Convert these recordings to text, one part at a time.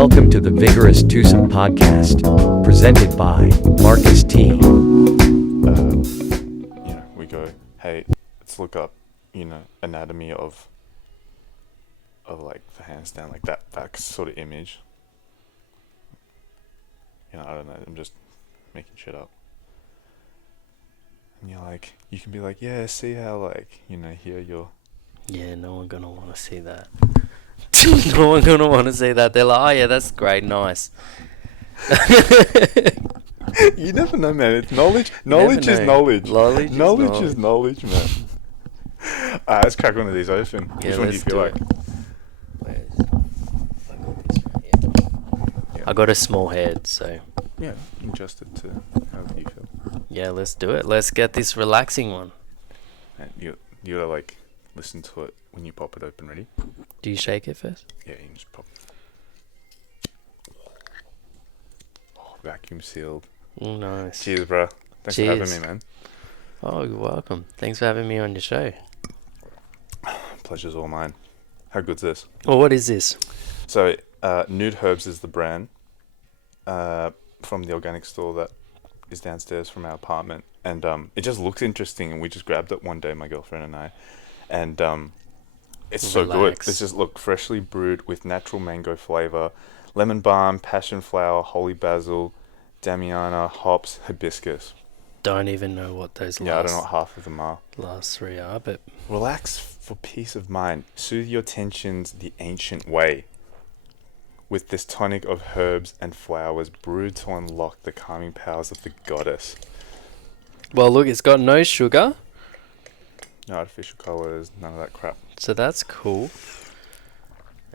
Welcome to the Vigorous TWOSOME podcast, presented by Marcus T. We go, hey, let's look up, anatomy of like the handstand, like that sort of image. I don't know, I'm just making shit up. And you can be like, yeah, see how here you're. Yeah, no one gonna want to see that. No one gonna want to see that. They're like, oh yeah, that's great, nice. You never know, man. It's knowledge. Knowledge is knowledge. Knowledge is knowledge, man. Let's crack one of these open. Yeah, Which one do you feel like? I got a small head, so. Yeah, adjust it to how you feel. Yeah, let's do it. Let's get this relaxing one. And you gotta listen to it when you pop it open. Ready? Do you shake it first? Yeah, you can just pop. Vacuum sealed. Nice. Cheers, bro. Thanks for having me, man. Oh, you're welcome. Thanks for having me on your show. Pleasure's all mine. How good's this? Well, what is this? So, Nude Herbs is the brand from the organic store that is downstairs from our apartment. And it just looks interesting, and we just grabbed it one day, my girlfriend and I. And it's so good. It's just freshly brewed with natural mango flavor, lemon balm, passion flower, holy basil, damiana, hops, hibiscus. Don't even know what those I don't know what half of them are. Last three are, but... Relax for peace of mind. Soothe your tensions the ancient way. With this tonic of herbs and flowers brewed to unlock the calming powers of the goddess. Well, look, it's got no sugar. No artificial colours, none of that crap. So that's cool.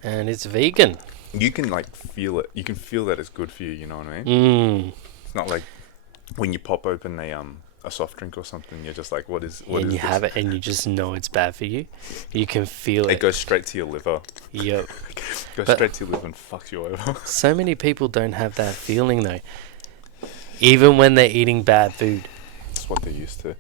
And it's vegan. You can feel it. You can feel that it's good for you, you know what I mean? It's not like when you pop open a soft drink or something, you're just like, what is and you this? have it and you just know it's bad for you. You can feel it. It goes straight to your liver. Yep. Goes straight to your liver and fucks you over. So many people don't have that feeling though. Even when they're eating bad food. It's what they're used to.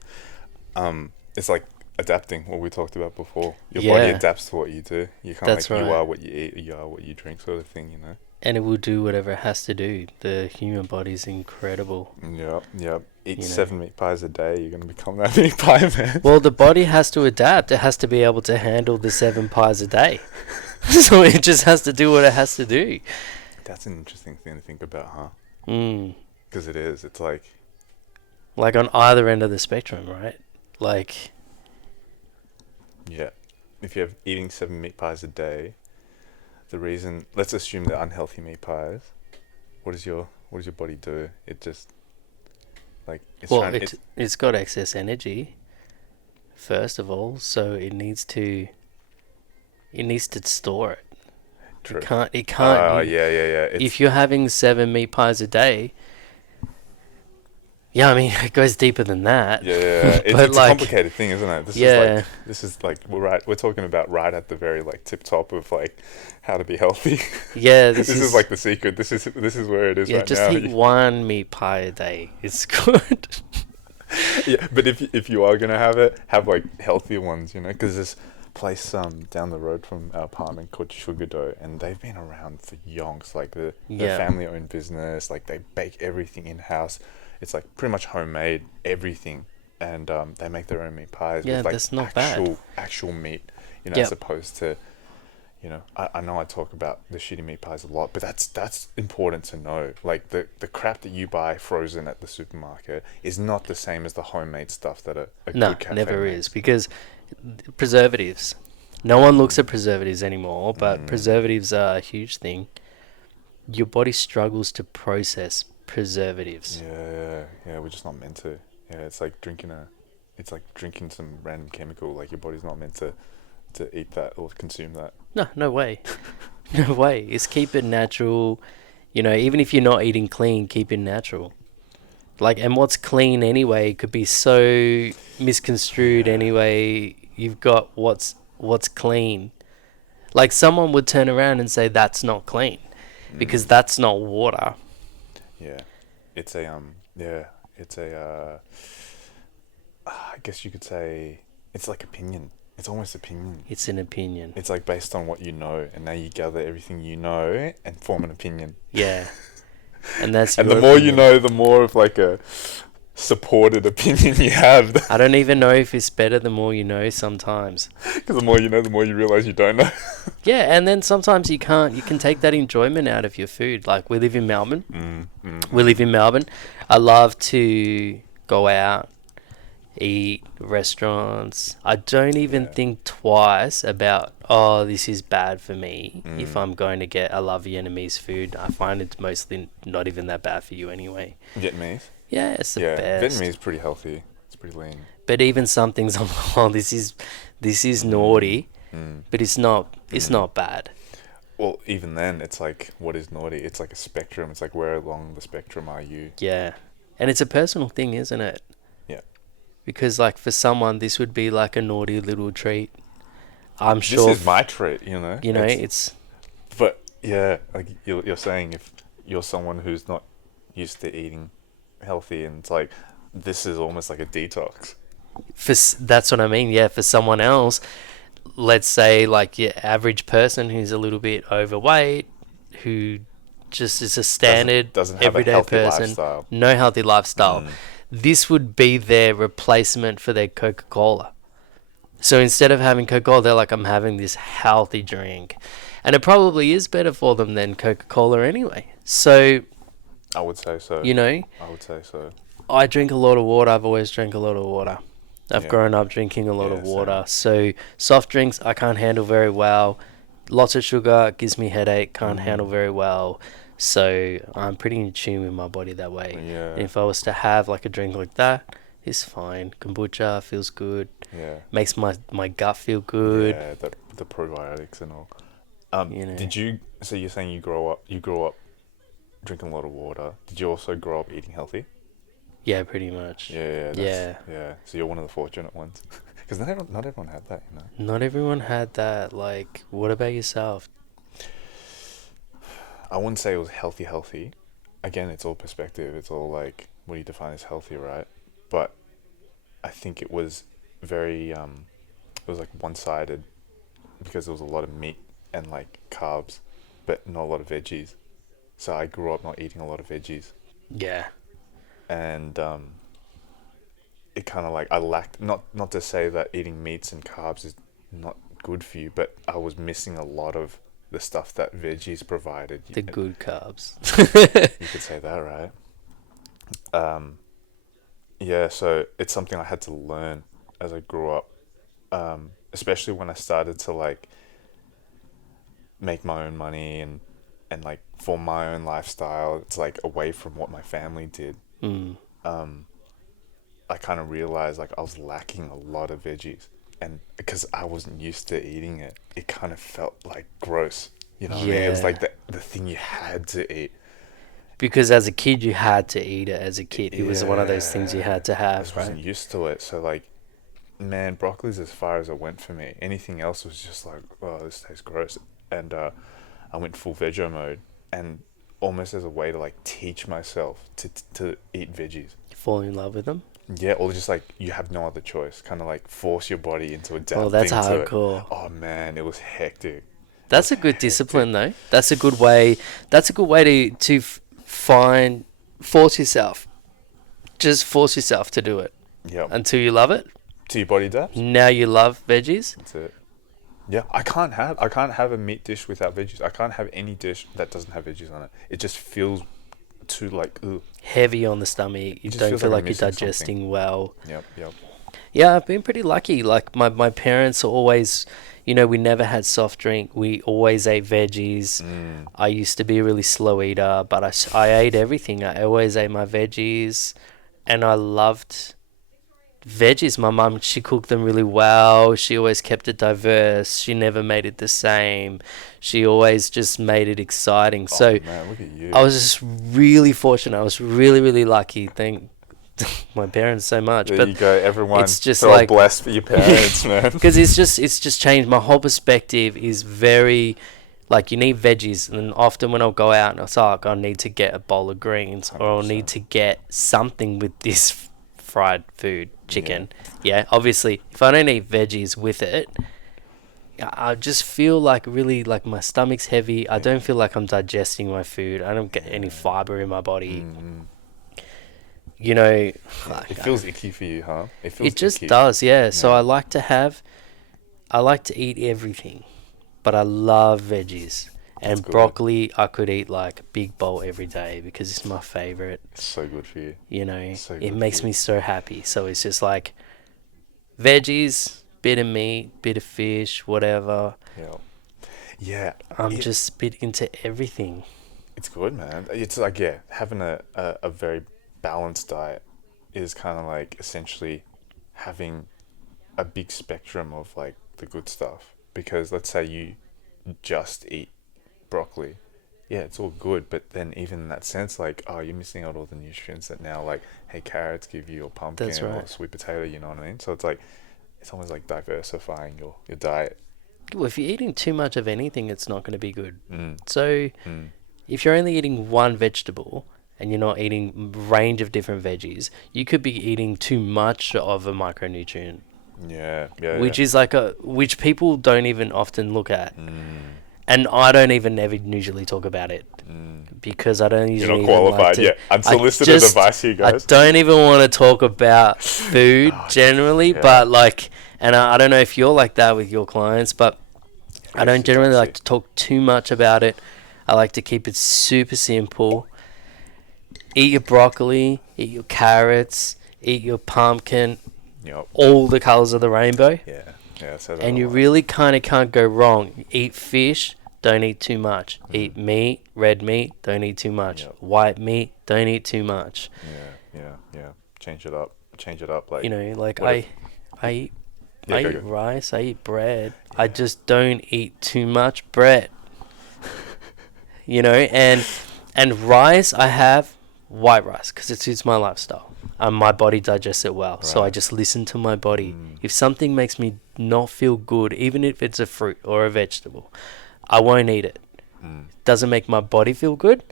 It's like adapting, what we talked about before. Your body adapts to what you do. You can't you are what you eat, you are what you drink sort of thing, And it will do whatever it has to do. The human body's incredible. Yep. Eat 7 meat pies a day, you're going to become that meat pie man. Well, the body has to adapt. It has to be able to handle the 7 pies a day. So it just has to do what it has to do. That's an interesting thing to think about, huh? Because it is. It's like on either end of the spectrum, right? Yeah. If you're eating 7 meat pies a day, the reason, let's assume they're unhealthy meat pies, what does your body do? It just it's got excess energy first of all, so it needs to store it. True. It can't. Yeah. If you're having 7 meat pies a day, yeah, I mean, it goes deeper than that. Yeah. It's a complicated thing, isn't it? This is we're talking about right at the very tip top of how to be healthy. Yeah, this is the secret. This is where it is right now. Just eat 1 meat pie a day. It's good. Yeah, but if you are gonna have it, have healthier ones, because this place down the road from our apartment called Sugar Dough, and they've been around for yonks. The family-owned business. They bake everything in house. It's pretty much homemade, everything, and they make their own meat pies with that's not bad. Actual meat, as opposed to, I know I talk about the shitty meat pies a lot, but that's important to know. The crap that you buy frozen at the supermarket is not the same as the homemade stuff that a good cafe never makes. is, because preservatives. No one looks at preservatives anymore, but preservatives are a huge thing. Your body struggles to process preservatives. Yeah, we're just not meant to. Yeah, it's like drinking some random chemical. Your body's not meant to eat that or consume that. No way. No way. It's keep it natural. Even if you're not eating clean, keep it natural. And what's clean anyway could be so misconstrued anyway. You've got what's clean. Someone would turn around and say that's not clean because that's not water. Yeah, I guess you could say it's opinion. It's almost opinion. It's an opinion. It's like based on what you know, and now you gather everything you know and form an opinion. Yeah. And that's And your the more you opinion. know, the more of like a supported opinion you have. I don't even know if it's better the more you know sometimes. Because the more you know, the more you realize you don't know. Yeah, and then sometimes you can take that enjoyment out of your food. Like, we live in Melbourne. We live in Melbourne. I love to go out, eat, restaurants. I don't even think twice about, oh, this is bad for me. If I'm going to get, I love Vietnamese food. I find it's mostly not even that bad for you anyway. Vietnamese? Yeah, it's the Yeah, best. Vietnamese is pretty healthy. It's pretty lean. But even some things I'm like, oh, this is naughty, but it's not bad. Well, even then, it's like, what is naughty? It's like a spectrum. It's like, where along the spectrum are you? Yeah. And it's a personal thing, isn't it? Yeah. Because, like, for someone, this would be like a naughty little treat. I'm sure. This is my treat, you know? You know, it's But, yeah, like you're saying, if you're someone who's not used to eating healthy, and it's like, this is almost like a detox. that's what I mean. Yeah, for someone else, let's say like your average person who's a little bit overweight, who just is a standard doesn't have a everyday healthy person, lifestyle. no healthy lifestyle. This would be their replacement for their Coca-Cola. So instead of having Coca-Cola, they're like, I'm having this healthy drink. And it probably is better for them than Coca-Cola anyway. So, I would say so. you know, I would say so. I drink a lot of water. I've always drank a lot of water. I've Yeah. grown up drinking a lot Yeah, of water. So soft drinks I can't handle very well. Lots of sugar gives me headache. Can't handle very well. So I'm pretty in tune with my body that way. Yeah. And if I was to have like a drink like that, it's fine. Kombucha feels good. Yeah. Makes my gut feel good. Yeah, the probiotics and all. You know. Did you? So you're saying you grew up drinking a lot of water. Did you also grow up eating healthy? Yeah, pretty much. Yeah. Yeah. Yeah. So you're one of the fortunate ones, because not everyone had that, you know. Not everyone had that. Like, what about yourself? I wouldn't say it was healthy. Again, it's all perspective. It's all like, what do you define as healthy, right? But I think it was very it was like one-sided, because there was a lot of meat and like carbs, but not a lot of veggies. So I grew up not eating a lot of veggies, Yeah. and it kind of like, I lacked, not to say that eating meats and carbs is not good for you, but I was missing a lot of the stuff that veggies provided. The good carbs. You could say that, right? Yeah, so it's something I had to learn as I grew up, especially when I started to like make my own money and like form my own lifestyle. It's like away from what my family did. I kind of realized like I was lacking a lot of veggies, and because I wasn't used to eating it, it kind of felt like gross. You know what I mean? It was Yeah. like the thing you had to eat. Because as a kid, you had to eat it as a kid. It was one of those things you had to I have, just wasn't right? used to it. So like, man, broccoli's as far as it went for me. Anything else was just like, oh, this tastes gross. And I went full veggie mode, and almost as a way to like teach myself to eat veggies. Fall in love with them. Yeah, or just like, you have no other choice. Kind of like force your body into adapting Oh, that's to it. hardcore. Oh man, it was hectic. That's a good discipline, though. That's a good way. That's a good way to force yourself. Just force yourself to do it Yeah. until you love it. To your body adapts. Now you love veggies. That's it. Yeah, I can't have a meat dish without veggies. I can't have any dish that doesn't have veggies on it. It just feels too like, ugh. Heavy on the stomach. You just don't feels feel like like I'm you're missing something. digesting well. Yep. Yeah, I've been pretty lucky. Like my parents are always, we never had soft drink. We always ate veggies. I used to be a really slow eater, but I ate everything. I always ate my veggies, and I loved veggies. My mum, she cooked them really well. She always kept it diverse. She never made it the same. She always just made it exciting. So man, look at you. I was just really fortunate. I was really, really lucky. Thank my parents so much. There but you go, everyone. it's just throw like- a bless for your parents, man. because it's just changed. My whole perspective is very, like, you need veggies, and often when I'll go out and it's like, I need to get a bowl of greens, or I'll need 100%. to get something with this fried food. chicken. Yeah, obviously, if I don't eat veggies with it, I just feel like really like my stomach's heavy. I don't feel like I'm digesting my food. I don't get any fiber in my body. You know, like, It feels icky for you, huh? it just icky. does, yeah. So I like to eat everything, but I love veggies. And good. broccoli, I could eat like a big bowl every day because it's my favorite. It's so good for you. You know, So it good makes for me you. so happy. So it's just like veggies, bit of meat, bit of fish, whatever. Yeah. Yeah. I'm just bit into everything. It's good, man. It's like, having a very balanced diet is kind of like essentially having a big spectrum of like the good stuff. Because let's say you just eat broccoli, it's all good, but then even in that sense, like, oh, you're missing out all the nutrients that now, like, hey, carrots give you, or pumpkin, That's right. or sweet potato, you know what I mean? So it's like, it's almost like diversifying your diet. Well, if you're eating too much of anything, it's not going to be good. Mm. So if you're only eating one vegetable and you're not eating range of different veggies, you could be eating too much of a micronutrient. Yeah. Which is like which people don't even often look at. And I don't even ever usually talk about it because I don't usually. You're not qualified yet. Unsolicited advice here, guys. I don't even want to talk about food generally, but like, and I don't know if you're like that with your clients, but I don't generally like to talk too much about it. I like to keep it super simple. Eat your broccoli, eat your carrots, eat your pumpkin, all the colours of the rainbow. And you really kind of can't go wrong. Eat fish, don't eat too much. Eat meat, red meat, don't eat too much. White meat, don't eat too much. Yeah. Change it up. Like, you know, like I eat go. rice, I eat bread. I just don't eat too much bread. You know, and rice, I have white rice because it suits my lifestyle. My body digests it well, so I just listen to my body. If something makes me not feel good, even if it's a fruit or a vegetable, I won't eat it. Doesn't make my body feel good.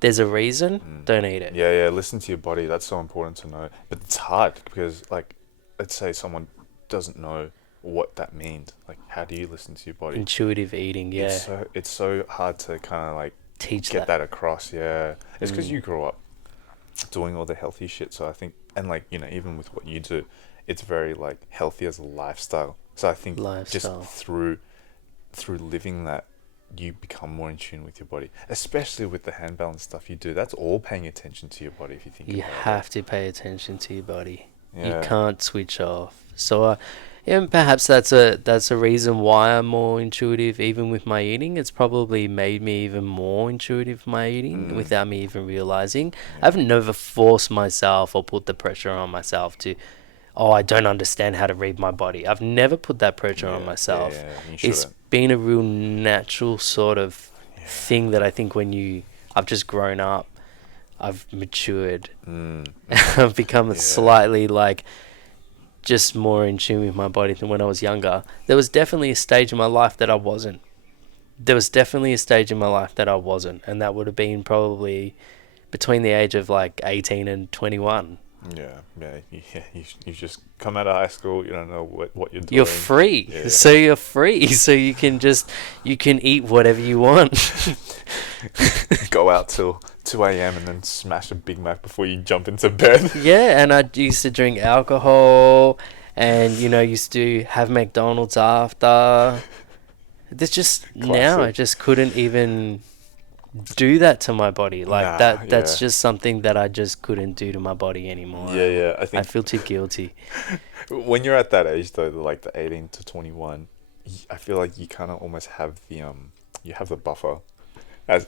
There's a reason. Don't eat it. Yeah. Listen to your body. That's so important to know. But it's hard because, like, let's say someone doesn't know what that means. Like, how do you listen to your body? Intuitive eating. Yeah. It's so hard to kind of like get that across. Yeah. It's because you grew up doing all the healthy shit. So I think, and like, you know, even with what you do, it's very like healthy as a lifestyle. So I think just through living that, you become more in tune with your body, especially with the hand balance stuff you do. That's all paying attention to your body. If you think you about have to pay attention to your body. Yeah. You can't switch off. So perhaps that's a reason why I'm more intuitive even with my eating. It's probably made me even more intuitive with my eating without me even realizing. I've never forced myself or put the pressure on myself to, I don't understand how to read my body. I've never put that pressure on myself. It's been a real natural sort of thing that I think I've just grown up, I've matured, I've become slightly like just more in tune with my body than when I was younger. There was definitely a stage in my life that I wasn't. And that would have been probably between the age of like 18 and 21. You just come out of high school, you don't know what you're doing. You're free. So you're free. So you can eat whatever you want. Go out till 2 a.m. and then smash a Big Mac before you jump into bed. Yeah, and I used to drink alcohol and, used to have McDonald's after. There's just, now I just couldn't even do that to my body. Like that's just something that I just couldn't do to my body anymore. I think I feel too guilty. When you're at that age though, like the 18 to 21, I feel like you kind of almost have the buffer as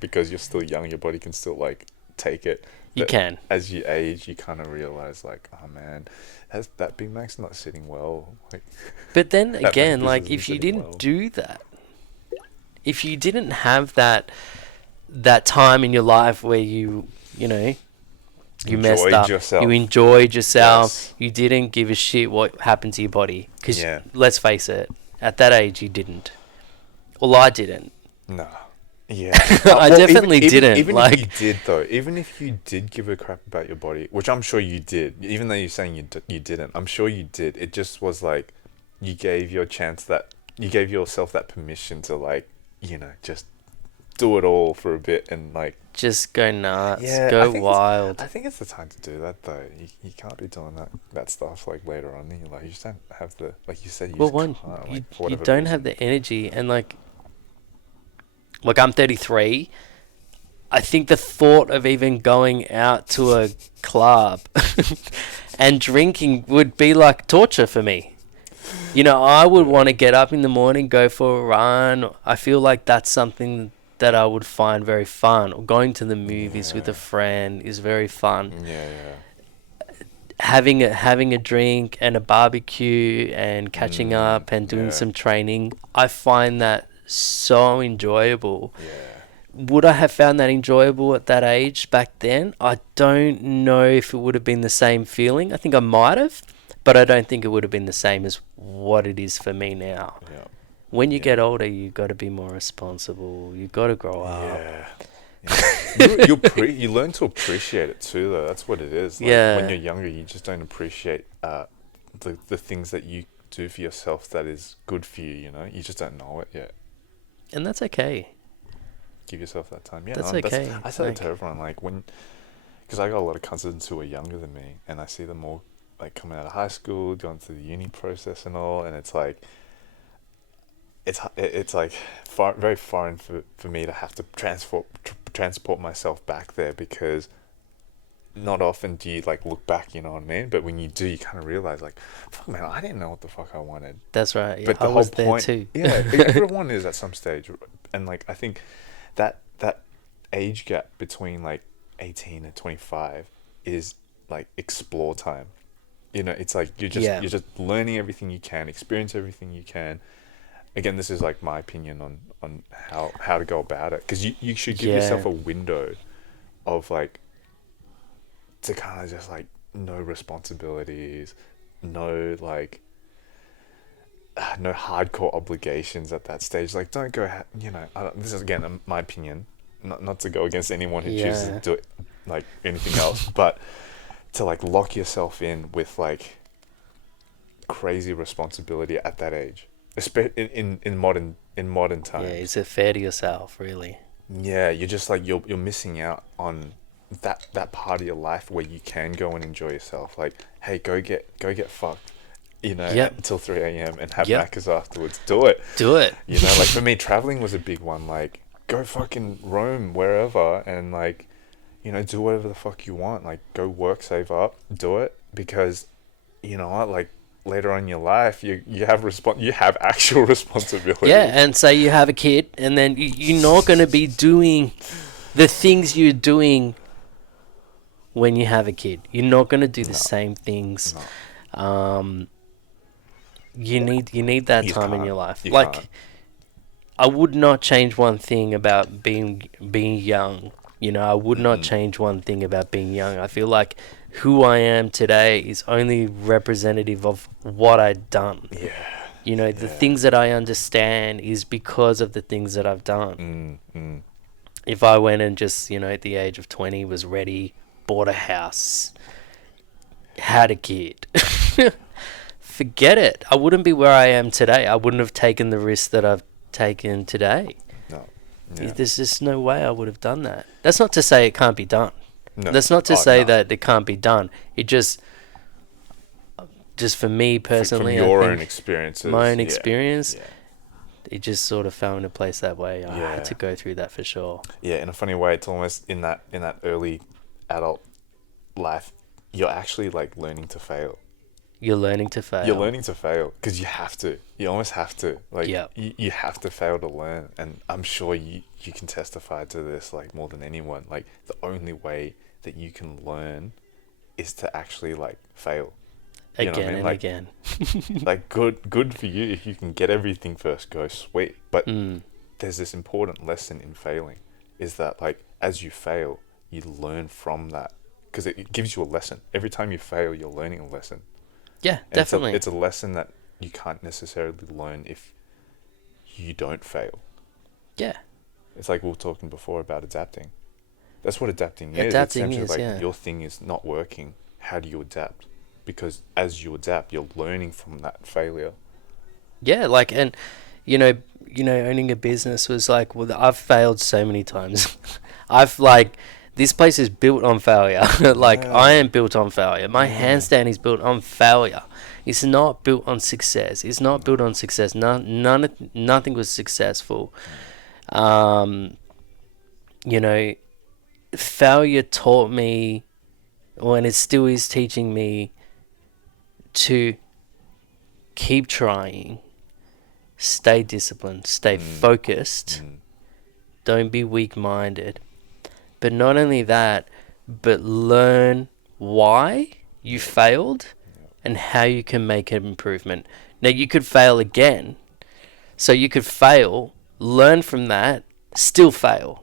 because you're still young, your body can still like take it. You can. As you age, you kind of realize like, oh man, that Big Mac's not sitting well. Like, but then again, like if you didn't do that, if you didn't have that time in your life where you messed up, you enjoyed yourself, you didn't give a shit what happened to your body. Because let's face it, at that age you didn't. Well, I didn't. No. Yeah. I definitely didn't. Even Like, if you did, though, even if you did give a crap about your body, which I'm sure you did, even though you're saying you didn't, I'm sure you did. It just was like you gave yourself that permission to, like, just do it all for a bit and, like, just go nuts, yeah, go wild. I think it's the time to do that, though. You can't be doing that stuff, like, later on in your life. You just don't have the, like you said, Well, just one, can't, you, like, for you whatever don't reason. have the energy, and like I'm 33. I think the thought of even going out to a club and drinking would be like torture for me. I would want to get up in the morning, go for a run. I feel like that's something that I would find very fun. Or going to the movies with a friend is very fun. Yeah. Having a drink and a barbecue and catching up and doing some training, I find that so enjoyable. Yeah. Would I have found that enjoyable at that age back then? I don't know if it would have been the same feeling. I think I might have, but I don't think it would have been the same as what it is for me now. Yeah. When you get older, you got to be more responsible. You got to grow up. Yeah. You learn to appreciate it too, though. That's what it is. Like, Yeah. when you're younger, you just don't appreciate the things that you do for yourself that is good for you. You just don't know it yet. And that's okay. Give yourself that time. Yeah, That's okay. I say that Like- to everyone, like, because I got a lot of cousins who are younger than me, and I see them all, like, coming out of high school, going through the uni process and all, and it's like, it's like very foreign for me to have to transport myself back there, because not often do you, like, look back, you know what I mean? But when you do, you kind of realize, like, fuck, man, I didn't know what the fuck I wanted. That's right. Yeah, But the I whole was point, there too. yeah, everyone is at some stage, and, like, I think that age gap between, like, 18 and 25 is, like, explore time. It's like you're just learning everything you can, experience everything you can. Again, this is, like, my opinion on how to go about it, because you should give yourself a window of, like, to kind of just, like, no responsibilities, no, like, no hardcore obligations at that stage. Like, don't go, this is, again, my opinion, not to go against anyone who chooses to do it, like, anything else, but to, like, lock yourself in with, like, crazy responsibility at that age, especially in modern times. Yeah, is it fair to yourself, really? Yeah, you're just, like, you're missing out on that part of your life where you can go and enjoy yourself. Like, hey, go get fucked, until 3 a.m. and have Macca's afterwards. Do it. Like, for me, traveling was a big one. Like, go fucking roam wherever and, like, do whatever the fuck you want. Like, go work, save up, do it, because you know what, like, later on in your life, you have actual responsibility. Yeah, and say you have a kid, and then you're not going to be doing the things you're doing when you have a kid. You're not going to do the same things. No. You need that You time in can't. your life. You Like, can't. I would not change one thing about being young. I would not change one thing about being young. I feel like who I am today is only representative of what I've done. Yeah. The things that I understand is because of the things that I've done. If I went and just, at the age of 20 was ready, bought a house, had a kid, forget it. I wouldn't be where I am today. I wouldn't have taken the risk that I've taken today. No. Yeah. There's just no way I would have done that. That's not to say it can't be done. No. That's not to say no. that it can't be done. It just for me personally, from your I think own experiences, my own experience, yeah. it just sort of fell into place that way. I Yeah. had to go through that for sure. Yeah, in a funny way, it's almost in that early adult life, you're actually, like, learning to fail. You're learning to fail. You're learning to fail because you have to. You almost have to. Like, Yep. you have to fail to learn. And I'm sure you can testify to this, like, more than anyone. Like, the only way that you can learn is to actually, like, fail. You know what I Again mean? and Like, again. like, good for you if you can get everything first go, sweet. But there's this important lesson in failing, is that, like, as you fail, you learn from that, because it gives you a lesson. Every time you fail, you're learning a lesson. Yeah, And definitely. It's a lesson that you can't necessarily learn if you don't fail. Yeah. It's like we were talking before about adapting. That's what adapting is. Adapting It's is, like yeah. your thing is not working. How do you adapt? Because as you adapt, you're learning from that failure. Yeah, like, and owning a business was like, well, I've failed so many times. I've like, this place is built on failure. Like, I am built on failure. My handstand is built on failure. It's not built on success. It's not built on success. Nothing was successful. You know, failure taught me, and it still is teaching me, to keep trying, stay disciplined, stay focused, don't be weak-minded. But not only that, but learn why you failed and how you can make an improvement. Now, you could fail again. So you could fail, learn from that, still fail.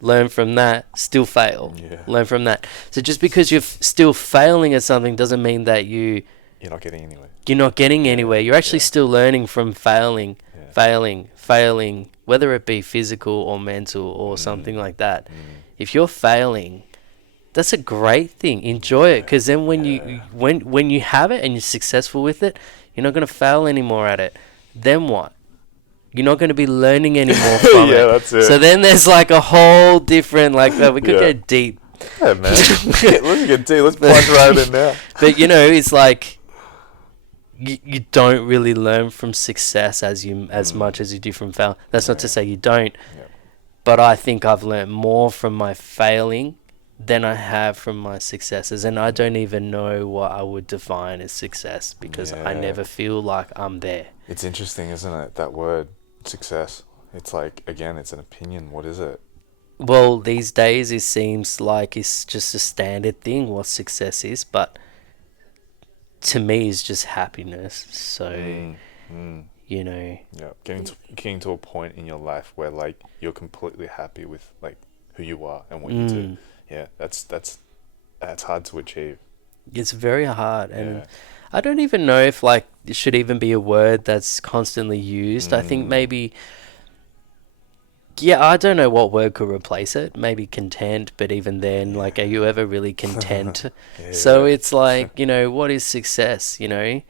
Learn from that, still fail. Yeah. Learn from that. So just because you're still failing at something doesn't mean that you're not getting anywhere. You're not getting anywhere. You're actually still learning from failing, whether it be physical or mental or something like that. If you're failing, that's a great thing. Enjoy it, because then when you have it and you're successful with it, you're not going to fail anymore at it. Then what? You're not going to be learning anymore from it. That's it. So then there's like a whole different, like, we could go deep. Yeah, man. Let's get deep. Let's plunge right in now. But it's like, you don't really learn from success as much as you do from fail. That's not to say you don't, but I think I've learned more from my failing than I have from my successes, and I don't even know what I would define as success, because I never feel like I'm there. It's interesting, isn't it? That word, success. It's like, again, it's an opinion. What is it? Well, these days it seems like it's just a standard thing what success is, but to me it's just happiness. So yeah, getting to a point in your life where like you're completely happy with like who you are and what you do. Yeah, that's hard to achieve. It's very hard, and I don't even know if like it should even be a word that's constantly used. I think maybe, I don't know what word could replace it. Maybe content, but even then, like, are you ever really content? So it's like, what is success? The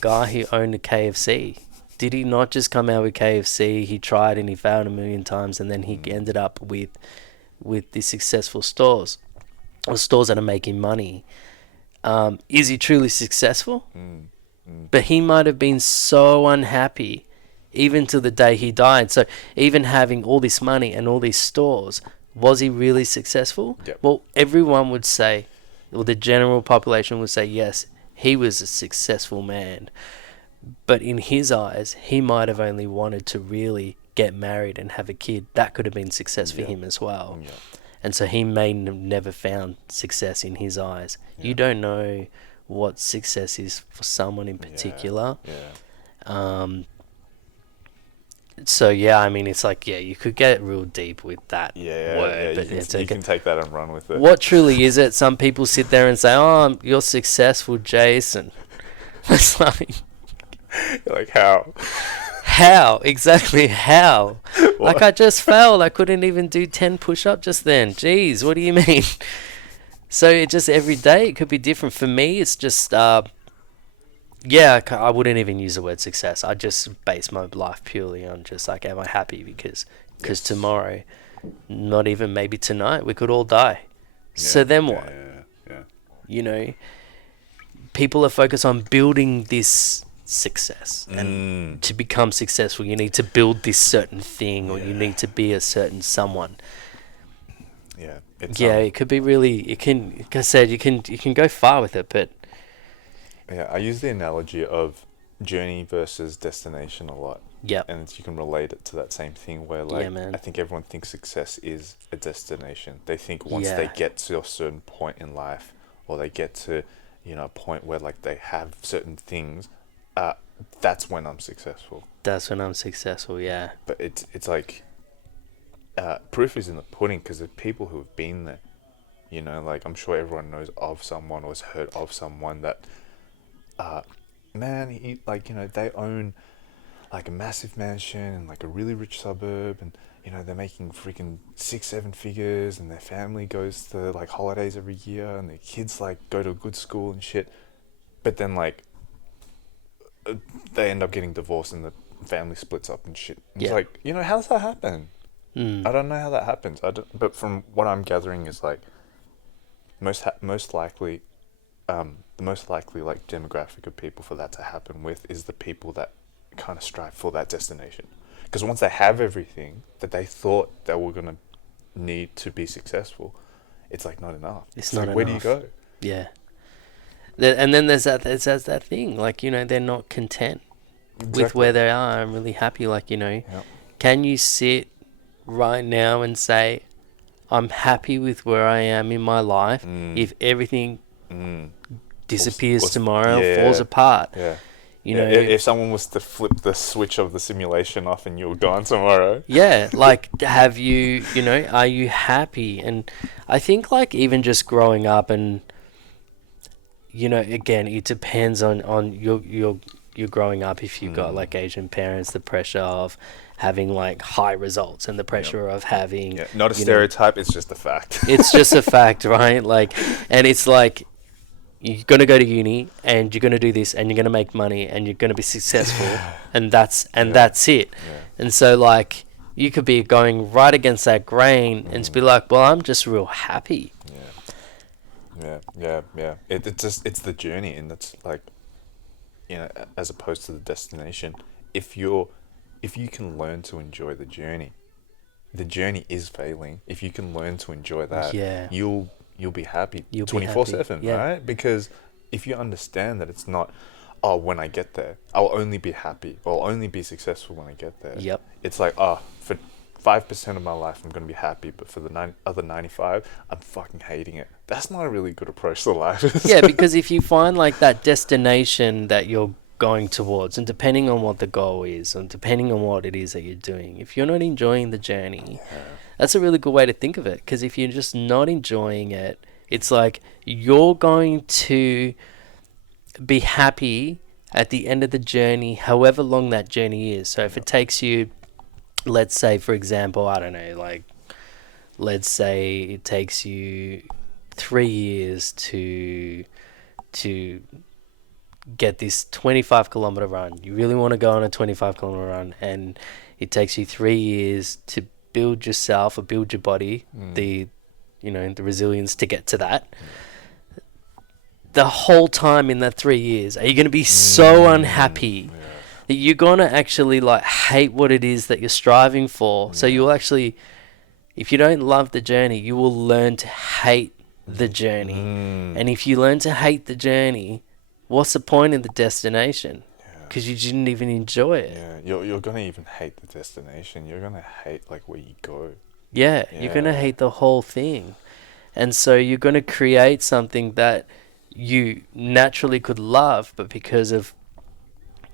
guy who owned a KFC, did he not just come out with KFC? He tried and he failed a million times, and then he ended up with these successful stores, or stores that are making money. Is he truly successful? But he might have been so unhappy even to the day he died. So even having all this money and all these stores, was he really successful? Yep. Well, everyone would say, or the general population would say, yes, he was a successful man. But in his eyes, he might have only wanted to really get married and have a kid. That could have been success for him as well. Yep. And so he may have never found success in his eyes. You don't know what success is for someone in particular. So I mean, it's like, you could get real deep with that word. But you can take that and run with it. What truly is it? Some people sit there and say, "Oh, you're successful, Jason." It's like, you're like, how? How? Exactly how? Like, I just failed. I couldn't even do 10 push-ups just then. Jeez, what do you mean? So it just, every day it could be different. For me, it's just, I wouldn't even use the word success. I just base my life purely on just like, am I happy? Because tomorrow, not even maybe tonight, we could all die. So then what? People are focused on building this success, and to become successful you need to build this certain thing, or you need to be a certain someone. It could be really, it can, like I said, you can go far with it, but I use the analogy of journey versus destination a lot. And you can relate it to that same thing where like I think everyone thinks success is a destination. They think once they get to a certain point in life, or they get to a point where like they have certain things, that's when I'm successful. That's when I'm successful, yeah. But it's like, proof is in the pudding, because the people who have been there, like I'm sure everyone knows of someone or has heard of someone that, they own like a massive mansion in like a really rich suburb, and you know they're making freaking 6-7 figures, and their family goes to like holidays every year, and their kids like go to a good school and shit. But then like they end up getting divorced, and the family splits up and shit. It's Yeah. like, you know, how does that happen? Mm. I don't know how that happens. But from what I'm gathering is like most likely, the most likely like demographic of people for that to happen with is the people that kind of strive for that destination. Because once they have everything that they thought they were gonna need to be successful, it's like not enough. It's like, not where do enough. you go? Yeah. And then there's that thing, like, you know, they're not content with where they are. I'm really happy, like, you know, Yep. can you sit right now and say, I'm happy with where I am in my life if everything disappears tomorrow, falls apart? Yeah. You know, if someone was to flip the switch of the simulation off and you were gone tomorrow. yeah, like, have you, you know, are you happy? And I think, like, even just growing up and, you know, again, it depends on your growing up. If you've got like Asian parents, the pressure of having like high results and the pressure of having, not a stereotype, it's just a fact. It's just a fact, right? Like, and it's like, you're going to go to uni and you're going to do this and you're going to make money and you're going to be successful and that's it. Yeah. And so, like, you could be going right against that grain and to be like, well, I'm just real happy. Yeah. It's the journey, and that's like, you know, as opposed to the destination. If you can learn to enjoy the journey is failing. If you can learn to enjoy that, you'll be happy 24/7, right? Because if you understand that it's not, oh, when I get there, I'll only be happy, or I'll only be successful when I get there. Yep. It's like, oh, for 5% of my life, I'm going to be happy, but for the other 95, I'm fucking hating it. That's not a really good approach to life. Yeah, because if you find like that destination that you're going towards, and depending on what the goal is, and depending on what it is that you're doing, if you're not enjoying the journey, that's a really good way to think of it. Because if you're just not enjoying it, it's like you're going to be happy at the end of the journey, however long that journey is. So if it takes you, let's say, for example, I don't know, like, let's say it takes you 3 years to get this 25-kilometer run. You really want to go on a 25-kilometer run, and it takes you 3 years to build yourself or build your body, the resilience to get to that. The whole time in that 3 years, are you going to be so unhappy that you're going to actually like hate what it is that you're striving for? So you'll actually, if you don't love the journey, you will learn to hate the journey. And if you learn to hate the journey, what's the point in the destination? Because you didn't even enjoy it. Yeah, you're gonna even hate the destination. You're gonna hate like where you go. Yeah, you're gonna hate the whole thing. And so you're gonna create something that you naturally could love, but because of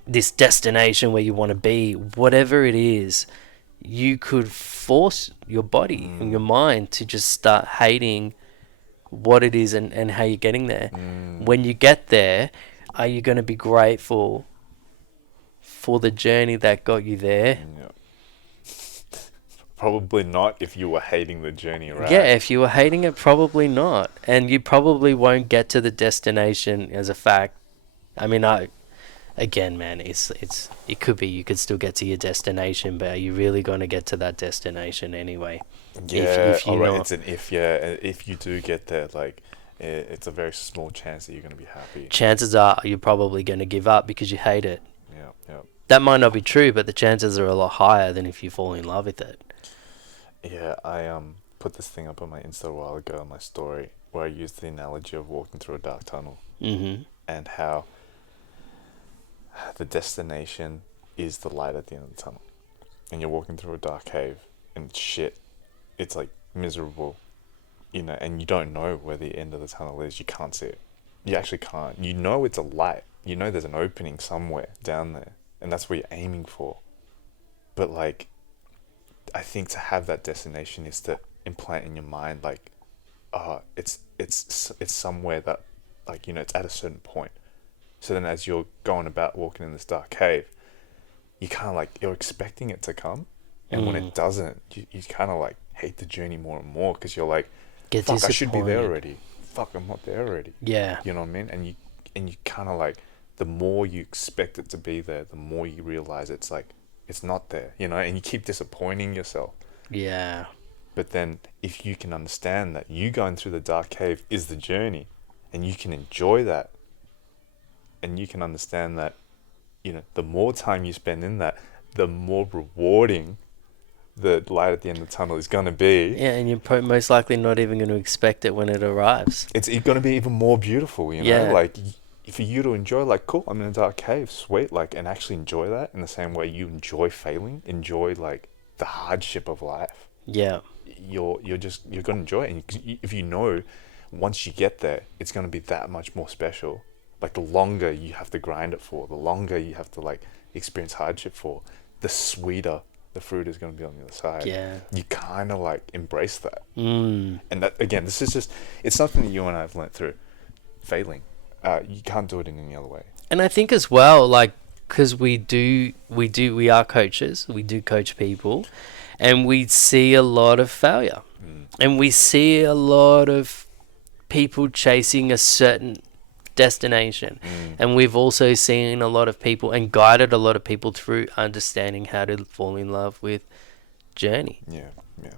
this destination where you want to be, whatever it is, you could force your body and your mind to just start hating what it is and how you're getting there. When you get there, are you going to be grateful for the journey that got you there? Probably not if you were hating the journey, right? Yeah, if you were hating it, probably not. And you probably won't get to the destination as a fact. I mean, again, man, it could be you could still get to your destination, but are you really going to get to that destination anyway? Yeah, alright, it's an if, if you do get there, like, it's a very small chance that you're going to be happy. Chances are you're probably going to give up because you hate it. Yeah. That might not be true, but the chances are a lot higher than if you fall in love with it. Yeah, I put this thing up on my Insta a while ago on my story where I used the analogy of walking through a dark tunnel, and how the destination is the light at the end of the tunnel, and you're walking through a dark cave and shit, it's like miserable, you know, and you don't know where the end of the tunnel is. You can't see it. You actually can't. You know it's a light. You know there's an opening somewhere down there, and that's what you're aiming for. But like, I think to have that destination is to implant in your mind, like, it's somewhere that, like, you know, it's at a certain point. So then as you're going about walking in this dark cave, you kind of like, you're expecting it to come. And when it doesn't, you kind of like hate the journey more and more, because you're like, Get fuck, I should be there disappointed. already. Fuck, I'm not there already. Yeah. You know what I mean? And you kind of like, the more you expect it to be there, the more you realize it's like, it's not there, you know, and you keep disappointing yourself. Yeah. But then if you can understand that you going through the dark cave is the journey, and you can enjoy that, and you can understand that, you know, the more time you spend in that, the more rewarding the light at the end of the tunnel is going to be. Yeah, and you're most likely not even going to expect it when it arrives. It's going to be even more beautiful, you know? Yeah. Like, for you to enjoy, like, cool, I'm in a dark cave, sweet, like, and actually enjoy that in the same way you enjoy failing, enjoy, like, the hardship of life. Yeah. You're going to enjoy it. And if you know, once you get there, it's going to be that much more special. Like, the longer you have to grind it for, the longer you have to, like, experience hardship for, the sweeter the fruit is going to be on the other side. Yeah. You kind of like embrace that. Mm. And that, again, this is just, it's something that you and I have learnt through failing. You can't do it in any other way. And I think as well, like, because we are coaches, we do coach people, and we see a lot of failure. And we see a lot of people chasing a certain destination. And we've also seen a lot of people and guided a lot of people through understanding how to fall in love with journey. Yeah, yeah.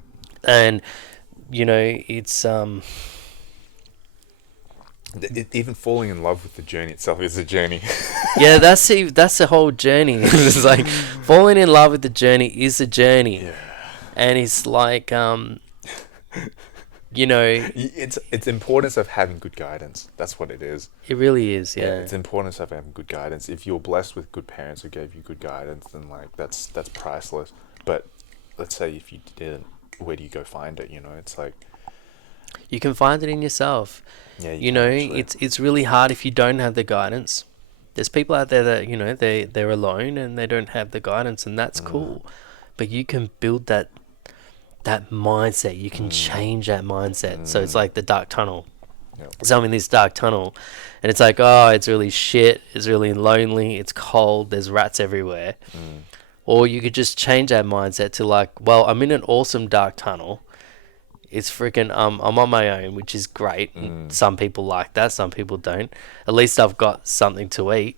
And, you know, it's... even falling in love with the journey itself is a journey. yeah, that's the whole journey. It's like falling in love with the journey is a journey. Yeah. And it's like, you know, it's importance of having good guidance. That's what it is. it really is. Yeah. It's importance of having good guidance. If you're blessed with good parents who gave you good guidance, then like that's priceless. But let's say if you didn't, where do you go find it? You know, it's like, You can find it in yourself. yeah, You know, actually. it's really hard if you don't have the guidance. There's people out there that, you know, they're alone and they don't have the guidance, and that's cool. But you can build that mindset. You can change that mindset. So it's like the dark tunnel. Yep. So I'm in this dark tunnel, and it's like, oh, it's really shit. It's really lonely. It's cold. There's rats everywhere. Or you could just change that mindset to like, well, I'm in an awesome dark tunnel. It's freaking, I'm on my own, which is great. Some people like that. Some people don't. At least I've got something to eat.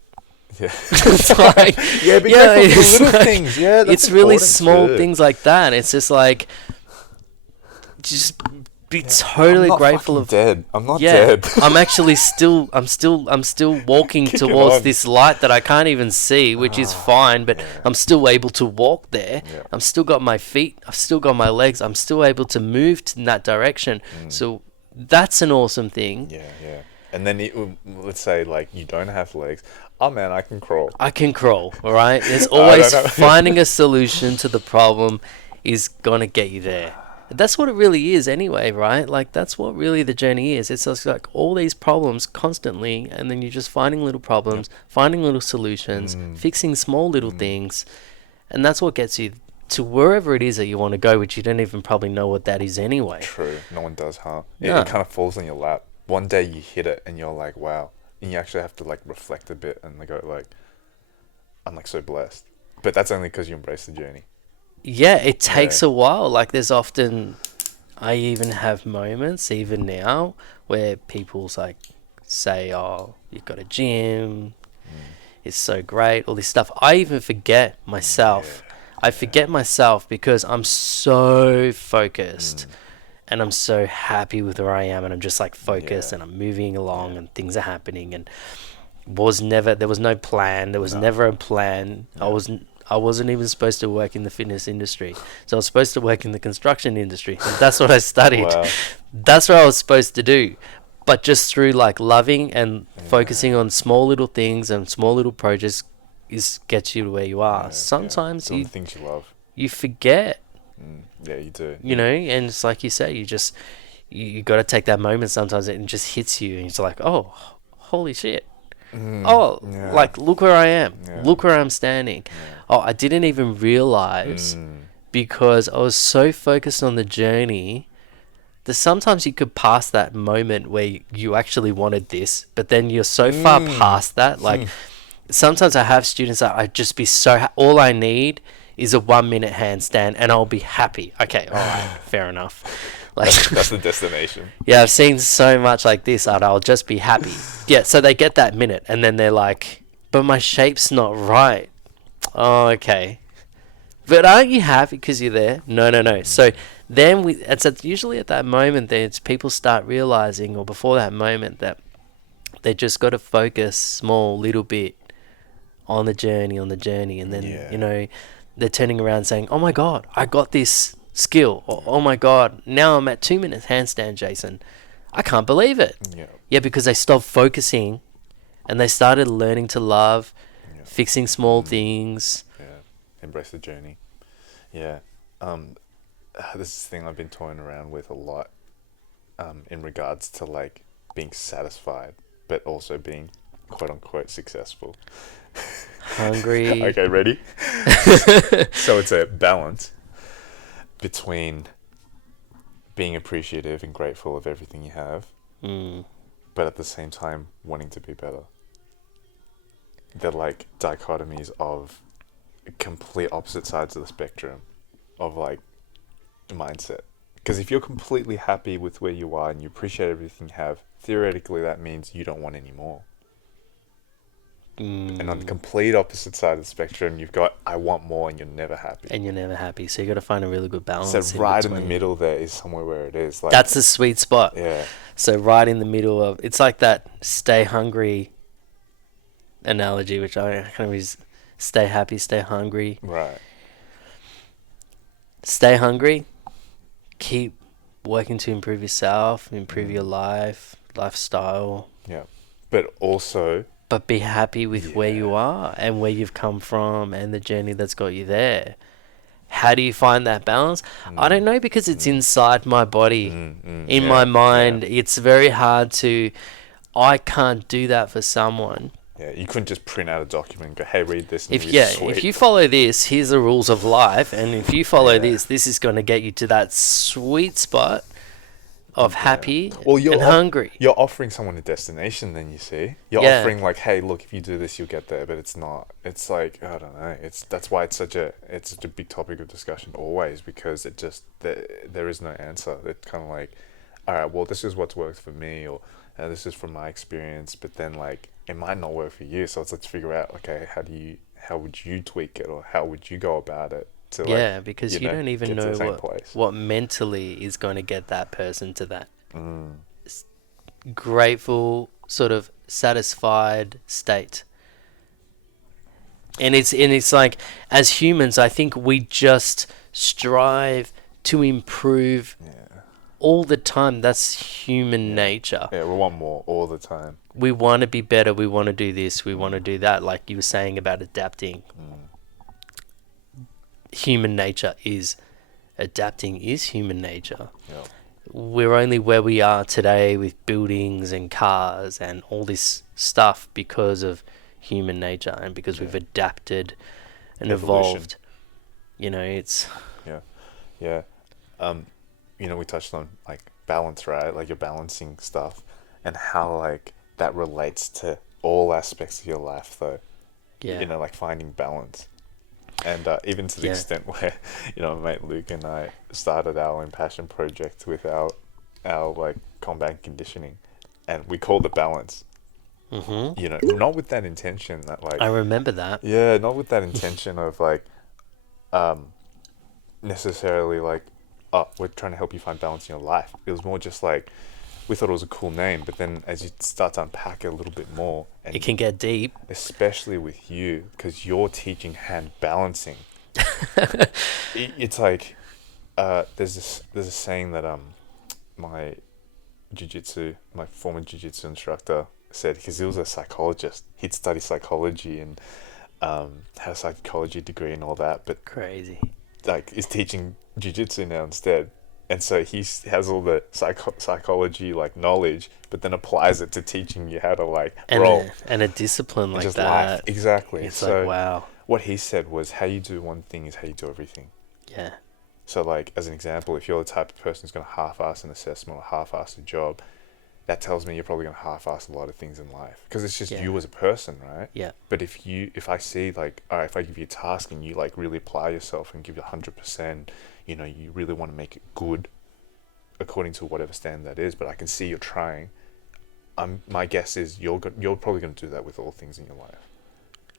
Yeah. It's like, Yeah, be yeah, careful with it's the little like- things. Yeah, that's it's really important small too. things like that. It's just like, just be totally I'm not grateful fucking of. dead. I'm not Yeah, dead. I'm actually still walking Kicking towards on. this light that I can't even see, which is fine, but I'm still able to walk there. Yeah. I'm still got my feet, I've still got my legs, I'm still able to move in that direction. So that's an awesome thing. Yeah, yeah. And then let's say like you don't have legs. Oh man, I can crawl. I can crawl, all right? There's I always don't know. finding a solution to the problem is going to get you there. That's what it really is anyway, right? Like, that's what really the journey is. It's just like all these problems constantly, and then you're just finding little problems, finding little solutions, fixing small little things, and that's what gets you to wherever it is that you want to go, which you don't even probably know what that is anyway. True. No one does, huh? Yeah. It kind of falls on your lap. One day you hit it and you're like, wow. And you actually have to like reflect a bit and go like, I'm like so blessed. But that's only because you embrace the journey. Yeah, it takes a while. Like, there's often, I even have moments, even now, where people's like say, oh, you've got a gym, it's so great, all this stuff. I even forget myself. I forget myself because I'm so focused and I'm so happy with where I am, and I'm just like focused and I'm moving along and things are happening, and there was no plan. There was never a plan. I wasn't even supposed to work in the fitness industry. So I was supposed to work in the construction industry. That's what I studied. Wow. That's what I was supposed to do. But just through like loving and focusing on small little things and small little projects gets you to where you are. Sometimes Doing the things you love. you forget, Yeah, you do. you know, and it's like you say, you got to take that moment sometimes, and it just hits you and it's like, oh, holy shit. Like, look where I am. Look where I'm standing. Oh, I didn't even realize because I was so focused on the journey that sometimes you could pass that moment where you actually wanted this, but then you're so far past that. Like, sometimes I have students that I just be so all I need is a 1 minute handstand and I'll be happy. Okay, all right, fair enough. Like That's the destination. yeah, I've seen so much like this and I'll just be happy. Yeah, so they get that minute and then they're like, but my shape's not right. Oh, okay. But aren't you happy because you're there? No, no, no. So then it's usually at that moment that it's people start realizing, or before that moment, that they just got to focus small little bit on the journey, and then Yeah. they're turning around saying, "Oh my God, I got this skill," or "Oh my God, now I'm at 2 minutes handstand, Jason. I can't believe it." Yeah. Yeah, because they stopped focusing, and they started learning to love, Yeah. fixing small things. Yeah. Embrace the journey. Yeah. This is the thing I've been toying around with a lot, in regards to like being satisfied, but also being quote unquote successful. Hungry. Okay, ready? So it's a balance between being appreciative and grateful of everything you have, Mm. but at the same time wanting to be better. They're like dichotomies of complete opposite sides of the spectrum of like mindset. Because if you're completely happy with where you are and you appreciate everything you have, theoretically that means you don't want any more. And on the complete opposite side of the spectrum, you've got I want more and you're never happy. And you're never happy, so you got to find a really good balance. So right in the middle there is somewhere where it is. Like, That's the sweet spot. yeah. So right in the middle of it's like that stay hungry analogy, which I kind of use. Stay happy, stay hungry. Right. Stay hungry. Keep working to improve yourself, improve your lifestyle. Yeah. But also, But be happy with where you are and where you've come from and the journey that's got you there. How do you find that balance? I don't know, because it's inside my body. In my mind, it's very hard to... I can't do that for someone. Yeah, you couldn't just print out a document and go, hey, read this. And If you follow this, here's the rules of life. And if you follow this is going to get you to that sweet spot of happy and hungry. You're offering someone a destination, then you see. You're offering like, hey, look, if you do this, you'll get there. But it's not. It's like, I don't know. That's why it's such a big topic of discussion always, because it just, there is no answer. It's kind of like, all right, well, this is what's worked for me, or this is from my experience. But then like, it might not work for you. So let's figure out, okay, how would you tweak it, or how would you go about it? To because you don't even know place. what mentally is going to get that person to that grateful, sort of satisfied state. And it's like, as humans, I think we just strive to improve all the time. That's human nature. Yeah, we want more all the time. We want to be better. We want to do this. We want to do that. Like you were saying about adapting. Human nature is adapting is human nature. Yeah. We're only where we are today with buildings and cars and all this stuff because of human nature and because we've adapted and evolved. It's... Yeah. We touched on like balance, right? Like you're balancing stuff and how like that relates to all aspects of your life though. Yeah. Like finding balance. And even to the extent where, my mate Luke and I started our own passion project with our like combat conditioning, and we called it balance. Not with that intention that like... I remember that. Yeah, not with that intention of like, necessarily like, oh, we're trying to help you find balance in your life. It was more just like, we thought it was a cool name, but then as you start to unpack it a little bit more, and it can get deep, especially with you, because you're teaching hand balancing. It's like, there's a saying that my former jiu-jitsu instructor said, because he was a psychologist. He'd studied psychology and had a psychology degree and all that, but crazy, like is teaching jiu-jitsu now instead. And so he has all the psychology like knowledge, but then applies it to teaching you how to like roll. And a discipline like just that. Life. Exactly. It's so like, wow. What he said was, how you do one thing is how you do everything. Yeah. So like, as an example, if you're the type of person who's going to half-ass an assessment or half-ass a job, that tells me you're probably going to half-ass a lot of things in life because it's just Yeah. you as a person, right? Yeah. But if I see like, all right, if I give you a task and you like really apply yourself and give you 100%, you know, you really want to make it good according to whatever standard that is, but I can see you're trying. My guess is you're probably going to do that with all things in your life.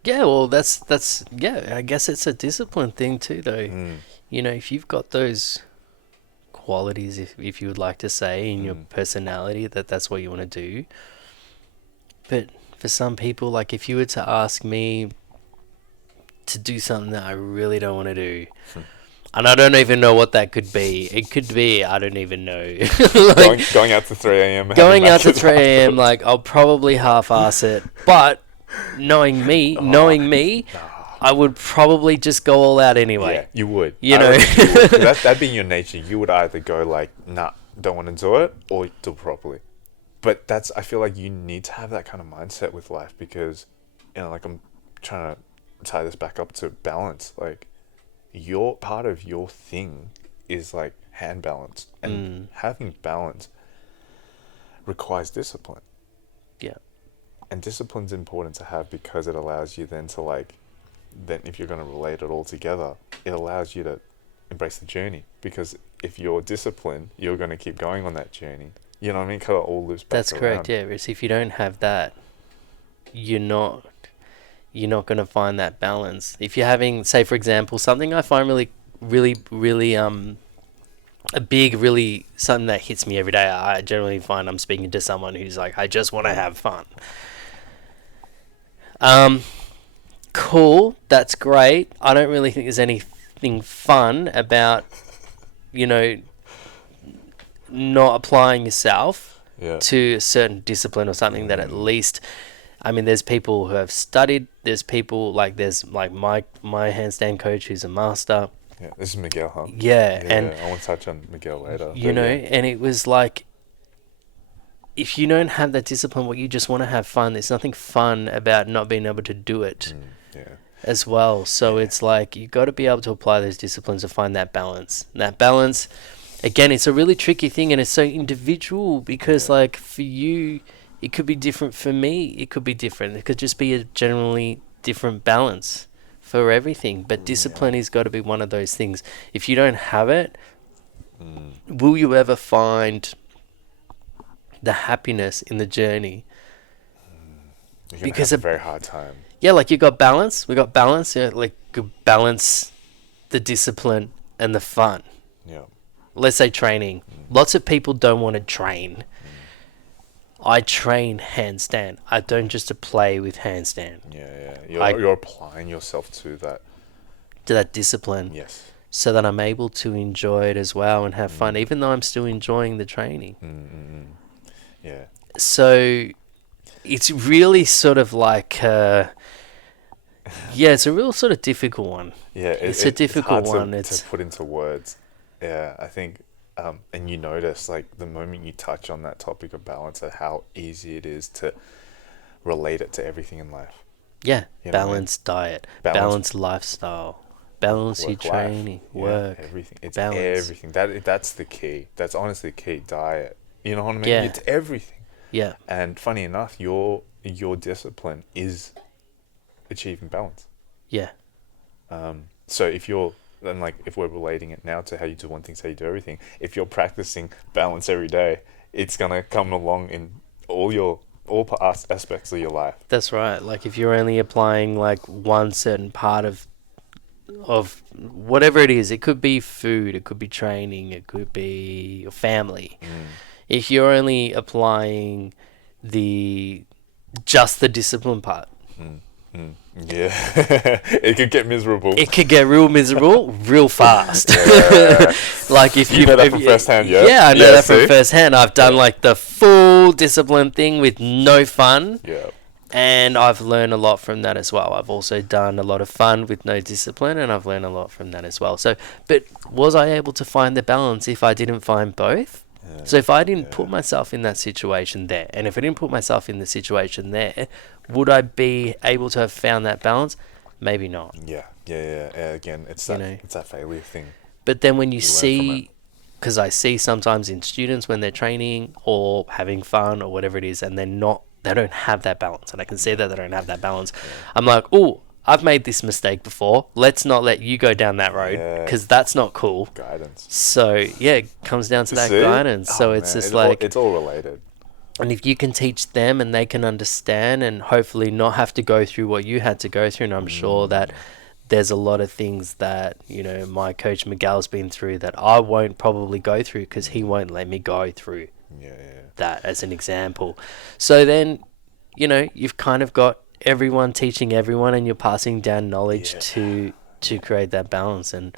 Yeah, well, that's yeah. I guess it's a discipline thing too, though. You know, if you've got those qualities, if you would like to say, in your personality, that's what you want to do. But for some people, like if you were to ask me to do something that I really don't want to do, and I don't even know what that could be. It could be, I don't even know. Like, going out to 3 a.m. going out to 3 a.m. Like I'll probably half-ass it, but knowing me, I would probably just go all out anyway. Yeah, you would. You know, That'd be your nature. You would either go like, nah, don't want to do it, or do it properly. But I feel like you need to have that kind of mindset with life because, you know, like I'm trying to tie this back up to balance. Like, part of your thing is like hand balance, and having balance requires discipline. Yeah. And discipline's important to have because it allows you then to like, then if you're going to relate it all together, it allows you to embrace the journey. Because if you're disciplined, you're going to keep going on that journey. You know what I mean? Because it all loops back That's around. correct. Yeah, Riz, if you don't have that, you're not going to find that balance. If you're having, say, for example, something I find really a big, really something that hits me every day. I generally find I'm speaking to someone who's like, I just want to have fun. Cool, that's great. I don't really think there's anything fun about, you know, not applying yourself to a certain discipline or something that at least, I mean, there's people who have studied, there's people there's my handstand coach who's a master. Yeah, this is Miguel, huh? Yeah, and I want to touch on Miguel later. You know, and it was like, if you don't have that discipline, you just want to have fun. There's nothing fun about not being able to do it as well. So it's like, you got to be able to apply those disciplines to find that balance. And that balance, again, it's a really tricky thing, and it's so individual because like for you, it could be different. For me, it could be different. It could just be a generally different balance for everything. But discipline has got to be one of those things. If you don't have it, will you ever find the happiness in the journey? You're going to have a very hard time. Yeah, like you got balance. We got balance. Yeah, like you balance the discipline and the fun. Yeah. Let's say training. Lots of people don't want to train. I train handstand. I don't just play with handstand. Yeah. You're applying yourself to that discipline. Yes. So that I'm able to enjoy it as well and have fun, even though I'm still enjoying the training. Yeah. So it's really sort of like, it's a real sort of difficult one. Yeah, it's a difficult one. It's to put into words. Yeah, I think, and you notice like the moment you touch on that topic of balance, and how easy it is to relate it to everything in life. Yeah, you know balanced diet, balanced lifestyle, balance your training, work, everything. It's balance. Everything. That's the key. That's honestly the key. Diet. You know what I mean? Yeah. It's everything. Yeah. And funny enough, your discipline is achieving balance. Yeah. So if we're relating it now to how you do one thing, how you do everything, if you're practicing balance every day, it's gonna come along in all aspects of your life. That's right. Like if you're only applying like one certain part of whatever it is, it could be food, it could be training, it could be your family. If you're only applying just the discipline part. Yeah, it could get miserable. It could get real miserable real fast. Like if you know that from first hand, yeah? Yeah, I know that from first hand. I've done like the full discipline thing with no fun. Yeah. And I've learned a lot from that as well. I've also done a lot of fun with no discipline, and I've learned a lot from that as well. So, but was I able to find the balance if I didn't find both? So if I didn't put myself in that situation there, and if I didn't put myself in the situation there, would I be able to have found that balance? Maybe not. Yeah. Again, it's that failure thing. But then when you see because I see sometimes in students when they're training or having fun or whatever it is, and they don't have that balance, and I can see that they don't have that balance. I'm like, oh, I've made this mistake before. Let's not let you go down that road, because that's not cool. Guidance. So yeah, it comes down to that guidance. So it's just it's all related. And if you can teach them and they can understand and hopefully not have to go through what you had to go through, and I'm sure that there's a lot of things that, you know, my coach Miguel's been through that I won't probably go through because he won't let me go through that as an example. So then, you know, you've kind of got everyone teaching everyone, and you're passing down knowledge to create that balance. And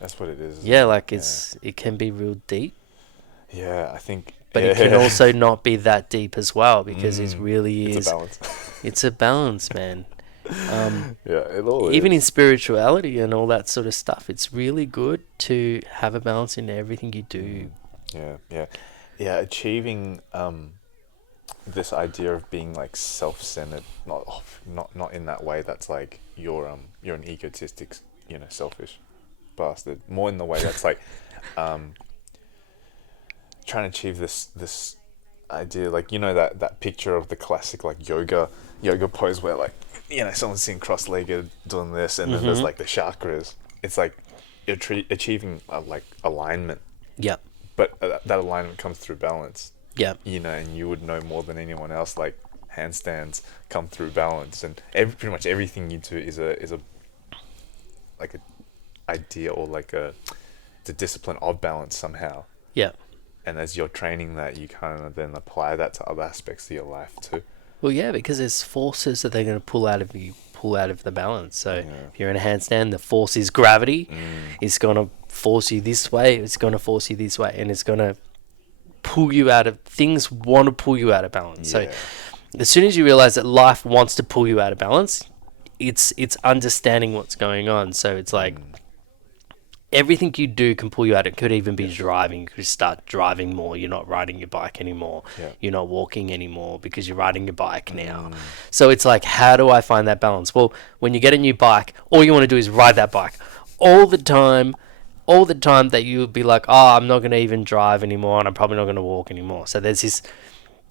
that's what it is. It can be real deep. Yeah, I think. But it can also not be that deep as well, because it really it's is. a balance. It's a balance, man. It all even is. in spirituality and all that sort of stuff, it's really good to have a balance in everything you do. Achieving this idea of being like self-centered, not in that way that's like you're an egotistic, you know, selfish bastard. More in the way that's like trying to achieve this idea, like, you know, that picture of the classic like yoga pose where, like, you know, someone's sitting cross-legged doing this, and then there's like the chakras. It's like you're achieving like alignment. Yep. But that alignment comes through balance. Yeah. You know, and you would know more than anyone else, like handstands come through balance, and pretty much everything you do is a like a idea, or like it's a discipline of balance somehow. Yeah. And as you're training that, you kind of then apply that to other aspects of your life too. Well, yeah, because there's forces that they're going to pull out of the balance. So if you're in a handstand, the force is gravity. It's going to force you this way. It's going to force you this way, and it's going to pull you out of things. Want to pull you out of balance. So as soon as you realize that life wants to pull you out of balance, it's understanding what's going on. So it's like everything you do can pull you out. It could even be driving. You could start driving more. You're not riding your bike anymore. You're not walking anymore because you're riding your bike now. So it's like, how do I find that balance? Well, when you get a new bike, all you want to do is ride that bike all the time that you would be like, oh, I'm not going to even drive anymore, and I'm probably not going to walk anymore. So there's this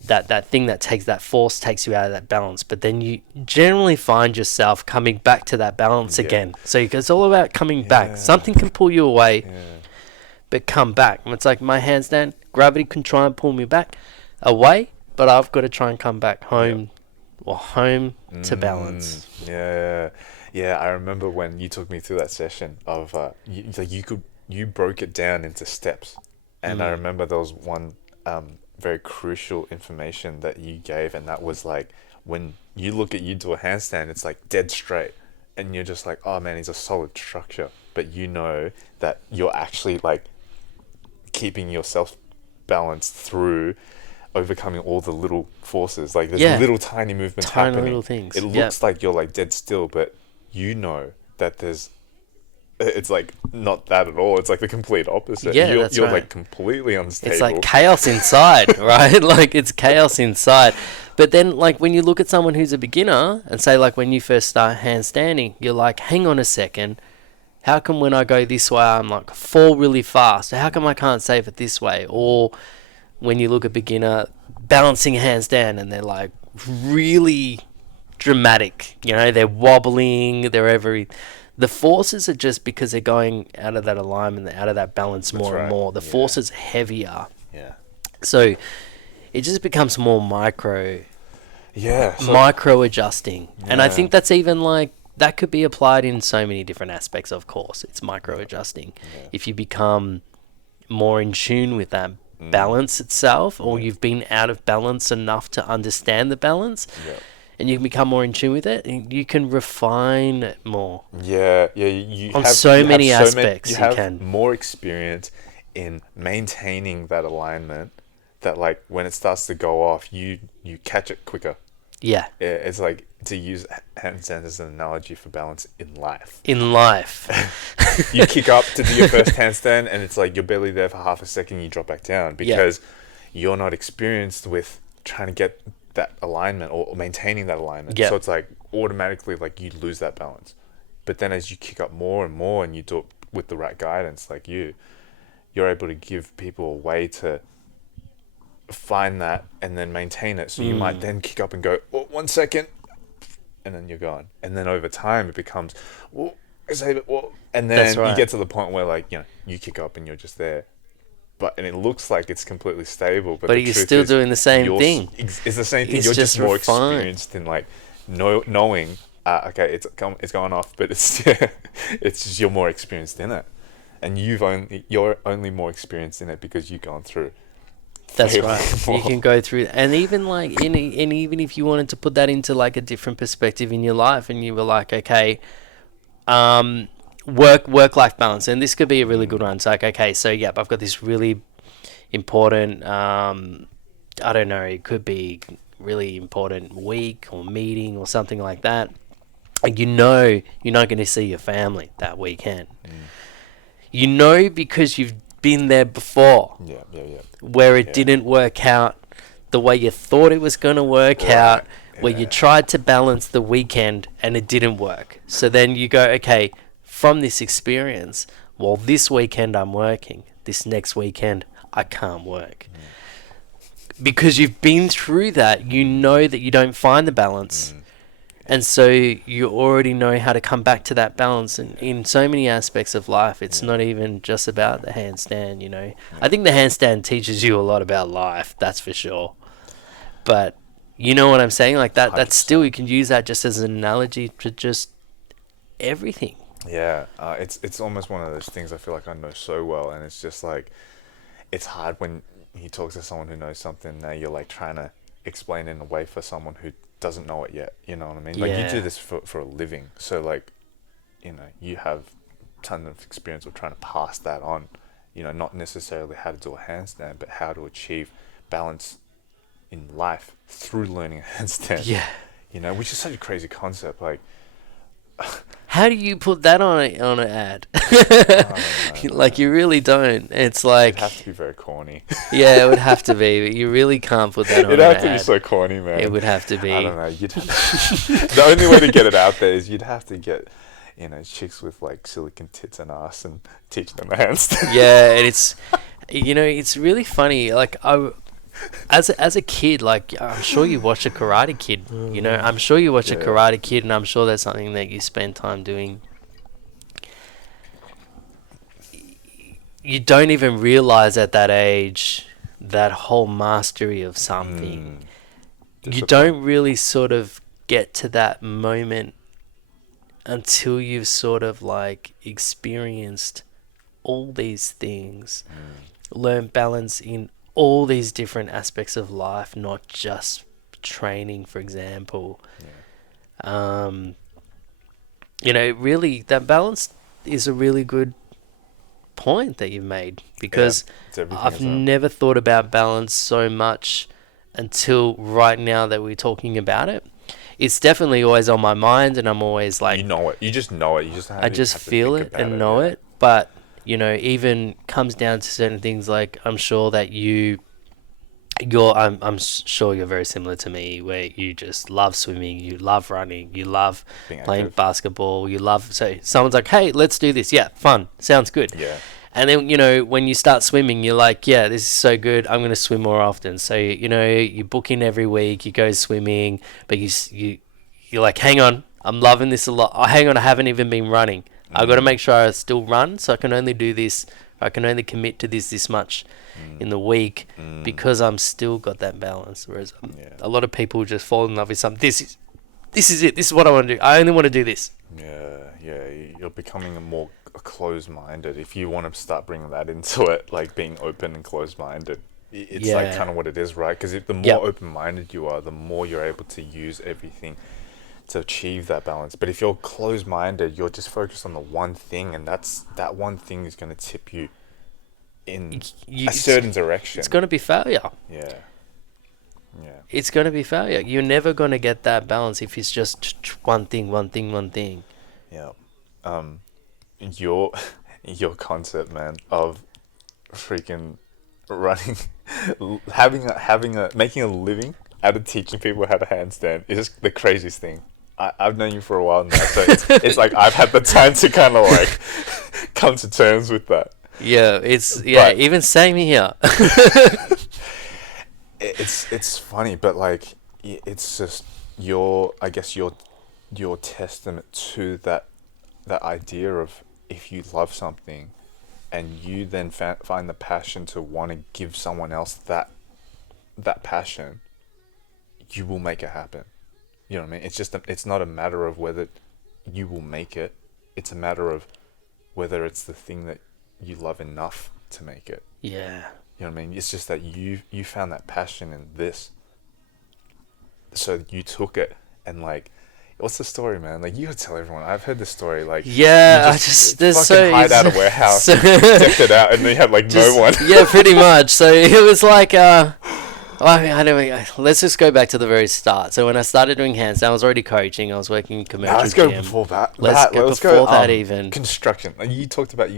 that thing that force takes you out of that balance, but then you generally find yourself coming back to that balance again. So it's all about coming back. Something can pull you away, but come back. And it's like my handstand, gravity can try and pull me back away, but I've got to try and come back home to balance. I remember when you took me through that session of you broke it down into steps, and I remember there was one very crucial information that you gave, and that was like, when you look at you do a handstand, it's like dead straight, and you're just like, oh man, he's a solid structure, but you know that you're actually like keeping yourself balanced through overcoming all the little forces. Like there's little tiny movements happening. Little things. It looks like you're like dead still, but you know that it's like not that at all. It's like the complete opposite. You're like completely unstable. It's like chaos inside, right? Like it's chaos inside. But then, like, when you look at someone who's a beginner and say, like, when you first start handstanding, you're like, hang on a second. How come when I go this way, I'm like fall really fast? How come I can't save it this way? Or when you look at beginner balancing handstand and they're like really dramatic, you know, they're wobbling, the forces are just because they're going out of that alignment, out of that balance more and more. The force is heavier. Yeah. So it just becomes more micro adjusting. Yeah. And I think that's even like, that could be applied in so many different aspects, of course. It's micro adjusting. Yeah. If you become more in tune with that balance itself, or you've been out of balance enough to understand the balance, and you can become more in tune with it, and you can refine it more. You have more experience in maintaining that alignment, that like when it starts to go off, you catch it quicker. Yeah, it's like, to use handstand as an analogy for balance in life. You kick up to do your first handstand, and it's like you're barely there for half a second, you drop back down because you're not experienced with trying to get that alignment or maintaining that alignment. So it's like automatically like you lose that balance. But then as you kick up more and more and you do it with the right guidance, like you're you're able to give people a way to find that and then maintain it. So you might then kick up and go, oh, 1 second, and then you're gone. And then over time it becomes, well, save it, well, and then you get to the point where, like, you know, you kick up and you're just there. And it looks like it's completely stable, but you're still doing the same thing. It's the same thing. It's You're just more refined. experienced in, like, knowing, okay, it's going off, but it's it's just you're more experienced in it, and you're only more experienced in it because you've gone through. That's right. You can go through, and even like, and even if you wanted to put that into like a different perspective in your life, and you were like, okay, work-life balance, and this could be a really good one. It's like, okay, so yep, I've got this really important, I don't know, it could be really important week or meeting or something like that. And you know you're not going to see your family that weekend. You know, because you've been there before. Where it didn't work out the way you thought it was going to work out, where you tried to balance the weekend and it didn't work. So then you go, okay, from this experience, well, this weekend I'm working, this next weekend I can't work. Because you've been through that, you know that you don't find the balance. And so you already know how to come back to that balance. And in so many aspects of life, it's not even just about the handstand, you know. I think the handstand teaches you a lot about life, that's for sure. But you know what I'm saying? Like that's still, you can use that just as an analogy to just everything. Yeah, it's almost one of those things I feel like I know so well, and it's just like, it's hard when you talk to someone who knows something that you're like trying to explain in a way for someone who doesn't know it yet, you know what I mean? Like, you do this for a living, so like, you know, you have tons of experience of trying to pass that on, you know, not necessarily how to do a handstand, but how to achieve balance in life through learning a handstand. You know, which is such a crazy concept. Like, how do you put that on an ad? Like, you really don't. It's like, it'd have to be very corny. Yeah, it would have to be, but you really can't put that on an ad. It'd have to be so corny, man. It would have to be. I don't know. The only way to get it out there is you'd have to get, you know, chicks with like silicon tits and ass and teach them a handstand. Yeah, and it's, you know, it's really funny. Like, as a kid, like, I'm sure you watch a Karate Kid, you know, I'm sure you watch a Karate Kid, and I'm sure that's something that you spend time doing. You don't even realize at that age that whole mastery of something. You don't really sort of get to that moment until you've sort of like experienced all these things, learn balance in all these different aspects of life, not just training, for example. You know, really, that balance is a really good point that you've made, because I've never thought about balance so much until right now that we're talking about it. It's definitely always on my mind, and I'm always like, you know it. You just know it. You just I just feel it and know it. But you know, even comes down to certain things, like I'm sure that I'm sure you're very similar to me, where you just love swimming, you love running, you love playing basketball, you love, so someone's like, hey, let's do this. Yeah, fun. Sounds good. Yeah. And then, you know, when you start swimming, you're like, yeah, this is so good, I'm going to swim more often. So, you know, you book in every week, you go swimming, but you're like, hang on, I'm loving this a lot. Oh, hang on, I haven't even been running. I've got to make sure I still run, so I can only do this, I can only commit to this much in the week, because I'm still got that balance. Whereas a lot of people just fall in love with something. This is it. This is what I want to do. I only want to do this. Yeah. You're becoming more closed-minded. If you want to start bringing that into it, like being open and closed-minded, it's like kind of what it is, right? Because the more open-minded you are, the more you're able to use everything to achieve that balance. But if you're closed-minded, you're just focused on the one thing, and that one thing is going to tip you in a certain direction. It's going to be failure. Yeah. It's going to be failure. You're never going to get that balance if it's just one thing. Yeah. Your concept, man, of freaking running, making a living out of teaching people how to handstand is the craziest thing. I've known you for a while now, so it's like I've had the time to kind of like come to terms with that. Yeah, But- even same here. It's funny, but like it's just I guess your testament to that idea of, if you love something and you then find the passion to want to give someone else that passion, you will make it happen. You know what I mean? It's just it's not a matter of whether you will make it. It's a matter of whether it's the thing that you love enough to make it. Yeah. You know what I mean? It's just that you found that passion in this, so you took it. And like, what's the story, man? Like, you gotta tell everyone. I've heard this story. Like, Yeah, you fucking hide out a warehouse, decked it out, and then you had like no one. Yeah, pretty much. So it was like, I don't. Let's just go back to the very start. So when I started doing handstand, I was already coaching. I was working in commercial Let's go gym. before that. Let's go before that even. Construction. Like, you talked about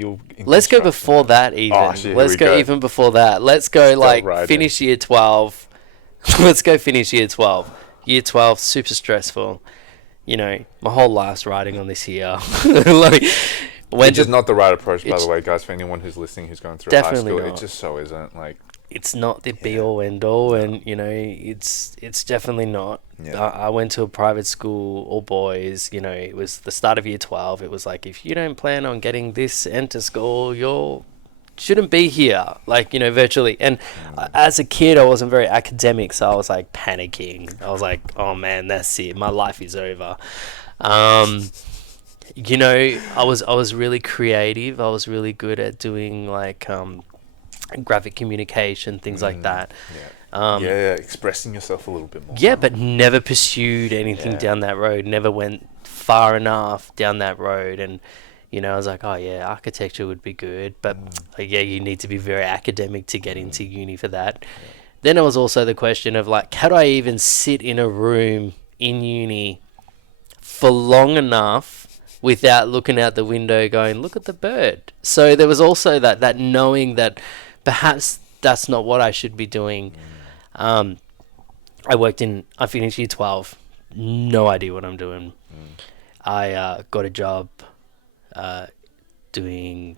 Let's go before that even. Oh, shit, Let's go even before that. Let's go like right finish year 12. Let's go finish year 12. Year 12, super stressful. You know, my whole life's riding on this year. Like, which is not the right approach, by the way, guys. For anyone who's listening, who's going through high definitely school, not. it just so isn't. Like, it's not the be all end all, and you know, it's definitely not. Yeah. I went to a private school, all boys. You know, it was the start of year 12. It was like, if you don't plan on getting this into school, you shouldn't be here. Like, you know, virtually. And as a kid, I wasn't very academic, so I was like panicking. I was like, oh man, that's it. My life is over. You know, I was really creative. I was really good at doing like graphic communication, things like that. Yeah, expressing yourself a little bit more. Yeah, but never pursued anything Yeah. down that road. Never went far enough down that road. And, you know, I was like, oh yeah, architecture would be good. But like, yeah, you need to be very academic to get into uni for that. Then there was also the question of like, how do I even sit in a room in uni for long enough without looking out the window going, look at the bird? So there was also that knowing that perhaps that's not what I should be doing. I finished year 12, no idea what I'm doing. I got a job doing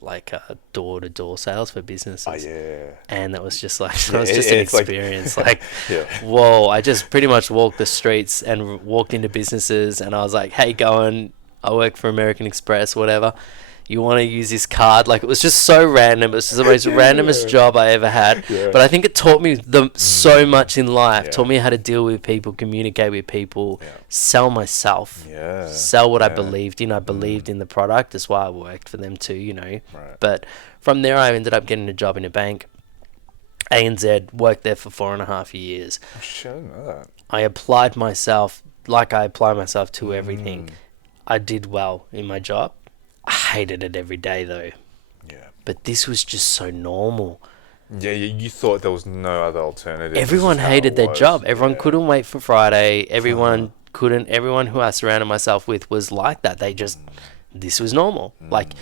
like door-to-door sales for businesses. Oh, yeah. And that was just like, Yeah, it was just an it's like- experience. Like, Yeah. whoa, I just pretty much walked the streets and walked into businesses and I was like, hey, I work for American Express, whatever. You want to use this card? Like, it was just so random. It was just the most randomest job I ever had. Yeah. But I think it taught me so much in life. Yeah. Taught me how to deal with people, communicate with people, Yeah. sell myself, Yeah. sell what I Yeah. believed in. I believed in the product. That's why I worked for them too, you know. Right. But from there, I ended up getting a job in a bank. ANZ, worked there for 4.5 years. Oh, shit, I didn't know that. I applied myself like I apply myself to everything. I did well in my job. I hated it every day though. Yeah. But this was just so normal. Yeah, you thought there was no other alternative. Everyone hated their job. Everyone Yeah. couldn't wait for Friday. Everyone couldn't. Everyone who I surrounded myself with was like that. They just, this was normal. Like,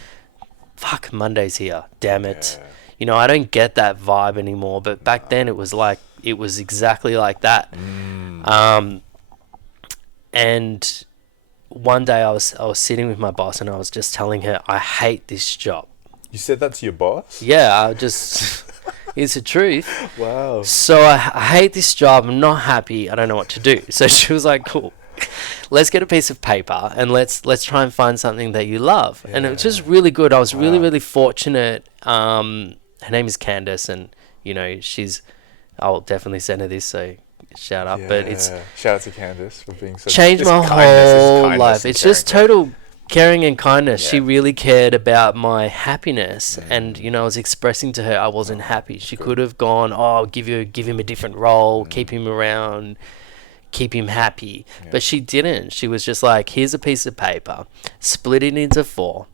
fuck, Monday's here. Damn it. Yeah. You know, I don't get that vibe anymore. But back then it was like, it was exactly like that. And one day I was sitting with my boss and I was just telling her, I hate this job. You said that to your boss? Yeah, I just, it's the truth. Wow. So I hate this job. I'm not happy. I don't know what to do. So she was like, cool. Let's get a piece of paper and let's try and find something that you love. And it was just really good. I was really, really fortunate. Her name is Candace and, you know, I'll definitely send her this, so shout out. But it's shout out to Candace for being such changed this my kindness, this whole kindness life. and It's just caring. total caring and kindness. She Yeah. really cared about my happiness, and you know, I was expressing to her I wasn't happy. She could have gone, "Oh, give him a different role, keep him around, keep him happy," but she didn't. She was just like, "Here's a piece of paper, split it into 4,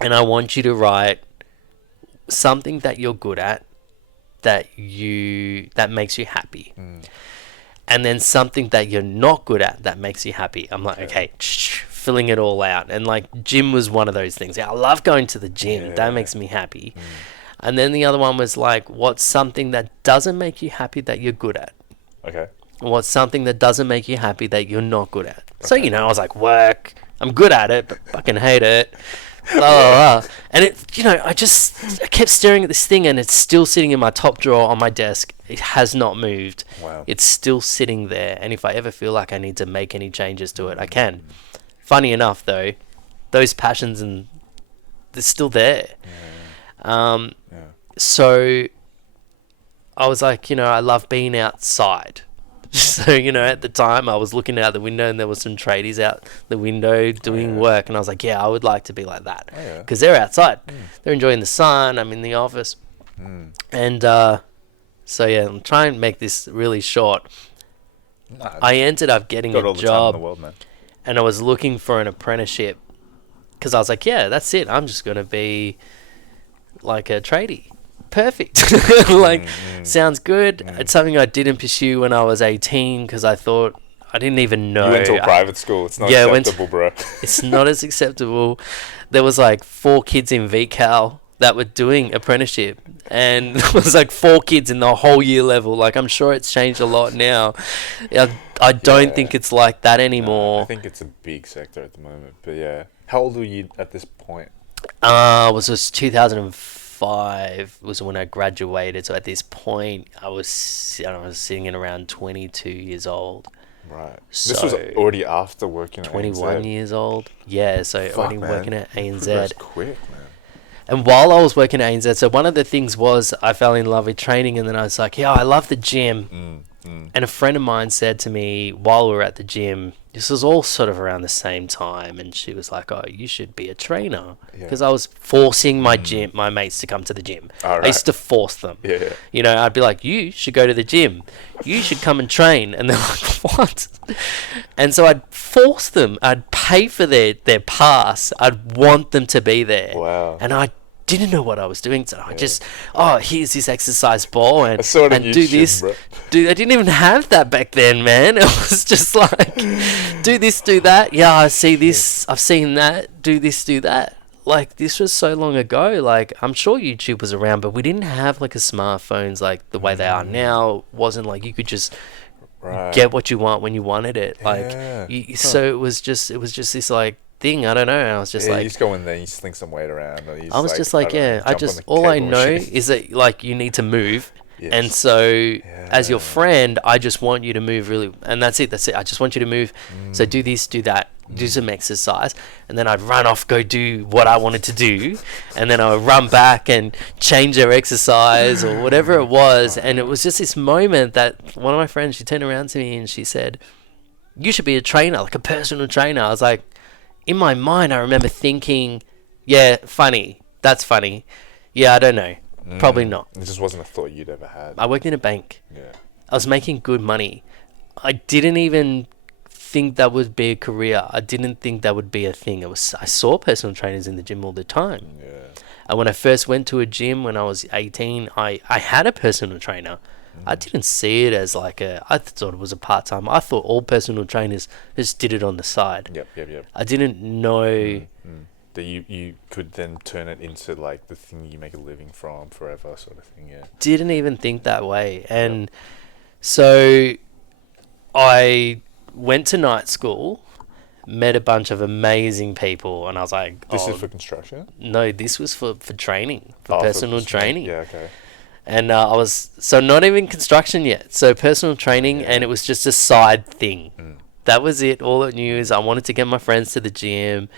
and I want you to write something that you're good at, that makes you happy." And then something that you're not good at that makes you happy. I'm like, okay, filling it all out. And like, gym was one of those things. I love going to the gym. That makes me happy. And then the other one was like, what's something that doesn't make you happy that you're good at? Okay. And what's something that doesn't make you happy that you're not good at? So, you know, I was like, work. I'm good at it, but fucking hate it. Blah, blah, blah. And I kept staring at this thing, and it's still sitting in my top drawer on my desk. It has not moved. Wow. It's still sitting there. And if I ever feel like I need to make any changes to it, I can. Funny enough, though, those passions they're still there. Yeah. So I was like, I love being outside. So, at the time I was looking out the window and there was some tradies out the window doing work. And I was like, yeah, I would like to be like that. Because they're outside. They're enjoying the sun. I'm in the office. And so, yeah, I'm trying to make this really short. I ended up getting a job. In the world, man. And I was looking for an apprenticeship. Because I was like, yeah, that's it. I'm just going to be like a tradie. Perfect. Sounds good. It's something I didn't pursue when I was 18 because I thought I didn't even know. You went to a private school. It's not acceptable, bro. It's not as acceptable. There was like 4 kids in VCal that were doing apprenticeship, and there was like 4 kids in the whole year level. Like, I'm sure it's changed a lot now. I don't think it's like that anymore. I think it's a big sector at the moment. But yeah, how old were you at this point? Was 2005 was when I graduated. So at this point, I was sitting at around 22 years old. Right. So this was already after working at 21 ANZ. years old. Yeah, so already working at ANZ. That's quick, man. And while I was working at ANZ, so one of the things was I fell in love with training, and then I was like, yeah, I love the gym. And a friend of mine said to me while we were at the gym, this was all sort of around the same time, and she was like, oh, you should be a trainer. Because I was forcing my mates to come to the gym. I used to force them. I'd be like, you should go to the gym. You should come and train. And they're like, what? And so I'd force them. I'd pay for their pass. I'd want them to be there. Wow. And I didn't know what I was doing, so I just, here's this exercise ball, and YouTube, do this. Bro. Dude, I didn't even have that back then, man. It was just like, do this, do that. Yeah, I see this. I've seen that. Do this, do that. Like, this was so long ago. Like, I'm sure YouTube was around, but we didn't have like a smartphones like the way they are now. It wasn't like you could just get what you want when you wanted it. Like, so it was just this like thing. I don't know. I was just like, you just go in there, you sling some weight around. Or you I was just like, all I know is that like you need to move. Yes. And so as your friend, I just want you to move really, and that's it. I just want you to move. So do this, do that, do some exercise. And then I'd run off, go do what I wanted to do. And then I would run back and change their exercise or whatever it was. And it was just this moment that one of my friends, she turned around to me and she said, you should be a trainer, like a personal trainer. I was like, in my mind, I remember thinking, yeah, funny. That's funny. Yeah, I don't know. Probably not. It just wasn't a thought you'd ever had. I worked in a bank. Yeah. I was making good money. I didn't even think that would be a career. I didn't think that would be a thing. I saw personal trainers in the gym all the time. Yeah. And when I first went to a gym when I was 18, I had a personal trainer. I didn't see it as like I thought it was a part-time. I thought all personal trainers just did it on the side. Yep. I didn't know... That you could then turn it into like the thing you make a living from forever sort of thing. Didn't even think that way. And so I went to night school, met a bunch of amazing people, and I was like, this is for construction? No, this was for training, for personal training. Yeah, okay. And I was not even construction yet, so personal training, and it was just a side thing. That was it. All I knew is I wanted to get my friends to the gym.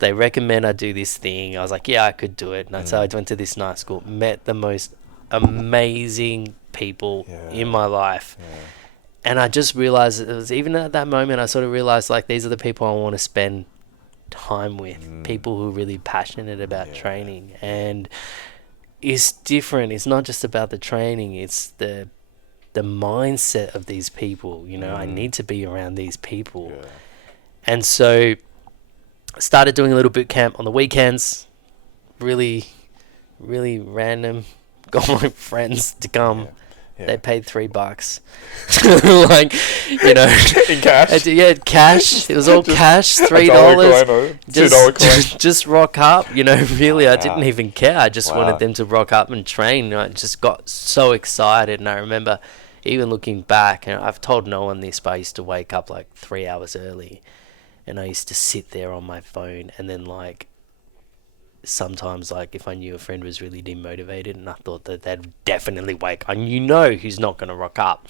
They recommend I do this thing. I was like, yeah, I could do it. And that's how I went to this night school. Met the most amazing people in my life. And I just realized, it was even at that moment, I sort of realized, like, these are the people I want to spend time with. People who are really passionate about training. And it's different. It's not just about the training. It's the mindset of these people. I need to be around these people. And so... started doing a little boot camp on the weekends, really, really random. Got my friends to come. They paid $3, like, in cash. Cash. It was all cash. $3. Just rock up. Really, I didn't even care. I just wanted them to rock up and train. I just got so excited, and I remember even looking back, and I've told no one this, but I used to wake up like 3 hours early. And I used to sit there on my phone and then like sometimes, like, if I knew a friend was really demotivated and I thought that they'd definitely wake, you know who's not going to rock up.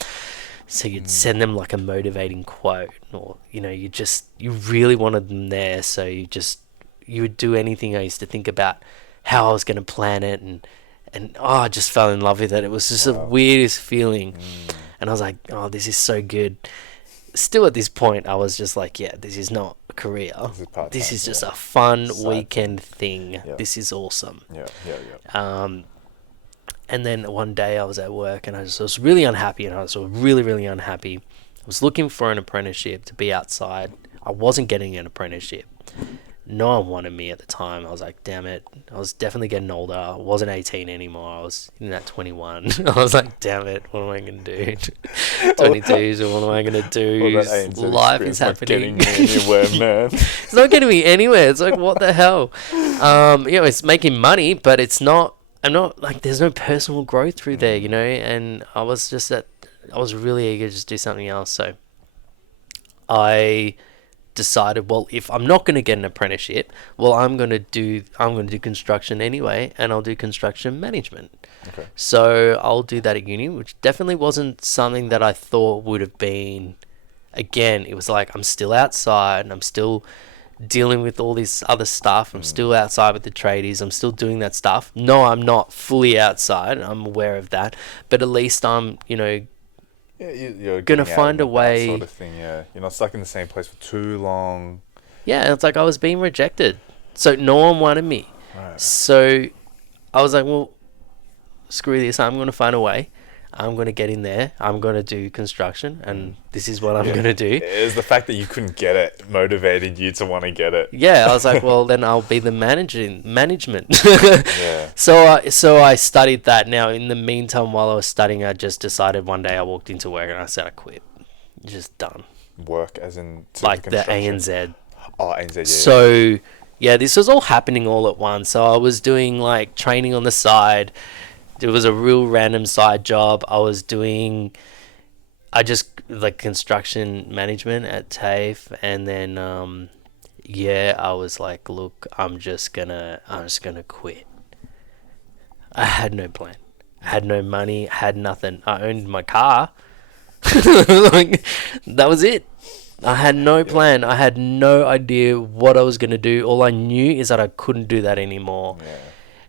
So you'd send them like a motivating quote, or, you know, you really wanted them there. So you would do anything. I used to think about how I was going to plan it, and I just fell in love with it. It was just the weirdest feeling. And I was like, oh, this is so good. Still at this point, I was just like, yeah, this is not a career. This is just a fun weekend thing. Yeah. This is awesome. Yeah. And then one day I was at work and I was really unhappy, and I was really, really unhappy. I was looking for an apprenticeship to be outside. I wasn't getting an apprenticeship. No one wanted me at the time. I was like, damn it. I was definitely getting older. I wasn't 18 anymore. I was in that 21. I was like, damn it. What am I going to do? 22, so what am I going to do? Life is happening. Not getting me anywhere, man. It's not getting me anywhere. It's like, what the hell? It's making money, but I'm not, like, there's no personal growth through there, you know? And I was really eager to just do something else. So I decided, well, if I'm not going to get an apprenticeship, well, I'm going to do construction anyway, and I'll do construction management. Okay. So I'll do that at uni, which definitely wasn't something that I thought would have been. Again, it was like, I'm still outside and I'm still dealing with all this other stuff. I'm still outside with the tradies. I'm still doing that stuff. No, I'm not fully outside. I'm aware of that, but at least I'm, you know, you're gonna find a way. Sort of thing, yeah. You're not stuck in the same place for too long. Yeah, it's like I was being rejected, so no one wanted me. Right. So I was like, well, screw this. I'm gonna find a way. I'm going to get in there. I'm going to do construction, and this is what I'm going to do. It was the fact that you couldn't get it motivated you to want to get it. Yeah, I was like, well, then I'll be the management. Yeah. So I studied that. Now, in the meantime, while I was studying, I just decided one day I walked into work and I said I quit. Just done. Work as in... Like the ANZ. Oh, ANZ, yeah. So, yeah, this was all happening all at once. So I was doing, like, training on the side. It was a real random side job. Like construction management at TAFE, and then I was like, look, I'm just gonna quit. I had no plan. I had no money, had nothing. I owned my car. Like, that was it. I had no plan. I had no idea what I was gonna do. All I knew is that I couldn't do that anymore. Yeah.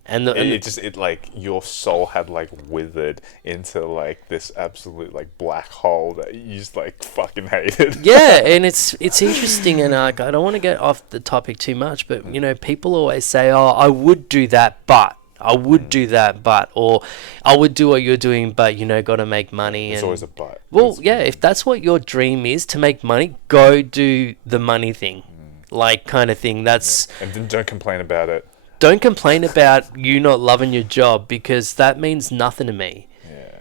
And it like your soul had like withered into like this absolute like black hole that you just like fucking hated. Yeah, and it's interesting, and I don't want to get off the topic too much, but you know, people always say, "Oh, I would do that, but I would do that, but," or "I would do what you're doing, but you know, got to make money." It's always a but. Well, yeah, if that's what your dream is, to make money, go do the money thing, like, kind of thing. That's and then don't complain about it. Don't complain about you not loving your job, because that means nothing to me. Yeah.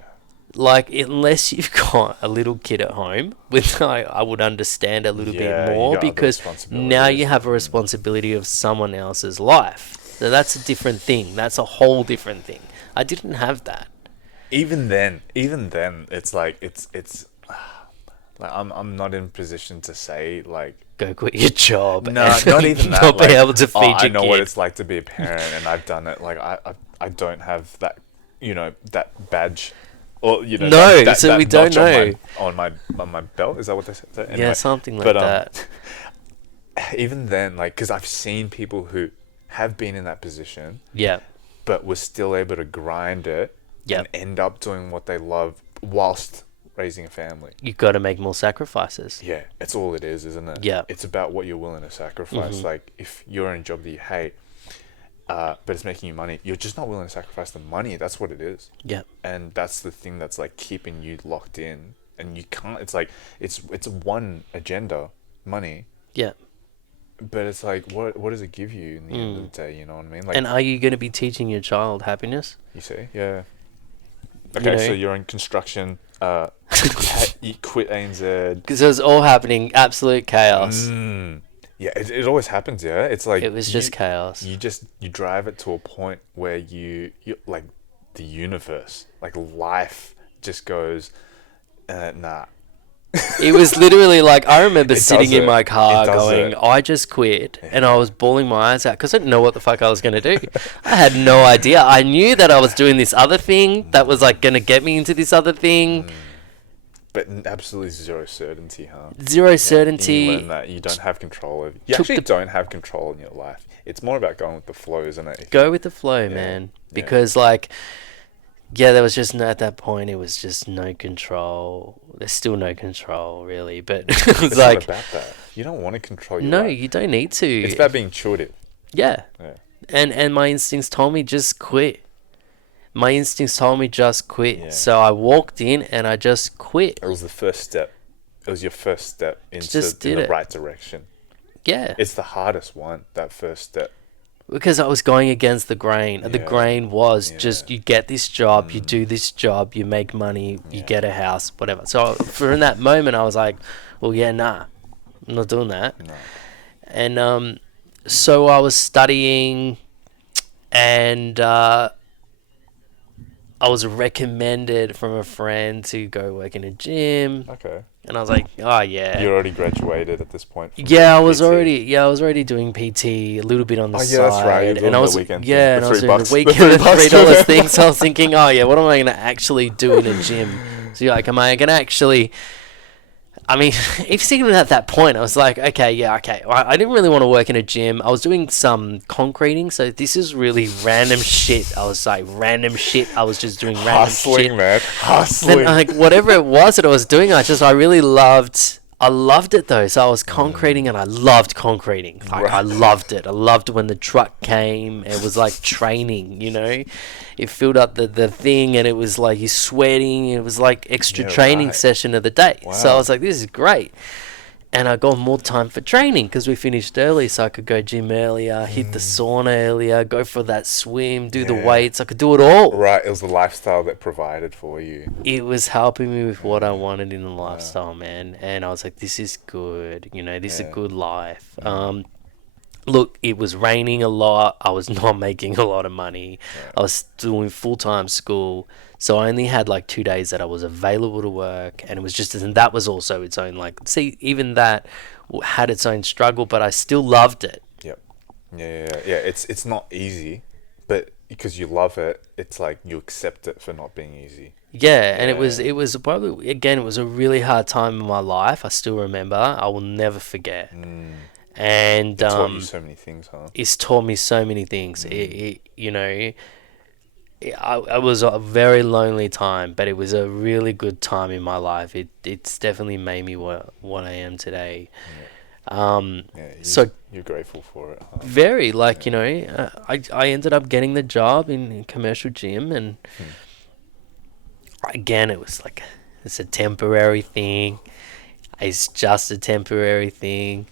Like, unless you've got a little kid at home, which I would understand a little bit more, because now you have a responsibility of someone else's life. So that's a different thing. That's a whole different thing. I didn't have that. Even then, it's like it's like I'm not in a position to say like go quit your job. No, not even that. Not be able to feed your I know kid. what it's like to be a parent, and I've done it. Like I don't have that, you know, that badge, or you know. No, that so we don't know. On my belt, is that what they say? Anyway, yeah, something like that. Even then, like, because I've seen people who have been in that position, yeah, but were still able to grind it, and end up doing what they love whilst raising a family. You've got to make more sacrifices. Yeah, it's all it is, isn't it? Yeah. It's about what you're willing to sacrifice. Mm-hmm. Like, if you're in a job that you hate, but it's making you money, you're just not willing to sacrifice the money. That's what it is. Yeah. And that's the thing that's, like, keeping you locked in. And you can't... It's like... It's one agenda, money. Yeah. But it's like, what does it give you in the end of the day? You know what I mean? Like, and are you going to be teaching your child happiness? You see? Yeah. Okay, so you're in construction... you quit ANZ because it was all happening, absolute chaos. Yeah, it always happens. Yeah, it's like it was just chaos. You drive it to a point where you like the universe, like life, just goes, nah. It was literally like, I remember It sitting does in my it. car It does going, it. I just quit. And I was bawling my eyes out because I didn't know what the fuck I was going to do. I had no idea. I knew that I was doing this other thing that was like going to get me into this other thing. But absolutely zero certainty, huh? Zero You certainty. learn that you don't have control over. You Took actually the- don't have control in your life. It's more about going with the flow, isn't it? Go with the flow, Yeah. man. Yeah. Because like, yeah, there was just at that point, it was just no control. There's still no control, really. But it was It's like, not about that. You don't want to control your no, life. you don't need to. It's about being intuitive. Yeah. Yeah. And my instincts told me just quit. My instincts told me just quit. Yeah. So I walked in and I just quit. It was the first step. It was your first step into Just in did the it. right direction. Yeah. It's the hardest one, that first step. Because I was going against the grain. The Yeah. grain was Yeah. just, you get this job, you do this job, you make money, you Yeah. get a house, whatever. So for in that moment, I was like, well, yeah, nah, I'm not doing that. No. And so I was studying, and I was recommended from a friend to go work in a gym, Okay. and I was like, oh yeah. You already graduated at this point. from Yeah, I was PT. already doing PT a little bit on the Oh, side. yeah, that's right, you're doing And I the was weekend thing, yeah, the and I was $3 doing bucks, the the weekend, the $3 $3 thing. So I was thinking, oh yeah, what am I gonna actually do in a gym? So you're like, am I gonna actually? I mean, even at that point, I was like, okay. I didn't really want to work in a gym. I was doing some concreting, so this is really random shit. I was like, random shit. I was just doing random Hustling, shit. man. Then, Hustling. like, whatever it was that I was doing, I really loved. I loved it though. So I was concreting, and I loved concreting. Like, I Right. loved it. I loved when the truck came. It was like training, you know. It filled up the thing, and it was like you're sweating. It was like extra Yeah, training right. session of the day. So I Wow. was like, this is great. And I got more time for training because we finished early, so I could go gym earlier, hit the sauna earlier, go for that swim, do the Yeah. weights. I could do it all. Right, it was the lifestyle that provided for you. It was helping me with what I wanted in the lifestyle, man. And I was like, this is good. You know, this is a Yeah. good life. Look, it was raining a lot. I was not making a lot of money. I was doing full-time school. So I only had like 2 days that I was available to work. And it was just, and that was also its own, like, see, even that had its own struggle, but I still loved it. Yep. Yeah. It's not easy, but because you love it, it's like you accept it for not being easy. Yeah, and Yeah. it was probably, again, it was a really hard time in my life. I still remember. I will never forget. And It taught you so many things, huh? it's taught me so many things. You know, I was a very lonely time, but it was a really good time in my life. It's definitely made me what I am today. Yeah, So you're grateful for it, huh? very, like, you know, I ended up getting the job in commercial gym, and again, it was like, it's a temporary thing. It's just a temporary thing.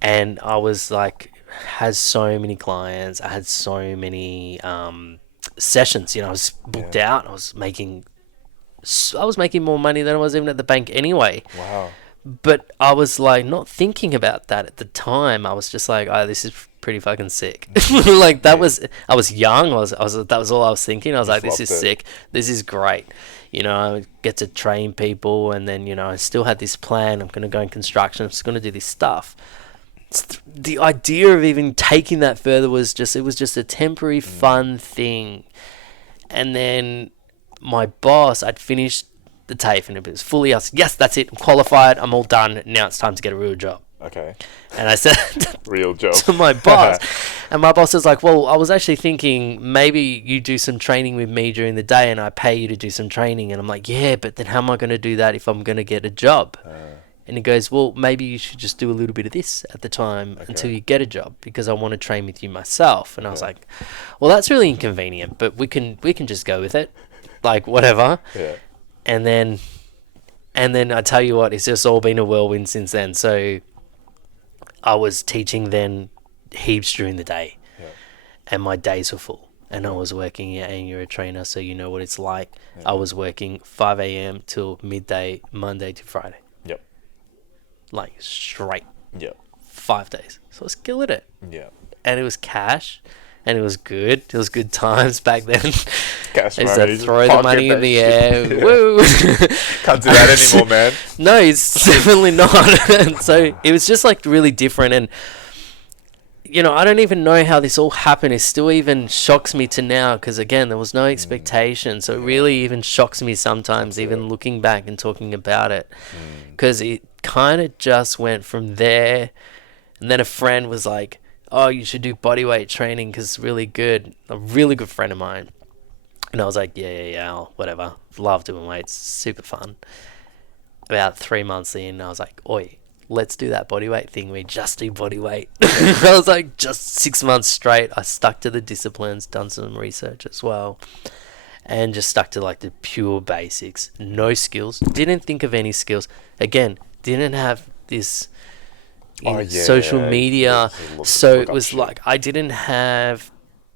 And I was like, had so many clients. I had so many sessions. You know, I was booked out. I was making more money than I was even at the bank anyway. Wow. But I was like not thinking about that at the time. I was just like, oh, this is pretty fucking sick. Like that was, I was young. That was all I was thinking. I was You like, this is loved it. sick. This is great. You know, I get to train people, and then, you know, I still had this plan. I'm going to go in construction. I'm just going to do this stuff. The idea of even taking that further was just, it was just a temporary fun thing. And then my boss, I'd finished the TAFE, and it was fully, I was, yes, that's it, I'm qualified, I'm all done, now it's time to get a real job. Okay. And I said Real job. to my boss, and my boss was like, well, I was actually thinking maybe you do some training with me during the day and I pay you to do some training. And I'm like, yeah, but then how am I going to do that if I'm going to get a job? And he goes, well, maybe you should just do a little bit of this at the time until you get a job, because I want to train with you myself. And I was like, well, that's really inconvenient, but we can just go with it, like whatever. Yeah. And then I tell you what, it's just all been a whirlwind since then. So I was teaching then heaps during the day, and my days were full. And I was working, and you're a trainer, so you know what it's like. I was working 5 a.m. till midday, Monday to Friday. Yep. Like straight Yep. 5 days. So I was killing it. Yeah. And it was cash, and it was good. It was good times back then. Cash I used money. to throw the money in the air. Yeah. Woo! Can't do that anymore, man. No, it's definitely not. And so it was just like really different. And, you know, I don't even know how this all happened. It still even shocks me to now because, again, there was no expectation. So it really even shocks me sometimes, even looking back and talking about it. Because it kind of just went from there. And then a friend was like, oh, you should do bodyweight training because it's really good. A really good friend of mine. And I was like, yeah, whatever. Love doing weights. Super fun. About 3 months in, I was like, oi, let's do that bodyweight thing. We just do bodyweight. I was like, just 6 months straight. I stuck to the disciplines, done some research as well. And just stuck to like the pure basics. No skills. Didn't think of any skills. Again, didn't have this in social media. So it was like, I didn't have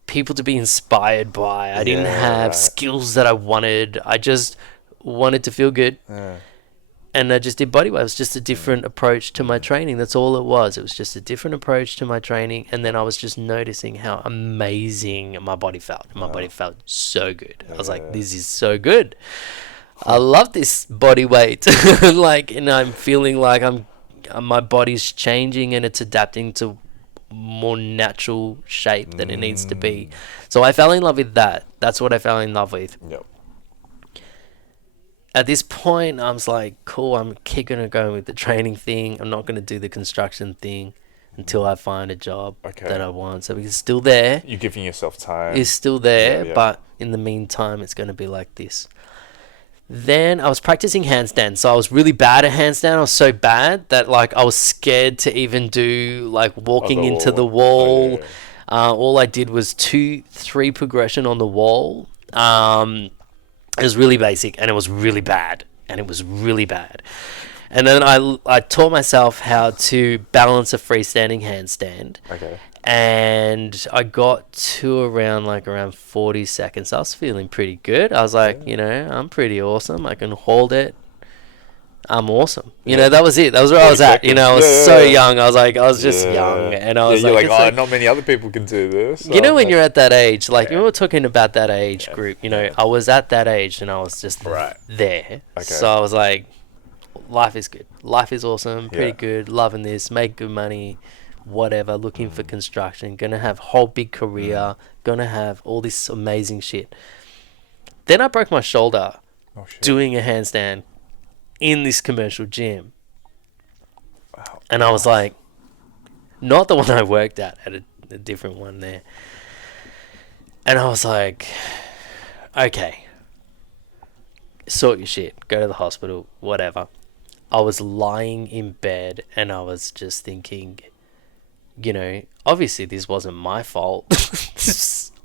people to be inspired by. I didn't have skills that I wanted. I just wanted to feel good. And I just did bodyweight. It was just a different approach to my training. That's all it was. It was just a different approach to my training. And then I was just noticing how amazing my body felt. My body felt so good. I was like, this is so good. I love this body weight. Like, and I'm feeling like my body's changing and it's adapting to more natural shape than it needs to be. So I fell in love with that. That's what I fell in love with. Yep. At this point, I was like, cool, I'm going to go with the training thing. I'm not going to do the construction thing until I find a job that I want. So it's still there. You're giving yourself time. It's still there, but in the meantime, it's going to be like this. Then I was practicing handstand. So I was really bad at handstand. I was so bad that like I was scared to even do like walking into the wall. All I did was 2-3 progression on the wall. It was really basic and it was really bad. And then I taught myself how to balance a freestanding handstand. Okay. And I got to around 40 seconds. I was feeling pretty good. I was like, you know, I'm pretty awesome. I can hold it. I'm awesome. You know, that was it. That was where I was at. You know, I was so young. I was just young. And I was you're like, oh, not many other people can do this. You know, when you're at that age, like, we were talking about that age group, you know, I was at that age and I was just there. Okay. So I was like, life is good. Life is awesome. Pretty good. Loving this. Make good money. Whatever. Looking for construction. Gonna have whole big career. Gonna have all this amazing shit. Then I broke my shoulder doing a handstand in this commercial gym. Wow. And I was like, not the one I worked at a different one there. And I was like, okay, sort your shit, go to the hospital, whatever. I was lying in bed and I was just thinking, you know, obviously this wasn't my fault.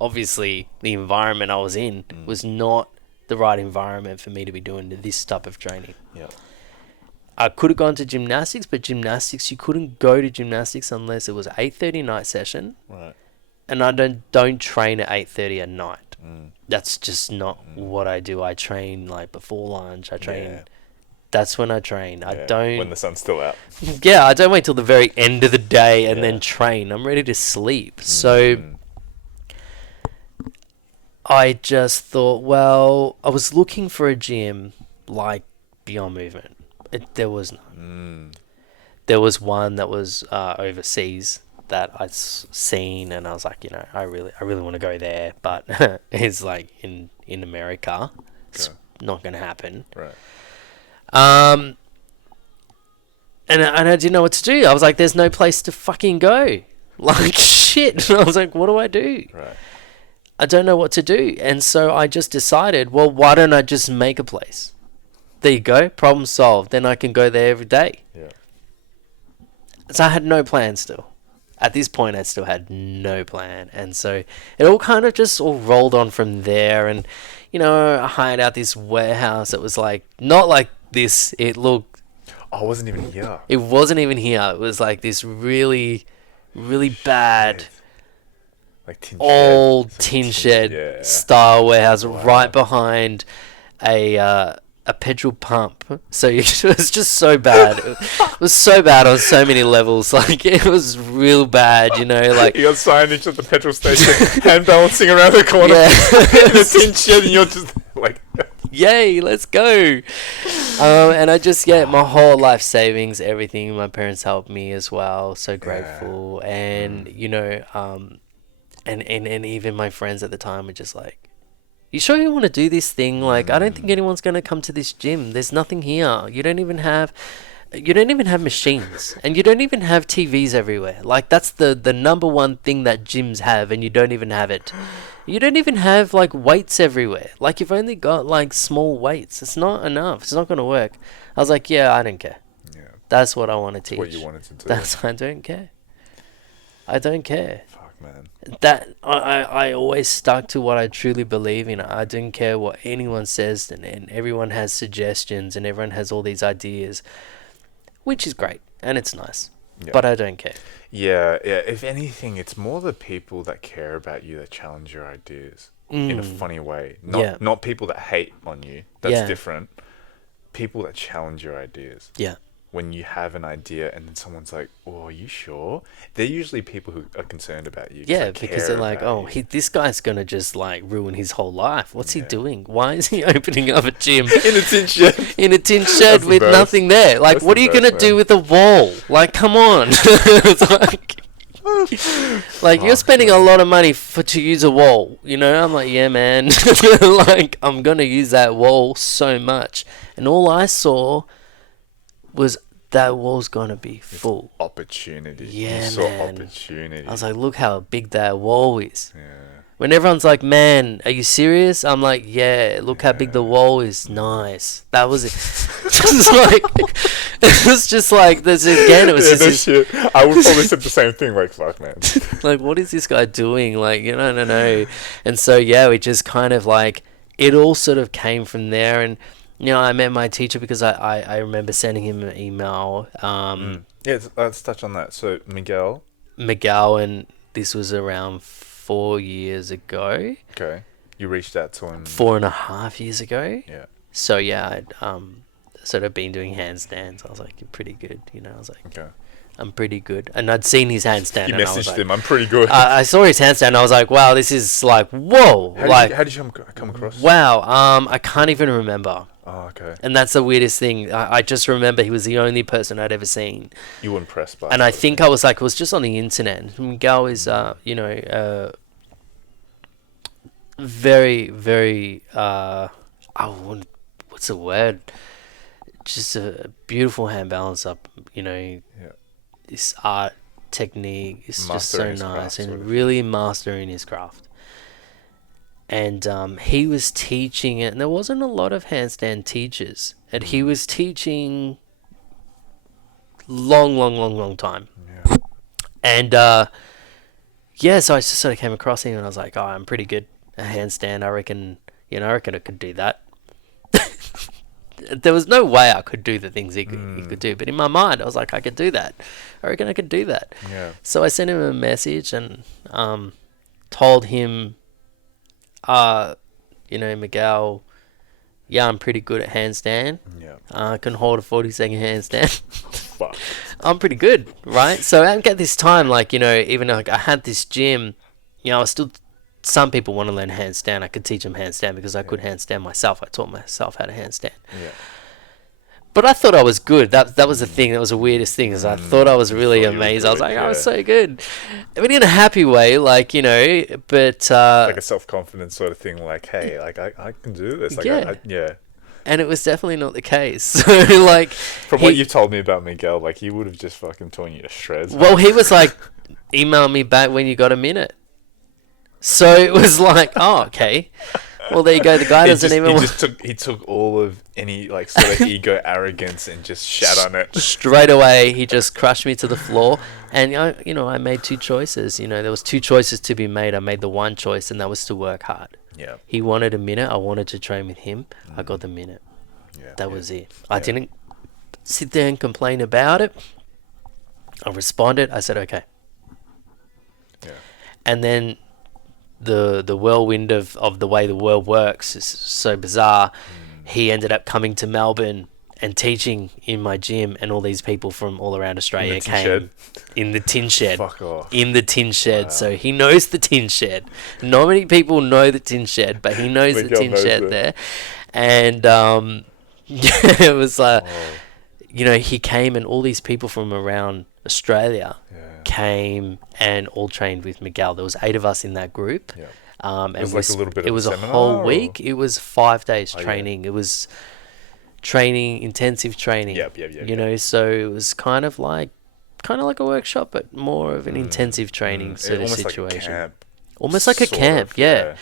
Obviously the environment I was in was not the right environment for me to be doing this type of training. Yeah. I could have gone to gymnastics, but gymnastics, you couldn't go to gymnastics unless it was 8:30 night session. Right. And I don't train at 8:30 at night. That's just not what I do. I train like before lunch. I train. That's when I train. I don't. When the sun's still out. Yeah, I don't wait till the very end of the day and then train. I'm ready to sleep. So I just thought, well, I was looking for a gym like Beyond Movement. There was none. There was one that was overseas that I'd seen, and I was like, you know, I really want to go there, but it's like in America. It's not going to happen. Right. And I didn't know what to do. I was like, there's no place to fucking go. Like, shit. And I was like, what do I do? Right. I don't know what to do. And so I just decided, well, why don't I just make a place? There you go. Problem solved. Then I can go there every day. Yeah. So I had no plan still. At this point, I still had no plan. And so it all kind of just all rolled on from there. And, you know, I hired out this warehouse. It was like, not like this. It looked... Oh, it wasn't even here. It wasn't even here. It was like this really, really bad... Like old tin shed style warehouse right behind a a petrol pump. So it was just so bad. It was so bad on so many levels. Like, it was real bad, you know, like... You got signage at the petrol station, hand balancing around the corner in a tin shed, and you're just like... Yay, let's go. And I just, my whole life savings, everything, my parents helped me as well. So grateful. And, you know, and even my friends at the time were just like, you sure you want to do this thing? Like, I don't think anyone's going to come to this gym. There's nothing here. You don't even have machines, and you don't even have TVs everywhere. Like, that's the number one thing that gyms have, and you don't even have it. You don't even have, like, weights everywhere. Like, you've only got, like, small weights. It's not enough. It's not going to work. I was like, yeah, I don't care. Yeah. That's what I want to teach. What you wanted to do. I don't care. I don't care. Fuck, man. That I always stuck to what I truly believe in. I didn't care what anyone says, and everyone has suggestions, and everyone has all these ideas, which is great, and it's nice. Yeah. But I don't care. Yeah. If anything, it's more the people that care about you that challenge your ideas in a funny way. Not people that hate on you. That's different. People that challenge your ideas. Yeah. When you have an idea and then someone's like, "Oh, are you sure?" They're usually people who are concerned about you. Yeah, because they're like, "Oh, this guy's gonna just like ruin his whole life. What's he doing? Why is he opening up a gym in a tin shed? In a tin shed with nothing there? Like, what are you gonna do with a wall? Like, come on!" It's like you're spending a lot of money to use a wall. You know, I'm like, yeah, man. Like, I'm gonna use that wall so much, and all I saw was that wall's gonna be full. It's opportunity. Yeah, you saw man. Opportunity. I was like, look how big that wall is. Yeah. When everyone's like, man, are you serious? I'm like, yeah, look how big the wall is. Nice. That was it. It was just like, there's again, it was just shit. I would probably said the same thing, like, fuck, man. Like, what is this guy doing? Like, you know, no. And so, we just kind of like, it all sort of came from there. And, you know, I met my teacher because I remember sending him an email. Yeah, let's touch on that. So, Miguel, and this was around 4 years ago. Okay. You reached out to him 4.5 years ago. Yeah. So, I'd sort of been doing handstands. I was like, you're pretty good. You know, I was like, okay, I'm pretty good. And I'd seen his handstand. You and I was messaged like, him, I'm pretty good. I saw his handstand and I was like, wow, this is like, whoa. How did you come across? Wow. I can't even remember. Oh, okay. And that's the weirdest thing. I just remember he was the only person I'd ever seen. You were impressed by it. And I think I was like, it was just on the internet. Miguel is, you know, very, very, what's the word? Just a beautiful hand balance up, you know. Yeah. This art technique is just so nice and really mastering his craft. And he was teaching it, and there wasn't a lot of handstand teachers, and he was teaching long time. Yeah. And so I just sort of came across him, and I was like, oh, I'm pretty good at handstand. I reckon I could do that. There was no way I could do the things he could do, but in my mind, I was like, I could do that. I reckon I could do that. Yeah. So I sent him a message and told him, you know, Miguel, I'm pretty good at handstand. Yeah. I can hold a 40-second handstand. Fuck. I'm pretty good, right? So at this time, like, you know, even like I had this gym, you know, I was still. Some people want to learn handstand. I could teach them handstand because I could handstand myself. I taught myself how to handstand. Yeah. But I thought I was good. That was the thing. That was the weirdest thing. Is I thought I was really amazing. I was like, I was so good. I mean, in a happy way, like, you know, but... like a self-confidence sort of thing. Like, hey, like, I can do this. Like, yeah. And it was definitely not the case. So, like... From what you told me about Miguel, like, he would have just fucking torn you to shreds. Well, he was like, email me back when you got a minute. So it was like, oh, okay. Well, there you go. The guy doesn't even. He took all of any like sort of ego arrogance and just shat on it straight away. He just crushed me to the floor, and I made two choices. You know, there was two choices to be made. I made the one choice, and that was to work hard. Yeah. He wanted a minute. I wanted to train with him. I got the minute. Yeah. That was it. I didn't sit there and complain about it. I responded. I said, okay. Yeah. And then. The whirlwind of the way the world works is so bizarre. he ended up coming to Melbourne and teaching in my gym, and all these people from all around Australia came in the tin shed. Fuck off. In the tin shed. So he knows the tin shed. Not many people know the tin shed, but he knows the tin shed there. And it was he came, and all these people from around Australia came and all trained with Miguel. There was 8 of us in that group. Yeah. And it was like a little bit of it was a a seminar, whole or? week. It was 5 days training. It was training, intensive training. So it was kind of like a workshop, but more of an intensive training sort of situation. Almost like a camp, yeah.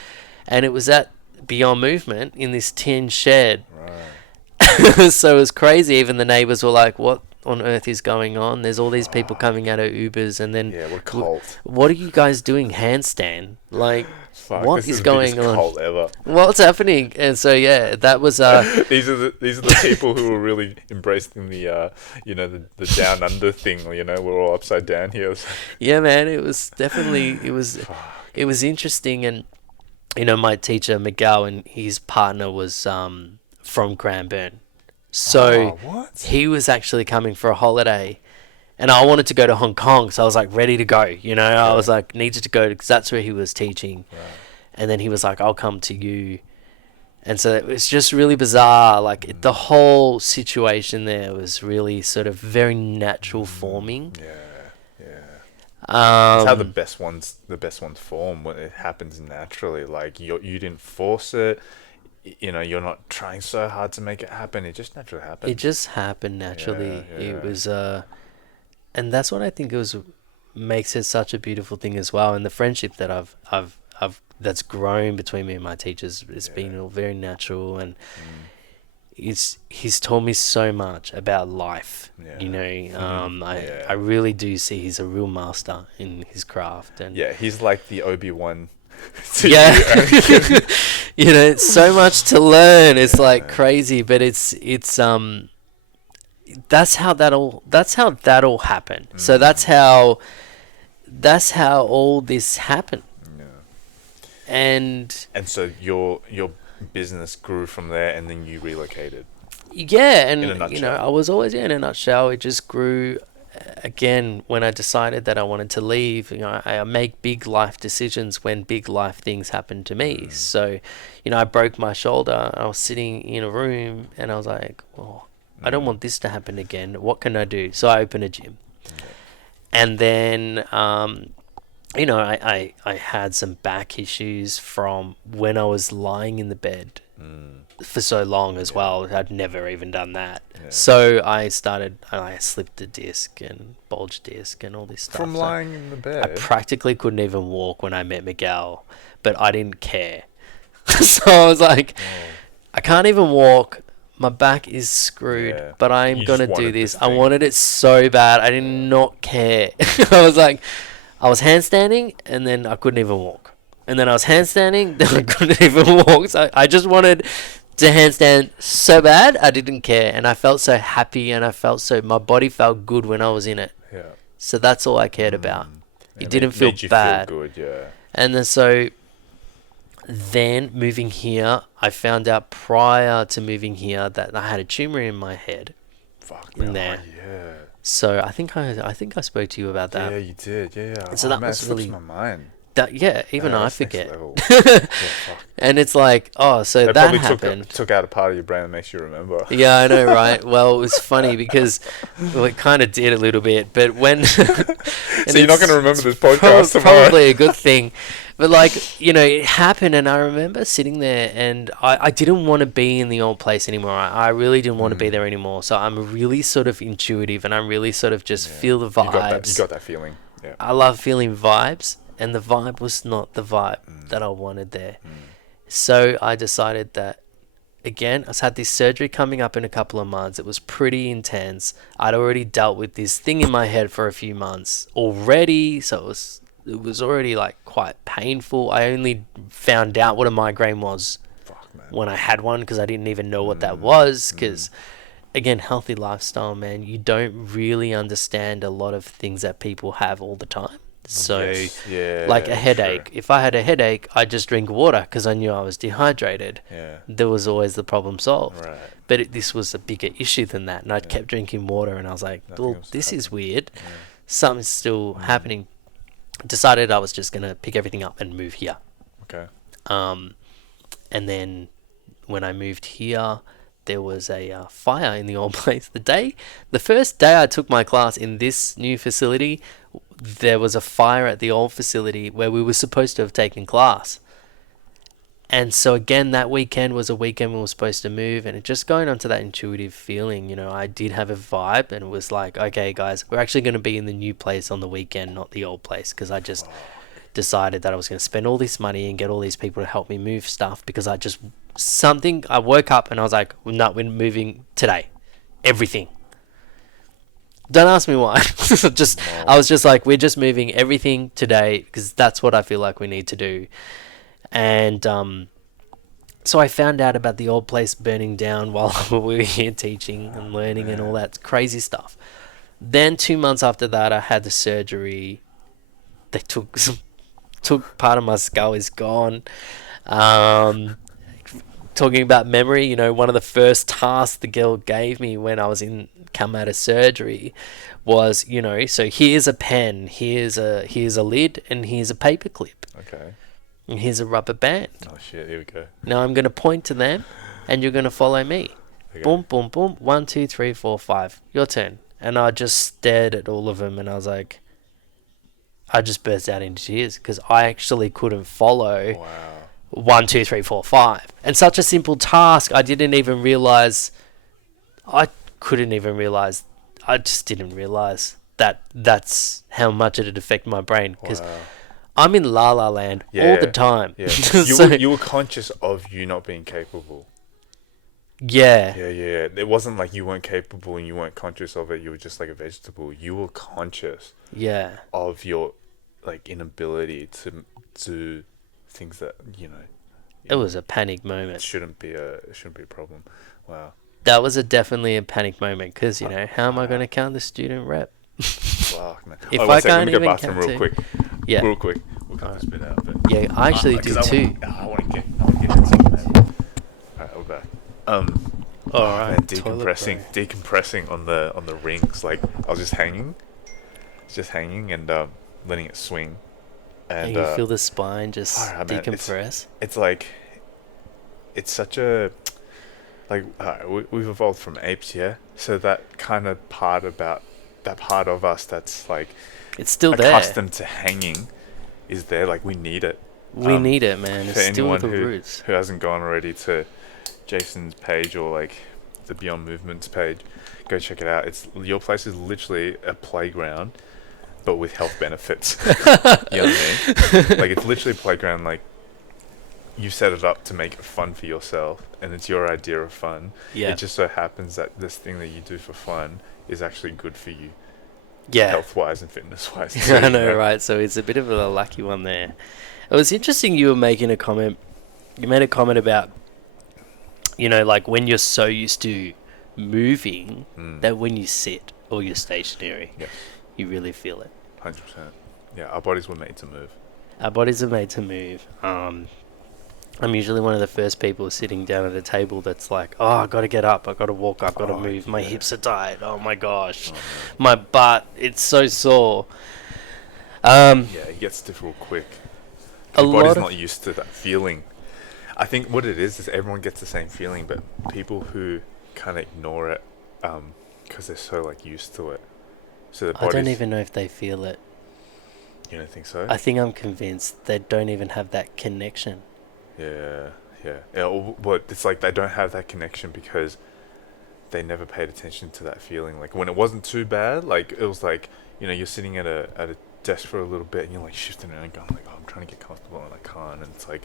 And it was at Beyond Movement in this tin shed. Right. So it was crazy. Even the neighbours were like, "What on earth is going on? There's all these people coming out of Ubers, and then what a cult. What are you guys doing handstand? Like, what is going on? Cult ever. What's happening?" And so that was these are the people who were really embracing the the down under thing. We're all upside down here. Yeah, man. It was definitely it was interesting, and my teacher Miguel and his partner was from Cranbourne. So he was actually coming for a holiday, and I wanted to go to Hong Kong, so I was like ready to go. I was like needed to go because that's where he was teaching. Right. And then he was like, "I'll come to you," and so it was just really bizarre. Like the whole situation there was really sort of very natural forming. It's how the best ones form when it happens naturally. Like you didn't force it. You're not trying so hard to make it happen. It just naturally happened. It just happened naturally. It was, and that's what I think makes it such a beautiful thing as well. And the friendship that I've that's grown between me and my teachers, it's been all very natural, and he's taught me so much about life. I really do see he's a real master in his craft, and he's like the Obi-Wan. It's so much to learn. It's like crazy, but it's that's how that all happened. So that's how all this happened. And so your business grew from there, and then you relocated. And in a nutshell. I was always in a nutshell. It just grew. Again, when I decided that I wanted to leave, I make big life decisions when big life things happen to me. So, I broke my shoulder. I was sitting in a room, and I was like, "Oh, I don't want this to happen again. What can I do?" So I opened a gym, and then, I had some back issues from when I was lying in the bed for so long as well. I'd never even done that. So I slipped a disc and bulged disc and all this stuff. From lying in the bed? I practically couldn't even walk when I met Miguel, but I didn't care. So I was like, I can't even walk. My back is screwed, but I'm going to do this. I wanted it so bad. I did not care. I was like, I was handstanding, and then I couldn't even walk. And then I was handstanding, then I couldn't even walk. So I just wanted to handstand so bad, I didn't care. And I felt so happy, and my body felt good when I was in it. Yeah. So that's all I cared about. It didn't feel bad. Feel good, yeah. And then moving here, I found out prior to moving here that I had a tumor in my head. Fuck, in there. Yeah. So I think I spoke to you about that. Yeah, you did. Yeah. And so that was really my mind. Even I forget. And it's like, so that happened. Took out a part of your brain that makes you remember. Yeah, I know, right? Well, it was funny because it kind of did a little bit, but when. So you're not going to remember this podcast tomorrow. Probably a good thing. But it happened, and I remember sitting there, and I didn't want to be in the old place anymore. I really didn't want to be there anymore. So I'm really sort of intuitive, and I really sort of just feel the vibes. You got that feeling. Yeah. I love feeling vibes, and the vibe was not the vibe that I wanted there. So I decided that, again, I had this surgery coming up in a couple of months. It was pretty intense. I'd already dealt with this thing in my head for a few months already, so it was already quite painful. I only found out what a migraine was when I had one, because I didn't even know what that was. Because again, healthy lifestyle, man, you don't really understand a lot of things that people have all the time. So, Yes, yeah, like a true. headache. If I had a headache, I'd just drink water because I knew I was dehydrated. Yeah. There was always the problem solved. Right. But this was a bigger issue than that. And I'd Yeah. kept drinking water and I was like, Nothing well, was this is happening. weird. Yeah. Something's still happening. Decided I was just going to pick everything up and move here. Okay. And then when I moved here, there was a fire in the old place. The first day I took my class in this new facility, there was a fire at the old facility where we were supposed to have taken class. And so again, that weekend was a weekend we were supposed to move, and it just going onto that intuitive feeling, you know, I did have a vibe, and it was like, okay, guys, we're actually going to be in the new place on the weekend, not the old place, because I just decided that I was going to spend all this money and get all these people to help me move stuff because I woke up and I was like, no, we're moving today. Everything. Don't ask me why. I was just like, we're just moving everything today because that's what I feel like we need to do. And so I found out about the old place burning down while we were here teaching and learning and all that crazy stuff. Then 2 months after that, I had the surgery. They took part of my skull is gone. Talking about memory, you know, one of the first tasks the girl gave me when I was come out of surgery was, you know, so here's a pen, here's a lid, and here's a paper clip. Okay. And here's a rubber band. Oh shit! Here we go. Now I'm going to point to them, and you're going to follow me. Okay. Boom, boom, boom. 1, 2, 3, 4, 5. Your turn. And I just stared at all of them, and I was like, I just burst out into tears because I actually couldn't follow. Wow. 1, 2, 3, 4, 5. And such a simple task, I didn't even realize. I just didn't realize that that's how much it had affected my brain because I'm in La La Land all the time. Yeah. So, you were conscious of you not being capable. yeah. Yeah. It wasn't like you weren't capable and you weren't conscious of it. You were just like a vegetable. You were conscious Yeah. of your like inability to do things that It was a panic it moment. shouldn't be a problem. Wow. That was definitely a panic moment because, you know, how am I going to count the student rep? Fuck, man. If One I second, can't let me go even bathroom count real two. quick. Yeah. Real quick. We'll cut this bit out. But Yeah, I actually do too. I want to get into it, man. Alright, we're back. Alright, Man, toilet decompressing on the rings. Like I was just hanging and letting it swing. And And you feel the spine just alright, man, decompress. it's like it's such a like we've evolved from apes, yeah. So that kind of part of us that's like It's still there. accustomed to hanging is there. Like we need it. We need it, man. For It's still anyone the who roots. hasn't gone already to Jason's page or like the Beyond Movements page, go check it out. Your place is literally a playground, but with health benefits. You know what I mean? Like it's literally a playground. Like you set it up to make it fun for yourself, and it's your idea of fun. Yeah. It just so happens that this thing that you do for fun is actually good for you, Yeah. health-wise and fitness-wise. I know, right? So it's a bit of a lucky one there. It was interesting you were making a comment. You made a comment about, you know, like when you're so used to moving that when you sit or you're stationary, Yes. you really feel it. 100%. Yeah, our bodies were made to move. Our bodies are made to move. I'm usually one of the first people sitting down at a table that's like, oh, I got to get up. I got to walk. I've got to move. My hips are tight. Oh, my gosh. My butt, it's so sore. Yeah, it gets difficult quick. A Your lot body's of- not used to that feeling. I think what it is everyone gets the same feeling, but people who kind of ignore it because they're so like used to it. So the I bodies. don't even know if they feel it. You don't think so? I think I'm convinced they don't even have that connection. Yeah. But it's like they don't have that connection because they never paid attention to that feeling. Like when it wasn't too bad, like it was like you're sitting at a desk for a little bit and you're like shifting around and going like, oh, I'm trying to get comfortable and I can't. And it's like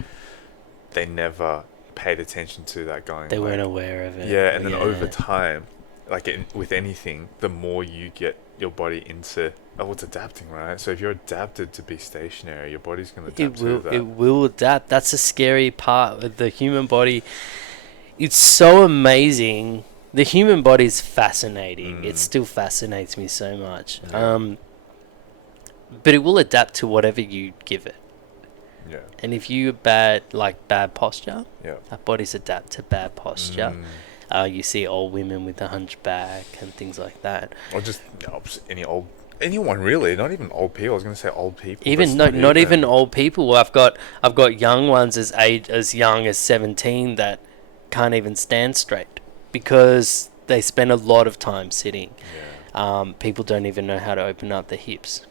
they never paid attention to that going. They like, weren't aware of it. Yeah, and then over time, like with anything, the more you get your body into it's adapting, right? So if you're adapted to be stationary, your body's going to adapt to that. It will adapt. That's the scary part of the human body. It's so amazing. The human body is fascinating. It still fascinates me so much. Yeah. but it will adapt to whatever you give it. Yeah. And if you bad posture, Yeah. our bodies adapt to bad posture. You see old women with a hunchback and things like that. Or just anyone really, not even old people. I was going to say old people. Even not even old people. I've got young ones as young as 17 that can't even stand straight because they spend a lot of time sitting. Yeah. People don't even know how to open up their hips.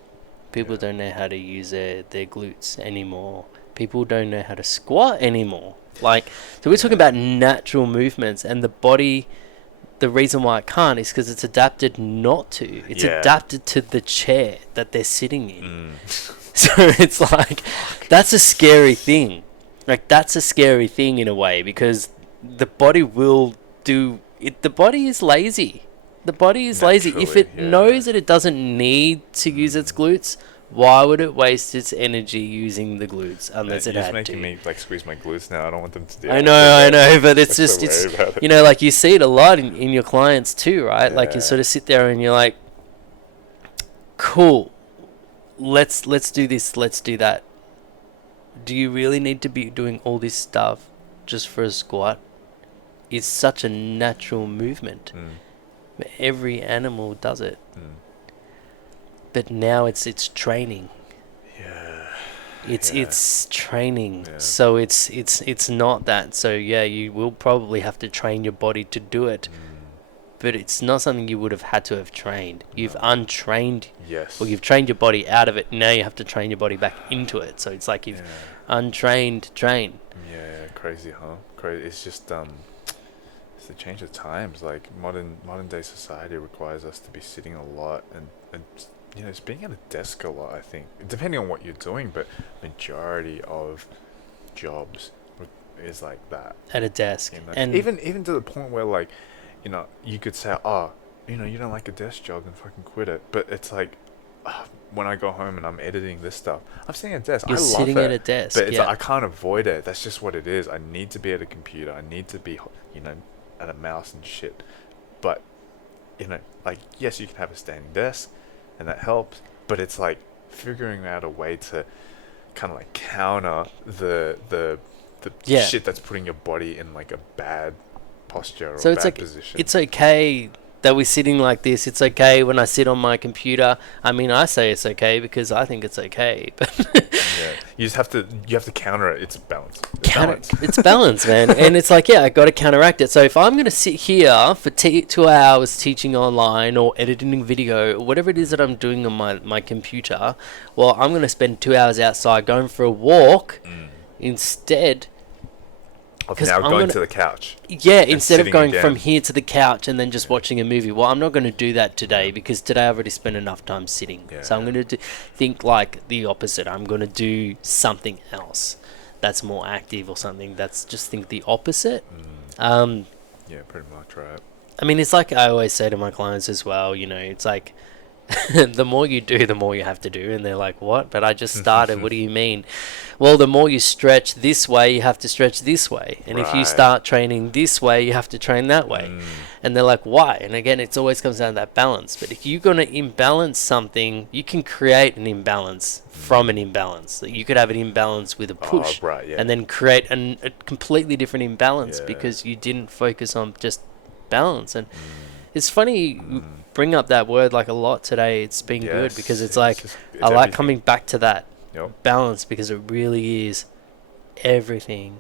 People don't know how to use their glutes anymore. People don't know how to squat anymore. Like, so we're talking about natural movements, and the body, the reason why it can't is because it's adapted not to. It's adapted to the chair that they're sitting in. So it's like, that's a scary thing. Like, that's a scary thing in a way, because the body will do it. The body is lazy. The body is lazy. If it knows that it doesn't need to use its glutes, why would it waste its energy using the glutes unless it had to? You're just making me like squeeze my glutes now. I don't want them to do I know, but it's just, you know, like you see it a lot in your clients too, right? Yeah. Like you sort of sit there and you're like, cool, let's do this, let's do that. Do you really need to be doing all this stuff just for a squat? It's such a natural movement. Every animal does it. But now it's training. It's training. So it's not that. So yeah, you will probably have to train your body to do it. But it's not something you would have had to have trained. You've untrained. Yes. Or you've trained your body out of it. Now you have to train your body back into it. So it's like you've untrained, train. Yeah, crazy, huh? Crazy. It's just it's the change of times. Like modern day society requires us to be sitting a lot and you know, it's being at a desk a lot. I think depending on what you're doing, but majority of jobs is like that At a desk. You know? And even to the point where, like, you know, you could say, oh, you know, you don't like a desk job, then fucking quit it. But it's like, when I go home and I'm editing this stuff, I'm sitting at a desk. You're I love sitting it, at a desk, but it's like, I can't avoid it. That's just what it is. I need to be at a computer. I need to be, you know, at a mouse and shit. But, you know, like, yes, you can have a standing desk, and that helps. But it's like figuring out a way to kind of like counter the shit that's putting your body in like a bad posture or so bad position. It's okay that we're sitting like this. It's okay when I sit on my computer. I mean, I say it's okay because I think it's okay. But you have to counter it. It's balance. It's balance, man. And it's like, I got to counteract it. So if I'm going to sit here for 2 hours teaching online or editing video, or whatever it is that I'm doing on my computer, well, I'm going to spend 2 hours outside going for a walk instead. Of now going to the couch. Yeah, instead of going again from here to the couch and then just watching a movie. Well, I'm not going to do that today because today I've already spent enough time sitting. So I'm going to think like the opposite. I'm going to do something else that's more active or something that's just think the opposite. Yeah, pretty much, right. I mean, it's like I always say to my clients as well, you know, it's like the more you do, the more you have to do. And they're like, what? But I just started. What do you mean? Well, the more you stretch this way, you have to stretch this way. And if you start training this way, you have to train that way. And they're like, why? And again, it always comes down to that balance. But if you're going to imbalance something, you can create an imbalance from an imbalance. You could have an imbalance with a push and then create a completely different imbalance because you didn't focus on just balance. And it's funny you bring up that word like a lot today. It's been good because it's like it's I like coming back to that balance because it really is everything.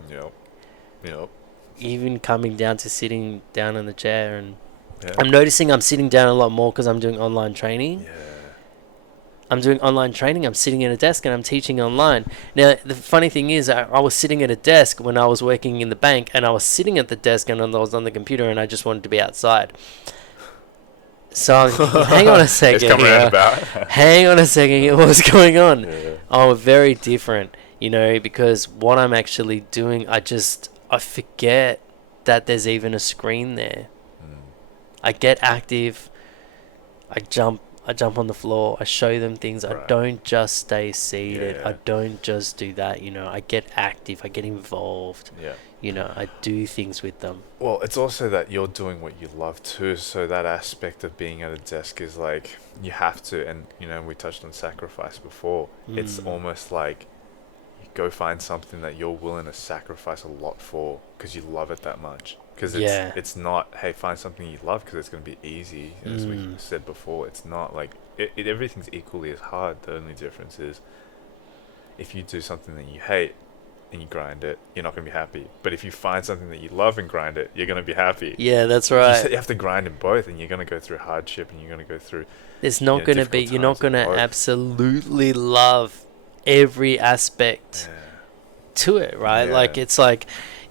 Even coming down to sitting down in the chair, and I'm noticing I'm sitting down a lot more because I'm doing online training. I'm doing online training. I'm sitting at a desk and I'm teaching online. Now, the funny thing is, I was sitting at a desk when I was working in the bank, and I was sitting at the desk and I was on the computer, and I just wanted to be outside. So hang on a second. It's coming about. Hang on a second. What's going on? Oh, very different, you know, because what I'm actually doing, I forget that there's even a screen there. I get active. I jump I jump on the floor. I show them things. I Right. don't just stay seated. Yeah. I don't just do that. I get active. I get involved. Yeah. I do things with them. Well, it's also that you're doing what you love too. So that aspect of being at a desk is like you have to, and we touched on sacrifice before. It's almost like you go find something that you're willing to sacrifice a lot for because you love it that much. Because it's not, hey, find something you love because it's going to be easy. As we said before, it's not like everything's equally as hard. The only difference is if you do something that you hate and you grind it, you're not going to be happy. But if you find something that you love and grind it, you're going to be happy. Yeah, that's right. You have to grind in both, and you're going to go through hardship, and you're going to go through. There's not going to be. You're not going to absolutely love every aspect to it, right? Yeah. Like it's like.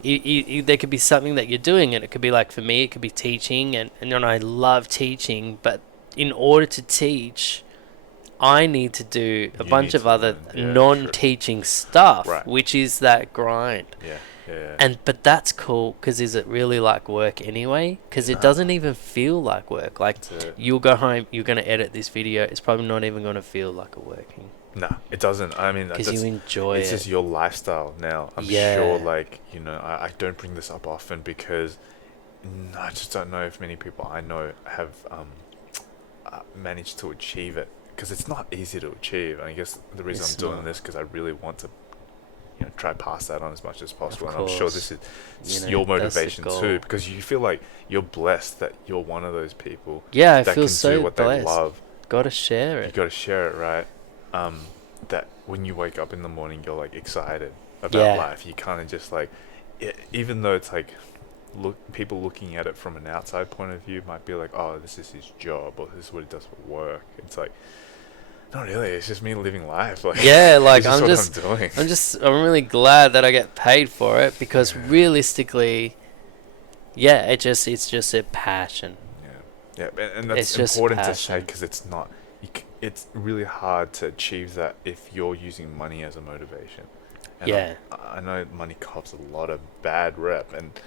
There could be something that you're doing, and it could be like, for me, it could be teaching, and I love teaching, but in order to teach, I need to do a bunch of other non-teaching stuff, Right. which is that grind. Yeah. But that's cool, because is it really like work anyway? Because it doesn't even feel like work. Like, you'll go home, you're going to edit this video, it's probably not even going to feel like a working. No, it doesn't. I mean, because you enjoy it's just your lifestyle now. I'm sure, like, I don't bring this up often because I just don't know if many people I know have managed to achieve it, because it's not easy to achieve. And I guess the reason I'm doing this because I really want to try pass that on as much as possible. And I'm sure this is your motivation too, because you feel like you're blessed that you're one of those people I that feel can so do what blessed. they love. Gotta share it. You gotta share it, right? That when you wake up in the morning, you're like excited about life. You kind of just like, even though it's like, people looking at it from an outside point of view might be like, oh, this is his job, or this is what he does for work. It's like, not really. It's just me living life. Like, like I'm doing. I'm really glad that I get paid for it, because realistically, it's just a passion. Yeah, and that's important to say, because it's not. It's really hard to achieve that if you're using money as a motivation. And I know money cops a lot of bad rep, and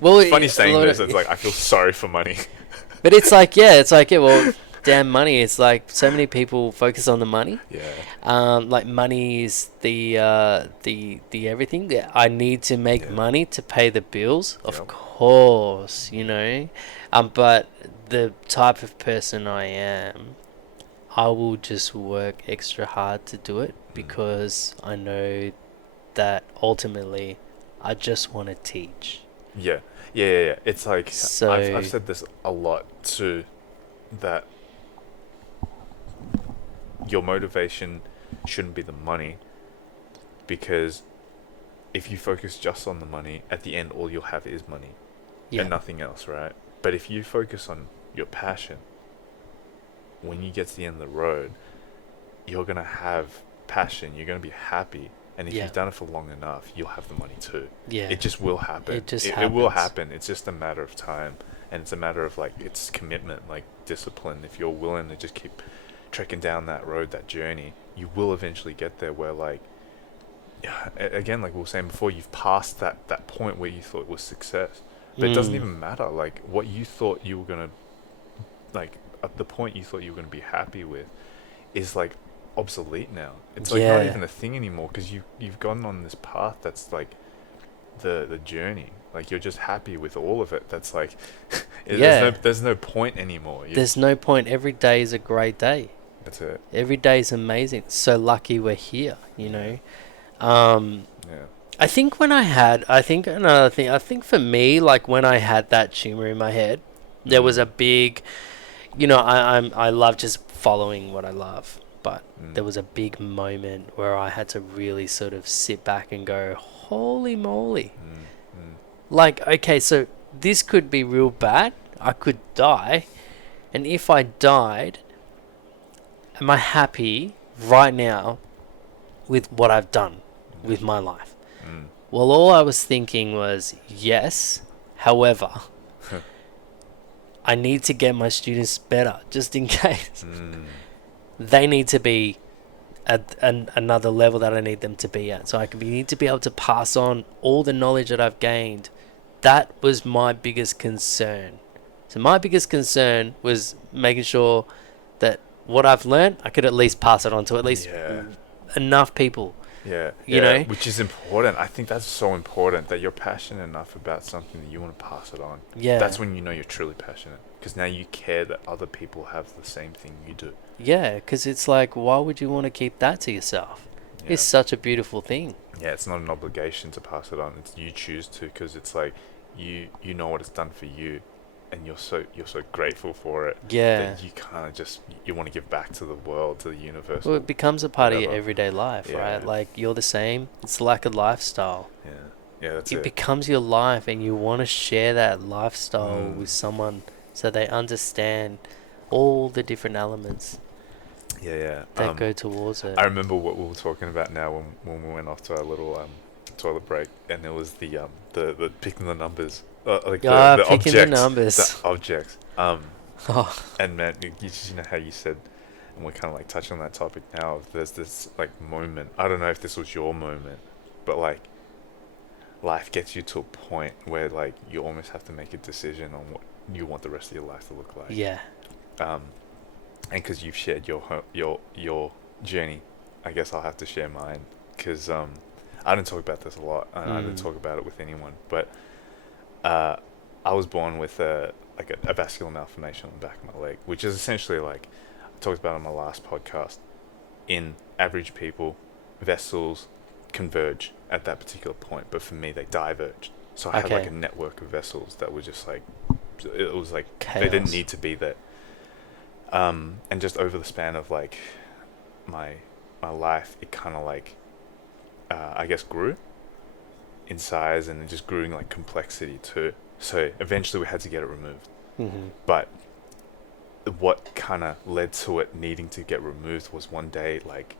funny saying this. It's like I feel sorry for money. But it's like, well, damn money. It's like so many people focus on the money. Like money is the everything. I need to make money to pay the bills, of course, but the type of person I am, I will just work extra hard to do it, because I know that ultimately I just want to teach. Yeah. It's like, so, I've said this a lot too, that your motivation shouldn't be the money, because if you focus just on the money, at the end all you'll have is money and nothing else, right? But if you focus on your passion, when you get to the end of the road, you're going to have passion, you're going to be happy, and if you've done it for long enough, you'll have the money too. It just will happen. It will happen. It's just a matter of time, and it's a matter of like, it's commitment, like discipline. If you're willing to just keep trekking down that road, that journey, you will eventually get there where, like, again, like we were saying before, you've passed that point where you thought was success. But it doesn't even matter, like, what you thought you were going to, like, at the point you thought you were going to be happy with is, like, obsolete now. It's, like, not even a thing anymore, because you've gone on this path that's, like, the journey. Like, you're just happy with all of it. That's, like, there's no point anymore. There's no point. Every day is a great day. That's it. Every day is amazing. So lucky we're here, I think another thing, I think for me, like when I had that tumor in my head, there was a big, I love just following what I love, but there was a big moment where I had to really sort of sit back and go, holy moly. Like, okay, so this could be real bad. I could die. And if I died, am I happy right now with what I've done with my life? Well, all I was thinking was, yes, however, I need to get my students better, just in case. They need to be at another level that I need them to be at. So I need to be able to pass on all the knowledge that I've gained. That was my biggest concern So my biggest concern was making sure that what I've learned, I could at least pass it on to at least enough people. Yeah, You know? which is important. I think that's so important, that you're passionate enough about something that you want to pass it on. Yeah. That's when you know you're truly passionate, because now you care that other people have the same thing you do. Yeah, because it's like, why would you want to keep that to yourself? Yeah. It's such a beautiful thing. Yeah, it's not an obligation to pass it on. It's you choose to, because it's like you know what it's done for you, and you're so grateful for it. Yeah. That you kind of just you want to give back to the world, to the universe. Well, it becomes a part of your whatever. everyday life, Yeah. right? Like, you're the same. It's like a lifestyle. Yeah, that's It it. becomes your life, and you want to share that lifestyle with someone so they understand all the different elements Yeah. that go towards it. I remember what we were talking about now when we went off to our little toilet break, and it was the picking the numbers, like the picking objects, the numbers. the objects. Oh, And man, you know how you said, and we're kind of like touching on that topic now. There's this like moment. I don't know if this was your moment, but like life gets you to a point where like you almost have to make a decision on what you want the rest of your life to look like. yeah. And because you've shared your journey, I guess I'll have to share mine, because I didn't talk about this a lot. I didn't talk about it with anyone, but I was born with a vascular malformation on the back of my leg, which is essentially like I talked about on my last podcast. In average people, vessels converge at that particular point, but for me they diverged. So I had like a network of vessels that were just like, it was like Chaos. they didn't need to be there. And just over the span of like my life, it kind of like I guess grew in size, and it just grew in like complexity too. So eventually we had to get it removed. Mm-hmm. But what kind of led to it needing to get removed was one day like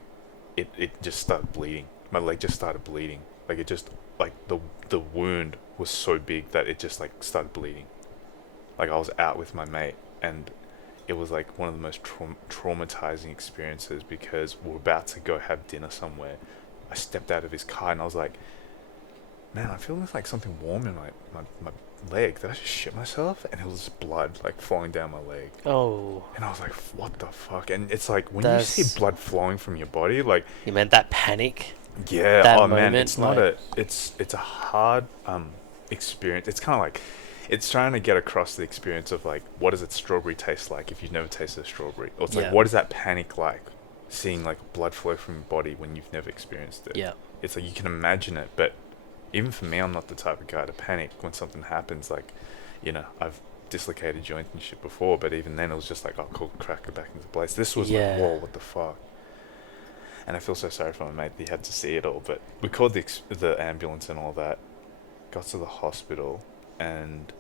it just started bleeding. My leg just started bleeding. Like it just like the wound was so big that it just like started bleeding. Like I was out with my mate, and it was like one of the most traumatizing experiences, because we were about to go have dinner somewhere. I stepped out of his car and I was like, man, I feel like something warm in my leg. Did I just shit myself? And it was blood like flowing down my leg. Oh. And I was like, what the fuck? And it's like when That's... you see blood flowing from your body, like, you meant that panic? yeah. That Oh man, moment, it's not it's a hard experience. It's kind of like it's trying to get across the experience of like, what does a strawberry taste like if you've never tasted a strawberry? Or it's like, what is that panic like, seeing like blood flow from your body when you've never experienced it? Yeah. It's like you can imagine it, but even for me, I'm not the type of guy to panic when something happens. Like, you know, I've dislocated joints and shit before, but even then it was just like, oh cool, crack it back into place. This was like, whoa, what the fuck? And I feel so sorry for my mate that he had to see it all, but we called the ambulance and all that, got to the hospital, and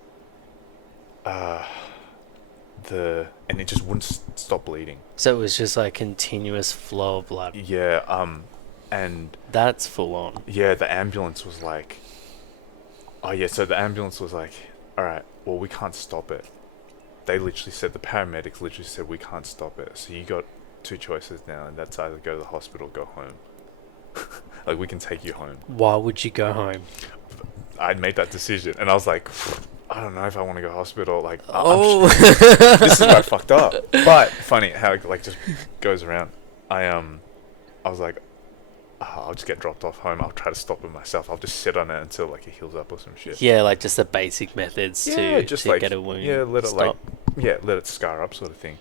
and it just wouldn't stop bleeding. So it was just like continuous flow of blood. Yeah. And that's full on. Yeah, the ambulance was like, oh yeah, so the ambulance was like, all right, well, we can't stop it. They literally said, the paramedics literally said, we can't stop it. So you got two choices now, and that's either go to the hospital or go home. Like, we can take you home. Why would you go home? I'd made that decision, and I was like, I don't know if I want to go hospital. Like, this is where I fucked up. But funny how it like just goes around. I was like, I'll just get dropped off home. I'll try to stop it myself. I'll just sit on it until like it heals up or some shit. Yeah, like just the basic methods to like, get a wound. Yeah, let it stop. let it scar up, sort of thing.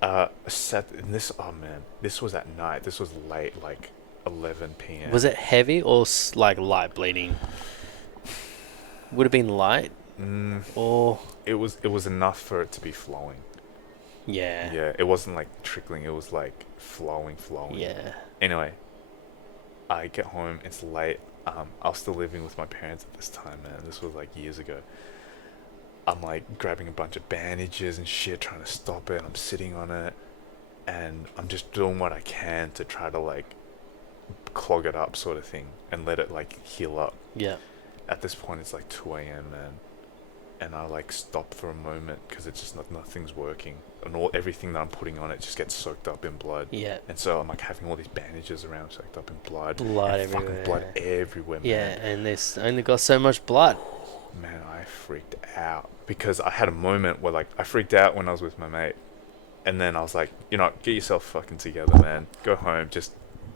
Oh man, this was at night. This was late, like 11 p.m. Was it heavy or like light bleeding? Would have been light, or it was enough for it to be flowing. Yeah. Yeah, it wasn't like trickling. It was like flowing. Yeah. Anyway, I get home. It's late. I was still living with my parents at this time, man. This was like years ago. I'm like grabbing a bunch of bandages and shit, trying to stop it. I'm sitting on it, and I'm just doing what I can to try to like clog it up, sort of thing, and let it like heal up. Yeah. At this point, it's like 2 a.m., man, and I like stop for a moment because it's just nothing's working, and everything that I'm putting on it just gets soaked up in blood. Yeah. And so I'm like having all these bandages around soaked up in blood. Blood and everywhere. fucking blood everywhere, man. Yeah, and there's only got so much blood. man, I freaked out because I had a moment where, like, I freaked out when I was with my mate, and then I was like, you know, get yourself fucking together, man. Go home, just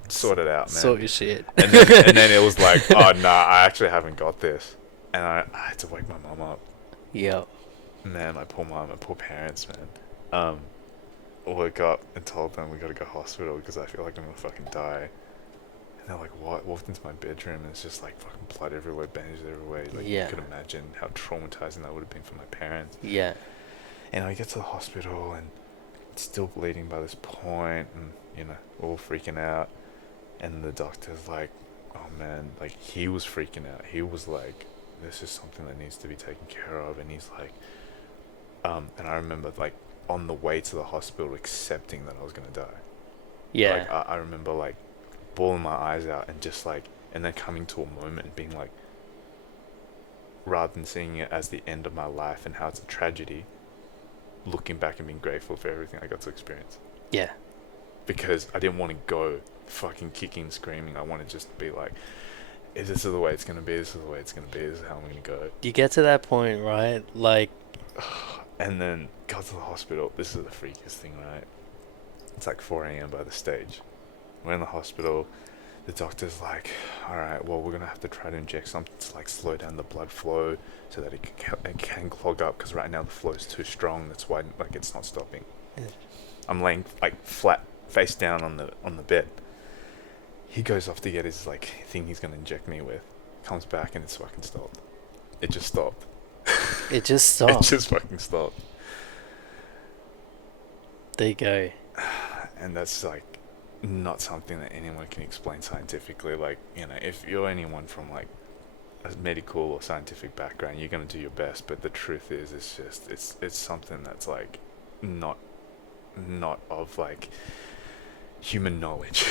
sort it out, man. Sort your shit. And then it was like, oh nah, I actually haven't got this, and I had to wake my mum up. Yep. Man, my poor mum, my poor parents, man. Woke up and told them we gotta go to hospital because I feel like I'm gonna fucking die. And they're like, what? Walked into my bedroom and it's just like fucking blood everywhere, bandages everywhere. Like, Yeah. you could imagine how traumatizing that would have been for my parents. Yeah. And I get to the hospital and it's still bleeding by this point, and you know, we're all freaking out. And the doctor's like, oh man, like, he was freaking out. He was like, this is something that needs to be taken care of. And he's like, and I remember, like, on the way to the hospital accepting that I was gonna die. Yeah. Like, I remember, like, bawling my eyes out and just like, and then coming to a moment and being like, rather than seeing it as the end of my life and how it's a tragedy, looking back and being grateful for everything I got to experience. Yeah. Because I didn't want to go fucking kicking, screaming. I wanted just to be like, this is the way it's gonna be. This is the way it's gonna be. This is how I'm gonna go. You get to that point, right? Like, and then got to the hospital. This is the freakiest thing, right? It's like 4 a.m. by the stage. We're in the hospital. The doctor's like, all right, well, we're going to have to try to inject something to, like, slow down the blood flow so that it can clog up, because right now the flow is too strong. That's why, like, it's not stopping. Yeah. I'm laying, like, flat, face down on the bed. He goes off to get his, like, thing he's going to inject me with. Comes back and it's fucking stopped. It just stopped. it just stopped. It just fucking stopped. There you go. And that's, like, not something that anyone can explain scientifically. Like, you know, if you're anyone from, like, a medical or scientific background, you're going to do your best, but the truth is, it's just, it's something that's, like, not of, like, human knowledge.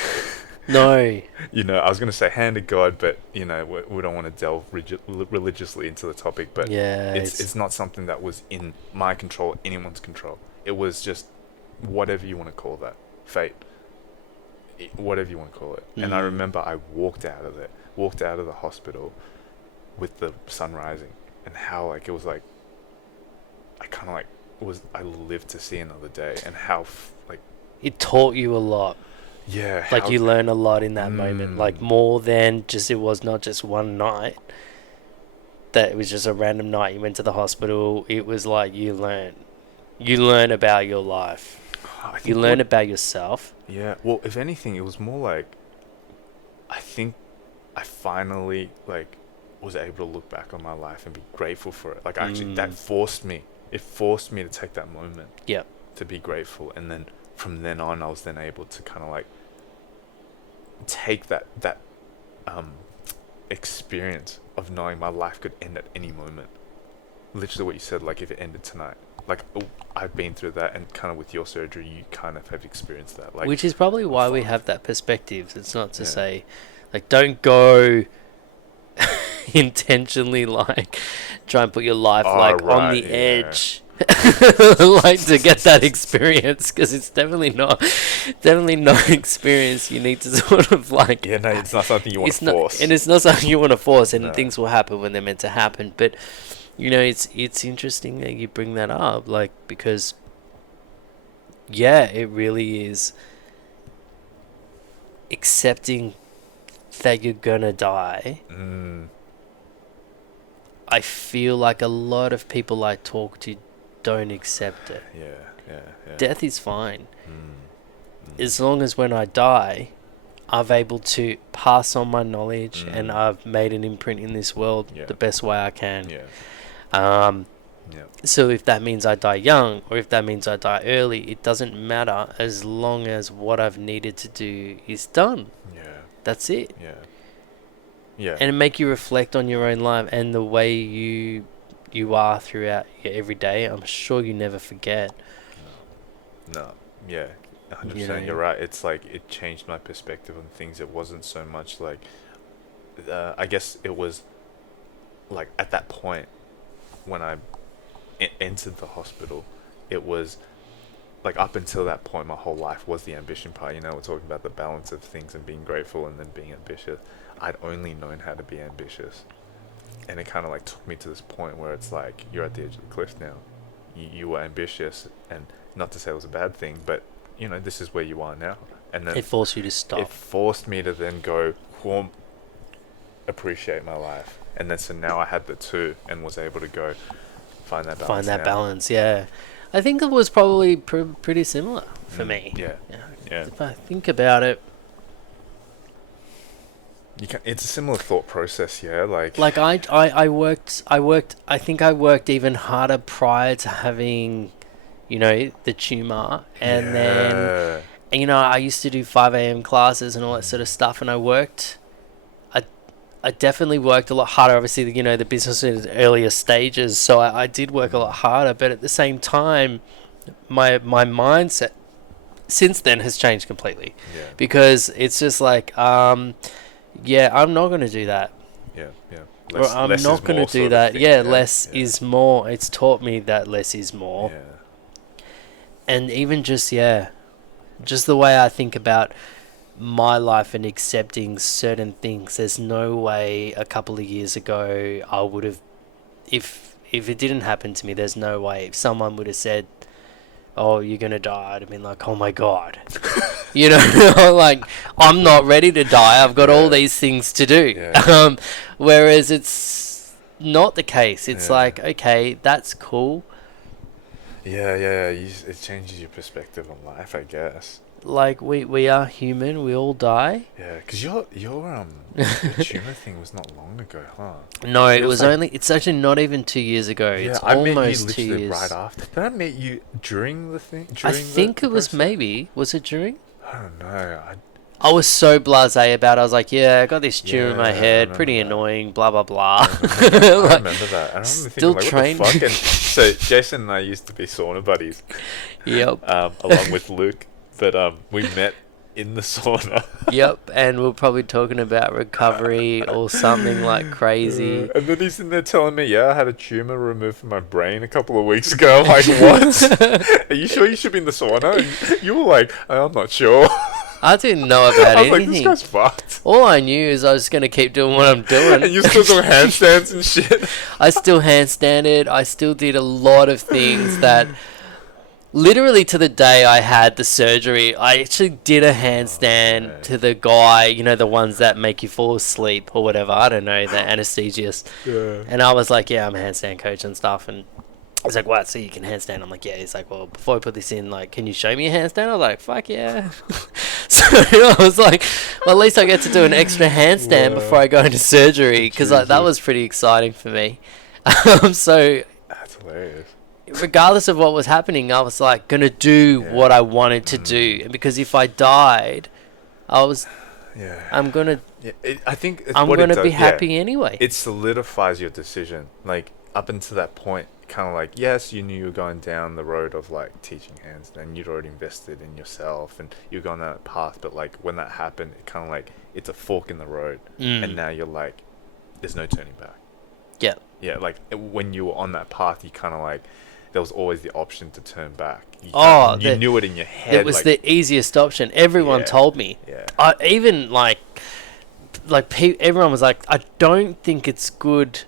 No. You know, I was going to say hand of God, but, you know, we don't want to delve religiously into the topic, but Yeah. it's not something that was in my control, anyone's control. It was just whatever you want to call that, fate, whatever you want to call it. And I remember I walked out of the hospital with the sun rising, and how, like, it was like, I kind of, like, I lived to see another day, and how like, it taught you a lot. yeah, Like, you learn a lot in that moment. Like, more than just, it was not just one night that it was just a random night you went to the hospital. It was like, you learn about your life. You learn about yourself. Yeah, well, if anything, it was more like, I think I finally, like, was able to look back on my life and be grateful for it. Like, actually, that forced me. It forced me to take that moment. Yep. To be grateful, and then from then on, I was then able to kind of, like, take that experience of knowing my life could end at any moment. Literally what you said, like, if it ended tonight. Like, I've been through that, and kind of with your surgery, you kind of have experienced that. Like, which is probably why we have that perspective. It's not to say, like, don't go intentionally, like, try and put your life, like, on the edge, like, to get that experience, because it's definitely not experience you need to sort of, like... Yeah, no, it's not something you want to force. And it's not something you want to force, and things will happen when they're meant to happen, but... You know, it's interesting that you bring that up, like, because, yeah, it really is accepting that you're gonna die. I feel like a lot of people I talk to don't accept it. Yeah. Death is fine. As long as when I die, I've able to pass on my knowledge and I've made an imprint in this world the best way I can. Yeah. So if that means I die young or if that means I die early, it doesn't matter as long as what I've needed to do is done. Yeah. That's it. Yeah. And it make you reflect on your own life and the way you are throughout your every day. I'm sure you never forget. No. Yeah. 100%. You know? You're right. It's like, it changed my perspective on things. It wasn't so much like, I guess it was like at that point when I entered the hospital, it was like, up until that point, my whole life was the ambition part. You know, we're talking about the balance of things and being grateful and then being ambitious. I'd only known how to be ambitious. And it kind of like took me to this point where it's like, you're at the edge of the cliff now. You were ambitious, and not to say it was a bad thing, but you know, this is where you are now. And then It forced you to stop. it forced me to then go, well, appreciate my life. And then so now I had the two and was able to go find that balance. Find that now. balance, yeah. I think it was probably pretty similar for me. Yeah. Yeah. If I think about it, It's a similar thought process, yeah. Like I worked. I think I worked even harder prior to having, you know, the tumor, and then, you know, I used to do 5 a.m. classes and all that sort of stuff, and I definitely worked a lot harder. Obviously, you know, the business in its earlier stages, so I did work a lot harder. But at the same time, my mindset since then has changed completely. Yeah. Because it's just like, yeah, I'm not going to do that. Yeah. Or I'm not going to do that. Yeah, less is more. It's taught me that less is more. Yeah. And even just the way I think about my life and accepting certain things, there's no way a couple of years ago I would have, if it didn't happen to me, there's no way if someone would have said, oh, you're gonna die, I'd have been like, oh my god. You know, like, I'm not ready to die, I've got all these things to do. Yeah. Whereas it's not the case. It's like, okay, that's cool. Yeah. It changes your perspective on life, I guess. Like, we are human, we all die. Yeah, because your tumor thing was not long ago, huh? No, it was like, only, it's actually not even 2 years ago. Yeah, It's I met you almost 2 literally years. right after. Did I meet you during the thing? I think it was maybe. Was it during? I don't know. I was so blasé about it. I was like, yeah, I got this tumor in my I head. remember Pretty that. annoying, blah, blah, blah. I remember that. I remember still thinking, like, trained. what the fuck? And so Jason and I used to be sauna buddies, Yep. along with Luke. But we met in the sauna. Yep. And we're probably talking about recovery or something like crazy. And then he's in there telling me, yeah, I had a tumor removed from my brain a couple of weeks ago. I'm like, what? Are you sure you should be in the sauna? And you were like, I'm not sure. I didn't know about I was anything. like, this guy's fucked. All I knew is I was going to keep doing what I'm doing. And you still doing handstands and shit. I still handstanded. I still did a lot of things that literally to the day I had the surgery, I actually did a handstand to the guy, you know, the ones that make you fall asleep or whatever. I don't know, the anesthesiast. Yeah. And I was like, yeah, I'm a handstand coach and stuff. And he's like, what? So you can handstand? I'm like, yeah. He's like, well, before I put this in, like, can you show me a handstand? I was like, fuck yeah. So I was like, well, at least I get to do an extra handstand before I go into surgery, because like, that was pretty exciting for me. So That's hilarious. regardless of what was happening, I was like gonna do what I wanted to do, and because if I died, I'm gonna I think I'm gonna be happy anyway. It solidifies your decision. Like, up until that point, kind of like, yes, you knew you were going down the road of like teaching hands, and you'd already invested in yourself, and you're going down that path. But like when that happened, it kind of like, it's a fork in the road, and now you're like, there's no turning back. Yeah, like when you were on that path, you kind of like, there was always the option to turn back. You knew it in your head. It was like, the easiest option. Everyone told me. Yeah. Even everyone was like, I don't think it's good.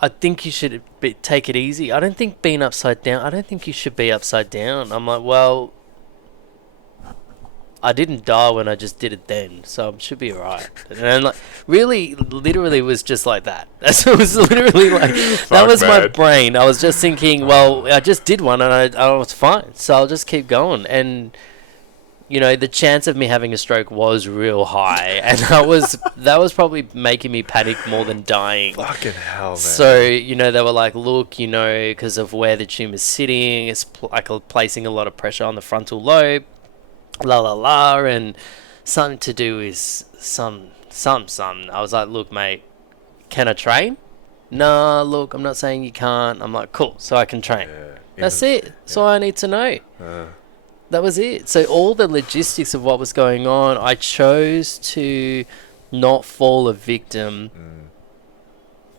I think you should take it easy. I don't think being upside down. I don't think you should be upside down. I'm like, well, I didn't die when I just did it then, so I should be alright. And like, really, literally, was just like that. That's what was literally like. That was my brain. I was just thinking, well, I just did one and I was fine, so I'll just keep going. And you know, the chance of me having a stroke was real high, and that was probably making me panic more than dying. Fucking hell, man. So, you know, they were like, look, you know, because of where the tumor's sitting, it's placing a lot of pressure on the frontal lobe. And something to do with some. I was like, look, mate, can I train? Nah, look, I'm not saying you can't. I'm like, cool, so I can train. That's it. That's all I need to know. That was it. So all the logistics of what was going on, I chose to not fall a victim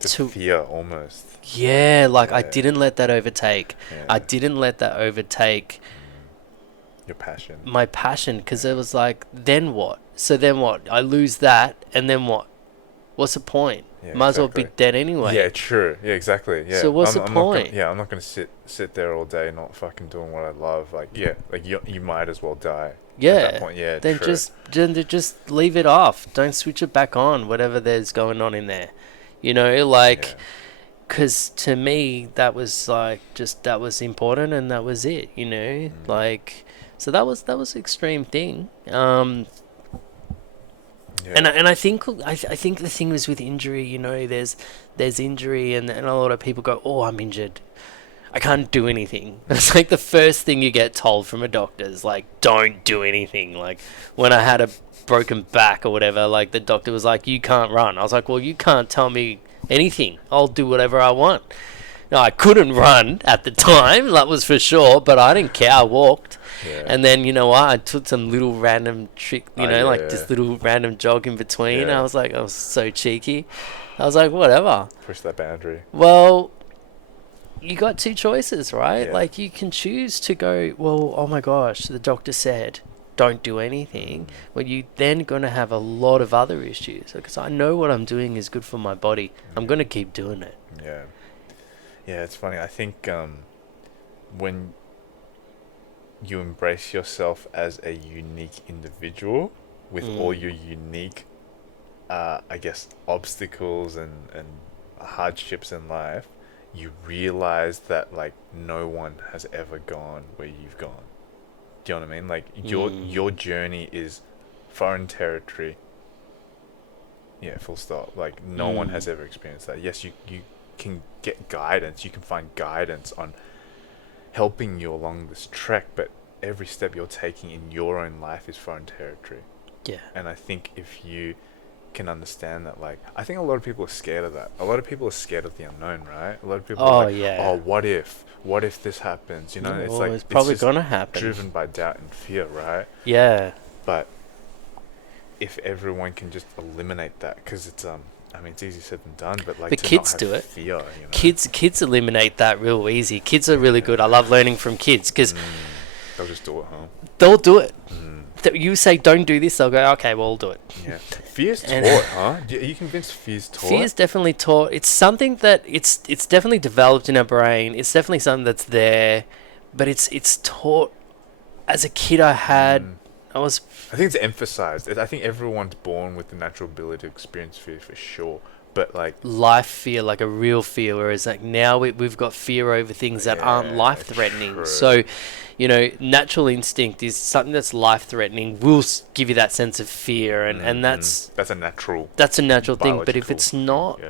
to fear almost. Yeah, like I didn't let that overtake. I didn't let that overtake your passion. My passion, because it was like, then what? So then what? I lose that, and then what? What's the point? Yeah, Might as well be dead anyway. Yeah, true. Yeah, exactly. Yeah. So what's the I'm not point? I'm not gonna sit there all day not fucking doing what I love. Like, yeah, like you might as well die. Yeah. At that point, yeah. Then true. just leave it off. Don't switch it back on. Whatever there's going on in there, you know, like. Yeah. Because to me, that was like that was important, and that was it, you know. Like, so that was an extreme thing. Yeah. And I think the thing was with injury, you know, there's injury, and a lot of people go, oh, I'm injured, I can't do anything. It's like the first thing you get told from a doctor is like, don't do anything. Like when I had a broken back or whatever, like the doctor was like, you can't run. I was like, well, you can't tell me anything. I'll do whatever I want. No, I couldn't run at the time, that was for sure, but I didn't care. I walked. Yeah. And then, you know what, I took some little random trick, this little random jog in between. Yeah. I was like, I was so cheeky. I was like, whatever. Push that boundary. Well, you got two choices, right? Yeah. Like, you can choose to go, well, oh my gosh, the doctor said don't do anything. Well, you then going to have a lot of other issues, because I know what I'm doing is good for my body. I'm going to keep doing it. Yeah. Yeah, it's funny. I think when you embrace yourself as a unique individual with all your unique, I guess, obstacles and hardships in life, you realize that, like, no one has ever gone where you've gone. Do you know what I mean? Like, your journey is foreign territory. Yeah, full stop. Like, no one has ever experienced that. Yes, you can get guidance. You can find guidance on helping you along this trek, but every step you're taking in your own life is foreign territory. Yeah. And I think if you can understand that, like, I think a lot of people are scared of that. A lot of people are scared of the unknown, right? A lot of people are like, oh, what if this happens? You know, it's like, it's probably just gonna happen. Driven by doubt and fear, right? Yeah. But if everyone can just eliminate that, because it's I mean, it's easy said than done, but like, the to kids not have do it. Fear, you know? Kids eliminate that real easy. Kids are really good. I love learning from kids, because they'll just do it, huh? they'll do it. You say don't do this, they'll go, okay, well, I'll do it. Yeah. Fear's taught, huh? Are you convinced fear's taught? Fear's definitely taught. It's something that it's definitely developed in our brain. It's definitely something that's there, but it's taught. As a kid, I think it's emphasized. I think everyone's born with the natural ability to experience fear for sure. But like life fear, like a real fear, whereas like now we've got fear over things that aren't life-threatening. True. So, you know, natural instinct is something that's life-threatening will give you that sense of fear, and that's a natural thing. But if it's not,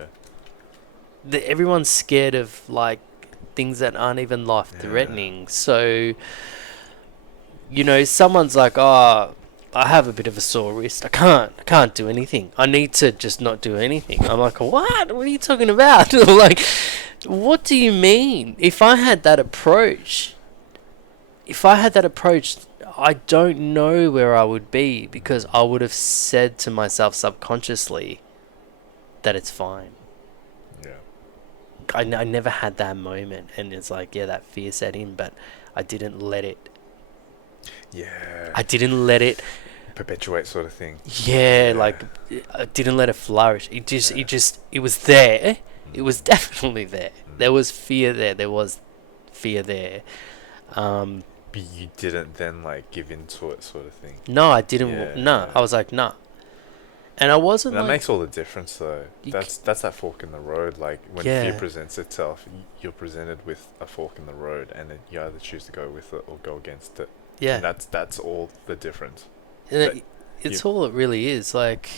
everyone's scared of like things that aren't even life-threatening. So, you know, someone's like, oh, I have a bit of a sore wrist. I can't do anything. I need to just not do anything. I'm like, what? What are you talking about? Like, what do you mean? If I had that approach, I don't know where I would be, because I would have said to myself subconsciously that it's fine. Yeah. I never had that moment, and it's like, yeah, that fear set in, but I didn't let it. Yeah. I didn't let it perpetuate, sort of thing. Yeah, like I didn't let it flourish. It was there. It was definitely there. There was fear there. But you didn't then like give into it, sort of thing. No, I didn't. I was like, nah. And I wasn't. That like, makes all the difference, though. That's that fork in the road. Like when fear presents itself, you're presented with a fork in the road, and then you either choose to go with it or go against it. Yeah, and that's all the difference. And it's all it really is. Like,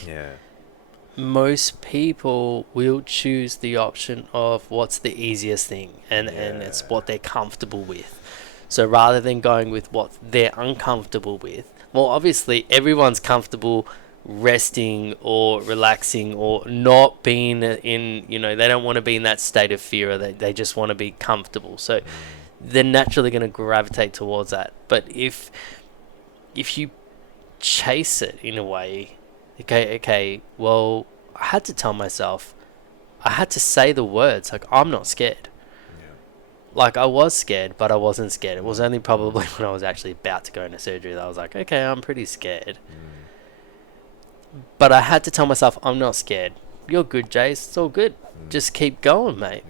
most people will choose the option of what's the easiest thing, and it's what they're comfortable with. So rather than going with what they're uncomfortable with, well, obviously everyone's comfortable resting or relaxing or not being in, you know, they don't want to be in that state of fear, or they just want to be comfortable. So they're naturally going to gravitate towards that. But if you chase it in a way, okay, well, I had to tell myself, I had to say the words, like, I'm not scared. Like, I was scared, but I wasn't scared. It was only probably when I was actually about to go into surgery that I was like, okay, I'm pretty scared. But I had to tell myself, I'm not scared. you're good, Jace. It's all good. Just keep going, mate.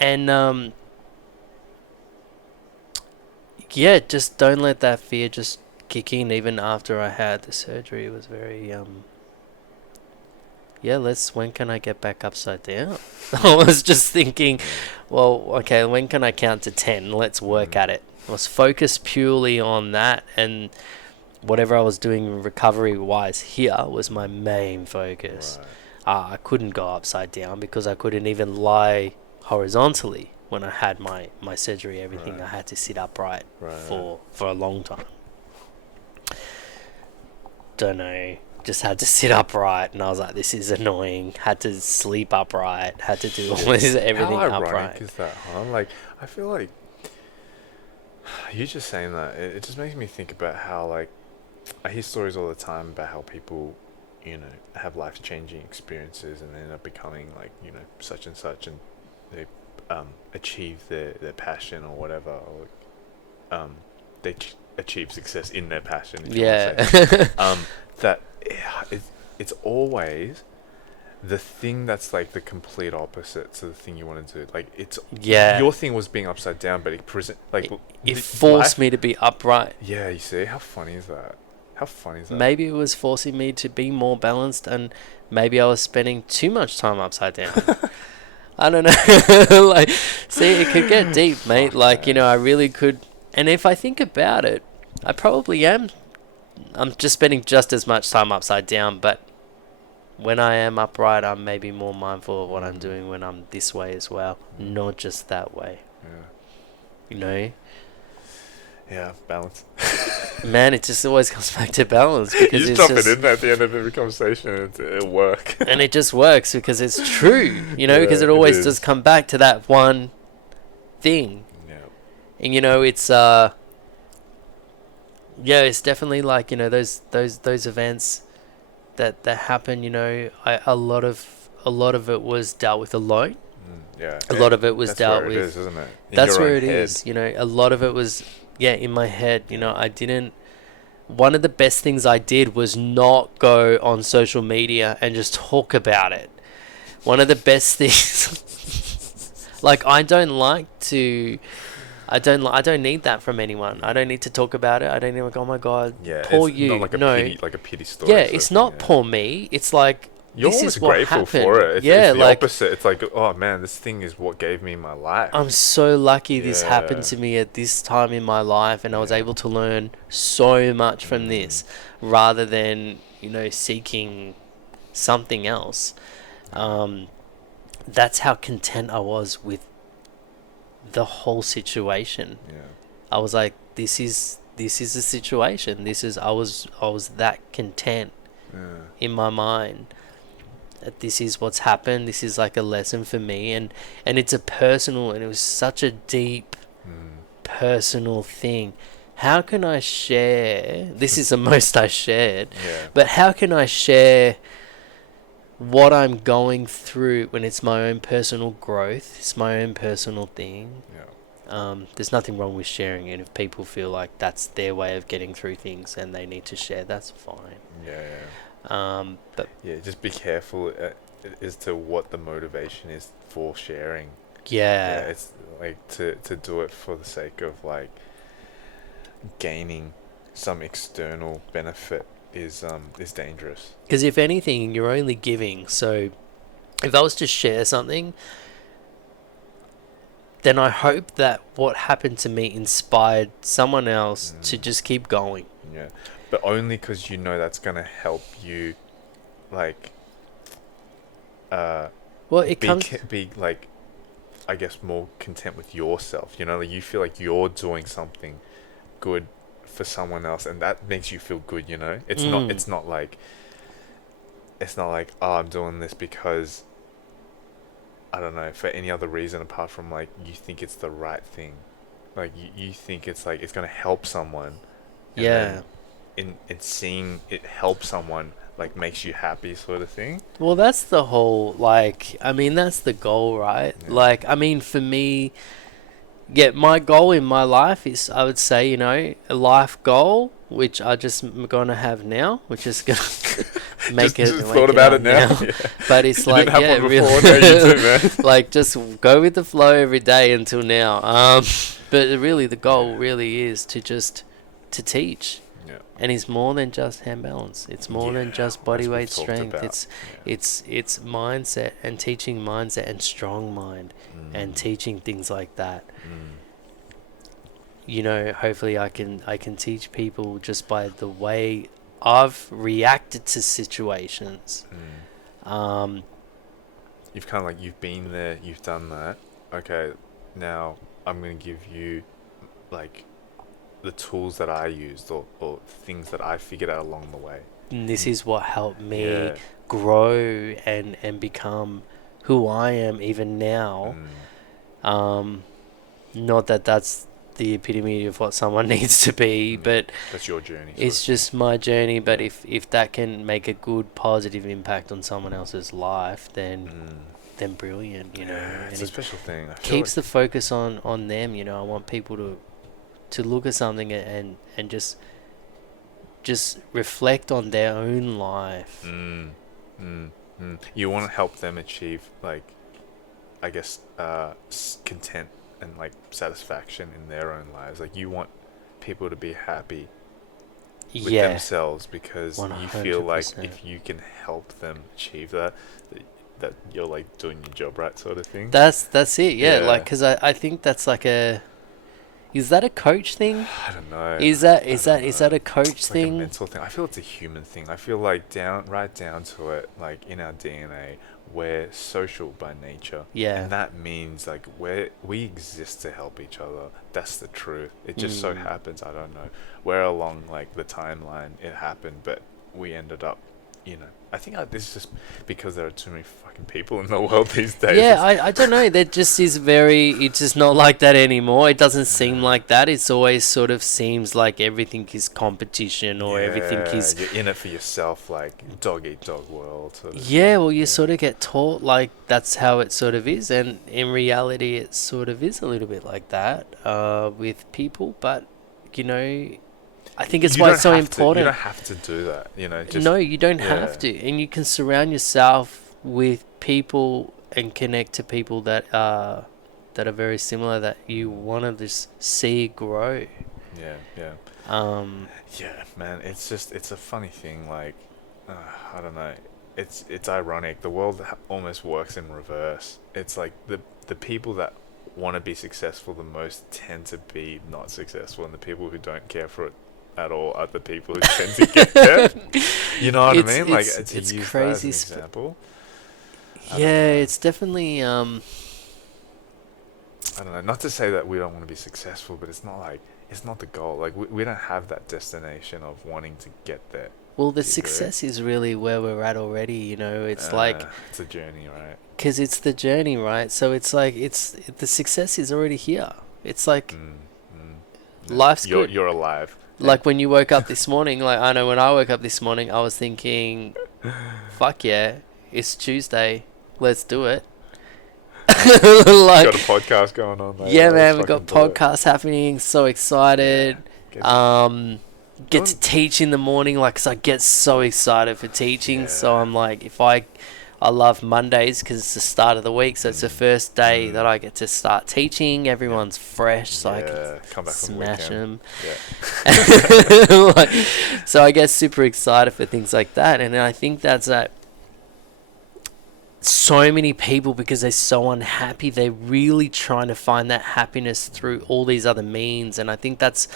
And just don't let that fear just kick in. Even after I had the surgery, it was very when can I get back upside down? I was just thinking, well, okay, when can I count to 10? Let's work at it. I was focused purely on that, and whatever I was doing recovery wise here was my main focus. I couldn't go upside down because I couldn't even lie horizontally when I had my surgery. Everything I had to sit upright for a long time. Don't know, just had to sit upright, and I was like, this is annoying. Had to sleep upright, had to do everything How upright. ironic is that, huh? Like, I feel like you just saying that, it just makes me think about how, like, I hear stories all the time about how people, you know, have life-changing experiences and end up becoming, like, you know, such and such, and they achieve their passion or whatever, or they achieve success in their passion. If you want to say. It's always the thing that's like the complete opposite to the thing you want to do. Like, it's your thing was being upside down, but it forced me to be upright. Yeah, you see, how funny is that? Maybe it was forcing me to be more balanced, and maybe I was spending too much time upside down. I don't know. Like, see, it could get deep, mate. Like, you know, I really could. And if I think about it, I probably am. I'm just spending just as much time upside down, but when I am upright, I'm maybe more mindful of what I'm doing when I'm this way as well, not just that way. You know? Yeah, balance. Man, it just always comes back to balance. Because you just drop it in at the end of every conversation, it'll work. And it just works because it's true, you know, because it always does come back to that one thing. Yeah. And, you know, it's it's definitely like, you know, those events that happen, you know, a lot of it was dealt with alone. A lot of it was dealt with. That's where it is, isn't it? That's where it is. You know, a lot of it was, in my head. You know, one of the best things I did was not go on social media and just talk about it. One of the best things, like, I don't need that from anyone. I don't need to talk about it. I don't need, like, oh my God, poor it's you. Not like a pity story. Yeah, it's not poor me. It's like, you're this always is what grateful happened. for it. It's the like, opposite. It's like, oh man, this thing is what gave me my life. I'm so lucky this happened to me at this time in my life, and I was able to learn so much from this, rather than, you know, seeking something else. That's how content I was with the whole situation. I was like, this is a situation. I was that content in my mind. This is what's happened. This is like a lesson for me, and it's a personal, and it was such a deep personal thing. How can I share? This is the most I shared, but how can I share what I'm going through when it's my own personal growth? It's my own personal thing. There's nothing wrong with sharing it. If people feel like that's their way of getting through things and they need to share, that's fine. But just be careful as to what the motivation is for sharing. It's like to do it for the sake of, like, gaining some external benefit is dangerous. Because if anything, you're only giving. So if I was to share something, then I hope that what happened to me inspired someone else to just keep going. But only because you know that's going to help you, like, be like, I guess, more content with yourself. You know, like, you feel like you're doing something good for someone else, and that makes you feel good. You know, it's not like, oh, I'm doing this because, I don't know, for any other reason apart from, like, you think it's the right thing. Like, you think it's like it's going to help someone. And in seeing it help someone, like, makes you happy, sort of thing. Well, that's the whole, like, I mean, that's the goal, right? Like, I mean, for me, my goal in my life is, I would say, you know, a life goal which I just gonna have now, which is gonna make just it. thought about it now. Yeah. But it's You like, didn't have yeah, one before, no, you too, man. like just go with the flow every day until now. But really, the goal really is to teach. Yeah. And it's more than just hand balance. It's more than just body as we've weight talked strength. about. It's mindset and teaching mindset and strong mind and teaching things like that. You know, hopefully I can teach people just by the way I've reacted to situations. You've kind of like, you've been there, you've done that. Okay, now I'm going to give you like the tools that I used or things that I figured out along the way. And this is what helped me grow and become who I am even now. Not that that's the epitome of what someone needs to be, but that's your journey. It's just my journey. But if that can make a good positive impact on someone else's life, then brilliant, you know. And it's a special thing. I feel keeps the focus on them, you know. I want people to look at something and just reflect on their own life. You want to help them achieve, like, I guess, content and like satisfaction in their own lives. Like, you want people to be happy with themselves, because 100%. You feel like if you can help them achieve that you're like doing your job right, sort of thing. That's it. Like, because I think that's like is that a coach thing? I don't know. Is that a coach thing? Like a mental thing. I feel it's a human thing. I feel like right down to it, like in our DNA, we're social by nature. Yeah. And that means like we exist to help each other. That's the truth. It just so happens, I don't know where along like the timeline it happened, but we ended up, you know. I think this is just because there are too many fucking people in the world these days. Yeah, I don't know. That just is it's just not like that anymore. It doesn't seem like that. It's always sort of seems like everything is competition or everything is... You're in it for yourself, like dog eat dog world. Sort of well, you sort of get taught like that's how it sort of is. And in reality, it sort of is a little bit like that with people. But, you know... I think it's why it's so important. You don't have to do that, you know. No, you don't have to. And you can surround yourself with people and connect to people that are very similar, that you want to just see grow. Yeah, man, it's a funny thing, like, I don't know. It's ironic. The world almost works in reverse. It's like the people that want to be successful the most tend to be not successful, and the people who don't care for it at all are the people who tend to get there. You know what I mean? Like, to use crazy that as an example. It's definitely I don't know. Not to say that we don't want to be successful, but it's not the goal. Like, we don't have that destination of wanting to get there. Well, the success is really where we're at already. You know, it's like it's a journey, right? Because it's the journey, right? So it's like the success is already here. It's like life's good. You're alive. Like when you woke up this morning, like I know when I woke up this morning, I was thinking, fuck yeah, it's Tuesday, let's do it. Like, got a podcast going on, mate. Yeah, man, we've got podcasts happening, so excited. Get to teach in the morning, like, 'cause I get so excited for teaching, so I'm like, I love Mondays because it's the start of the week, so it's the first day that I get to start teaching. Everyone's fresh, so I can come back smash them. Yeah. So I get super excited for things like that, and I think that's so many people, because they're so unhappy, they're really trying to find that happiness through all these other means, and I think that's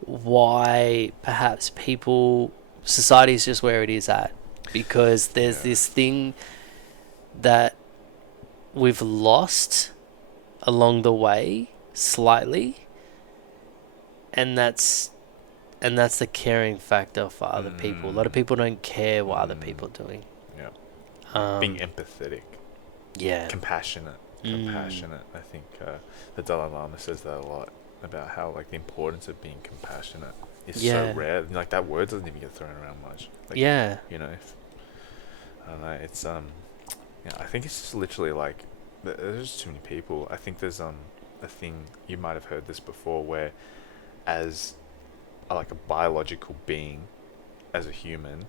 why perhaps society is just where it is at, because there's this thing that we've lost along the way slightly, and that's the caring factor for other people. A lot of people don't care what other people are doing. Being empathetic, compassionate. I think the Dalai Lama says that a lot, about how like the importance of being compassionate is so rare. Like, that word doesn't even get thrown around much. Like, you know, I don't know. It's I think it's just literally like there's just too many people. I think there's a thing, you might have heard this before, where as like a biological being as a human,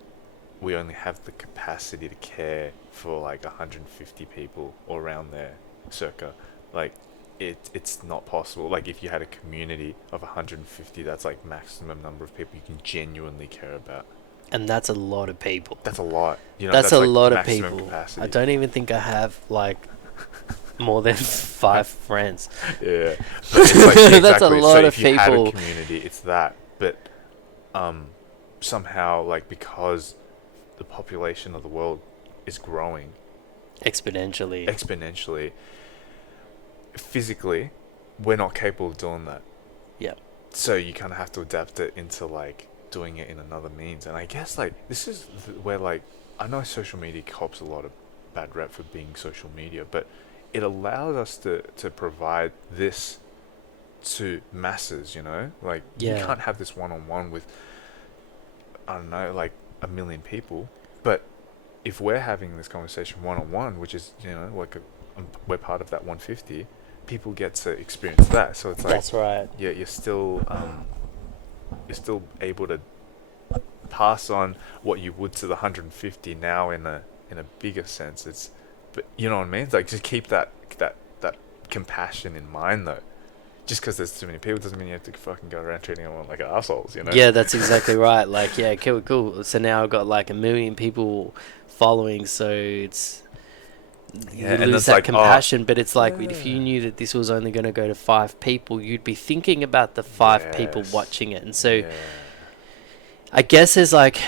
we only have the capacity to care for like 150 people or around there, circa. Like, it's not possible. Like, if you had a community of 150, that's like maximum number of people you can genuinely care about. And that's a lot of people. That's a lot. You know, That's a like lot of maximum people. capacity. I don't even think I have like more than 5 friends. Yeah, but it's like, yeah, That's a exactly. lot So of if you had a people. community, it's that. But somehow, like, because the population of the world is growing Exponentially. physically, we're not capable of doing that. Yeah. So you kind of have to adapt it into like doing it in another means. And I guess like this is where, like, I know social media cops a lot of bad rep for being social media, but it allows us to provide this to masses, you know? Like, you Yeah. can't have this one-on-one with, I don't know, like 1 million people. But if we're having this conversation one-on-one, which is, you know, like we're part of that 150, people get to experience that. So it's like, That's right. yeah, you're still able to pass on what you would to the 150 now in a bigger sense. It's, but you know what I mean? It's like, just keep that compassion in mind, though. Just because there's too many people doesn't mean you have to fucking go around treating everyone like assholes, you know? Yeah, that's exactly right. Like, yeah, cool. So now I've got like 1 million people following, so it's Yeah, you and lose it's that like, compassion. But it's like, yeah. if you knew that this was only going to go to 5 people, you'd be thinking about the 5 people Yes. watching it. And so Yeah. I guess there's like,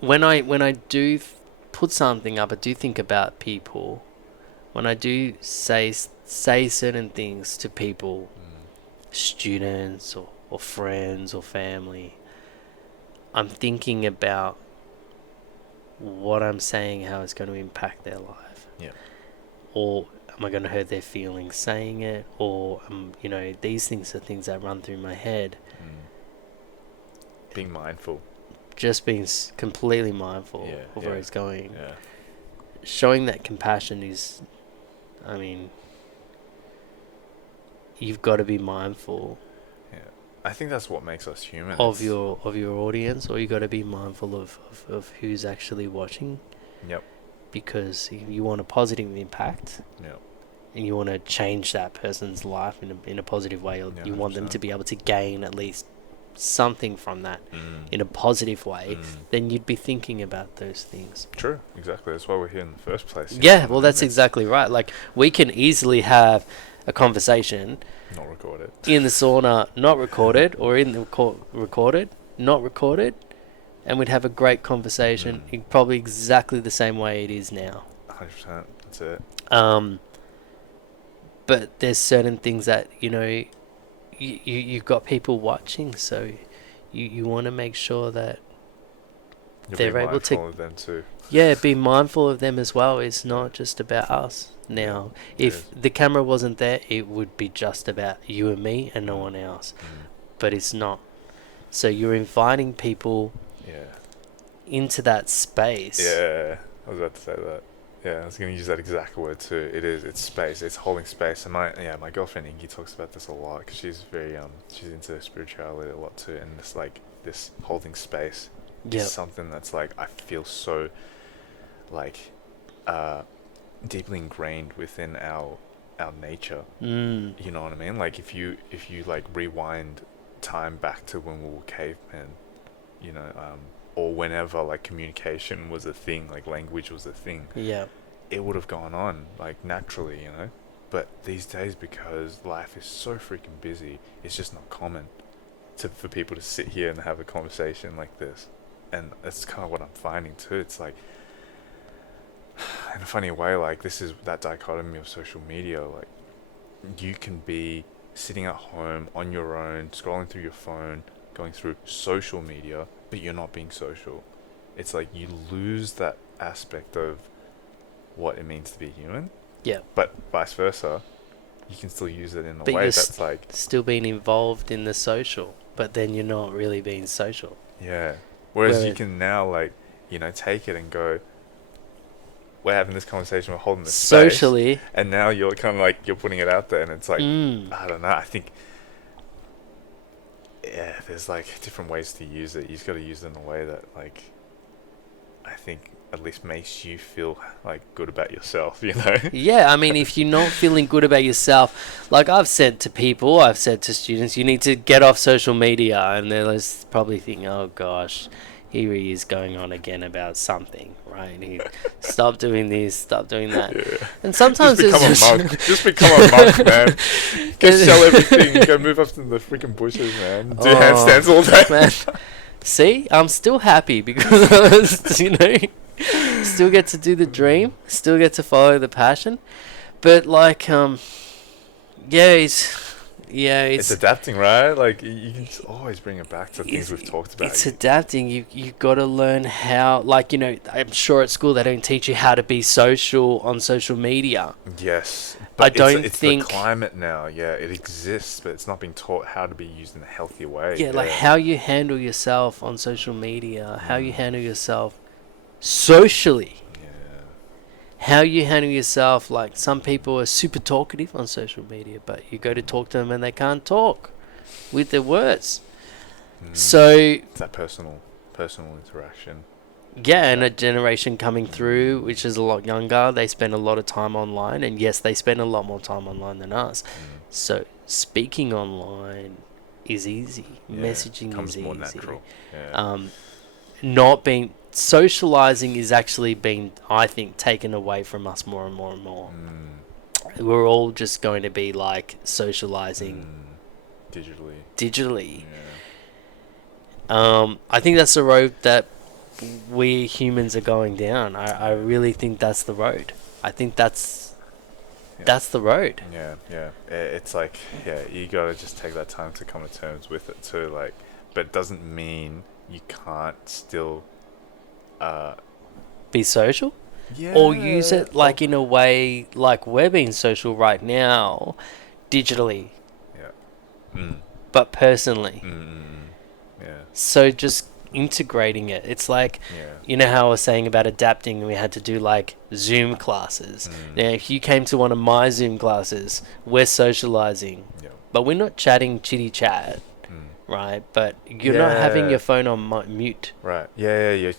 when I do put something up, I do think about people. When I do say certain things to people, students or friends or family, I'm thinking about what I'm saying, how it's going to impact their life. Yeah. Or am I going to hurt their feelings saying it? Or, you know, these things are things that run through my head. Being mindful. Just being completely mindful Yeah, of where yeah, it's going. Yeah. Showing that compassion is, I mean, you've got to be mindful I think that's what makes us human. of your audience, or you got to be mindful of who's actually watching. Yep. Because you want a positive impact, Yep. and you want to change that person's life in a positive way, or Yeah, you want them 100%. to be able to gain at least something from that in a positive way, then you'd be thinking about those things. True. Exactly. That's why we're here in the first place. you Yeah, know? well, that's exactly right. Like, we can easily have a conversation Not recorded. in the sauna, not recorded, or in the recorded, not recorded, and we'd have a great conversation in probably exactly the same way it is now. 100%. That's it. But there's certain things that, you know, you've got people watching, so you want to make sure that You'll they're be able mindful to, of them too. yeah, be mindful of them as well. It's not just about us now. If the camera wasn't there, it would be just about you and me and no one else. But it's not. So you're inviting people into that space. Yeah. I was about to say that. Yeah, I was going to use that exact word too. It's space. It's holding space. And my girlfriend Ingy talks about this a lot, because she's very she's into spirituality a lot too, and this holding space is something that's like, I feel so like deeply ingrained within our nature. You know what I mean? Like, if you like rewind time back to when we were cavemen, you know, or whenever like communication was a thing, like language was a thing, it would have gone on like naturally, you know. But these days, because life is so freaking busy, it's just not common for people to sit here and have a conversation like this. And that's kind of what I'm finding too. It's like, in a funny way, like, this is that dichotomy of social media. Like, you can be sitting at home on your own, scrolling through your phone, going through social media, but you're not being social. It's like you lose that aspect of what it means to be human. Yeah. But vice versa, you can still use it in a But way you're that's like, still being involved in the social, but then you're not really being social. yeah. Whereas you can now, like, you know, take it and go, we're having this conversation, we're holding this Socially. space, and now you're kind of like, you're putting it out there, and it's like, I don't know, I think yeah, there's like different ways to use it. You just got to use it in a way that like I think at least makes you feel like good about yourself, you know? Yeah, I mean, if you're not feeling good about yourself, like I've said to people, I've said to students, you need to get off social media, and they're probably thinking, oh gosh, here he is going on again about something, right? Stop doing this, stop doing that. Yeah. And sometimes Just become a monk. Just become a monk, man. Go sell everything. Go move up to the freaking bushes, man. Do handstands all day. Man. See, I'm still happy because, still get to do the dream, still get to follow the passion. But, like, It's adapting, right? Like, you can just always bring it back to things we've talked about. It's adapting. You got to learn how, like, I'm sure at school they don't teach you how to be social on social media. Yes. But it's the climate now. Yeah, it exists, but it's not being taught how to be used in a healthier way. Yeah, like how you handle yourself on social media, how you handle yourself socially. How you handle yourself, like some people are super talkative on social media, but you go to talk to them and they can't talk with their words. So it's that personal interaction. Yeah, and a generation coming through which is a lot younger, they spend a lot of time online, and yes, they spend a lot more time online than us. So speaking online is easy. Messaging is easy. More natural. Not being socializing is actually being, I think, taken away from us more and more and more. We're all just going to be like socializing digitally. I think that's the road that we humans are going down. I really think that's the road. I think that's the road. It's like, you gotta just take that time to come to terms with it too, like, but it doesn't mean you can't still be social, or use it like in a way like we're being social right now, digitally, but personally. So just integrating it. It's like, you know how I was saying about adapting, and we had to do like Zoom classes. Now, if you came to one of my Zoom classes, we're socializing, but we're not chatting chitty chat. Right, but you're not having your phone on mute. Right. Yeah.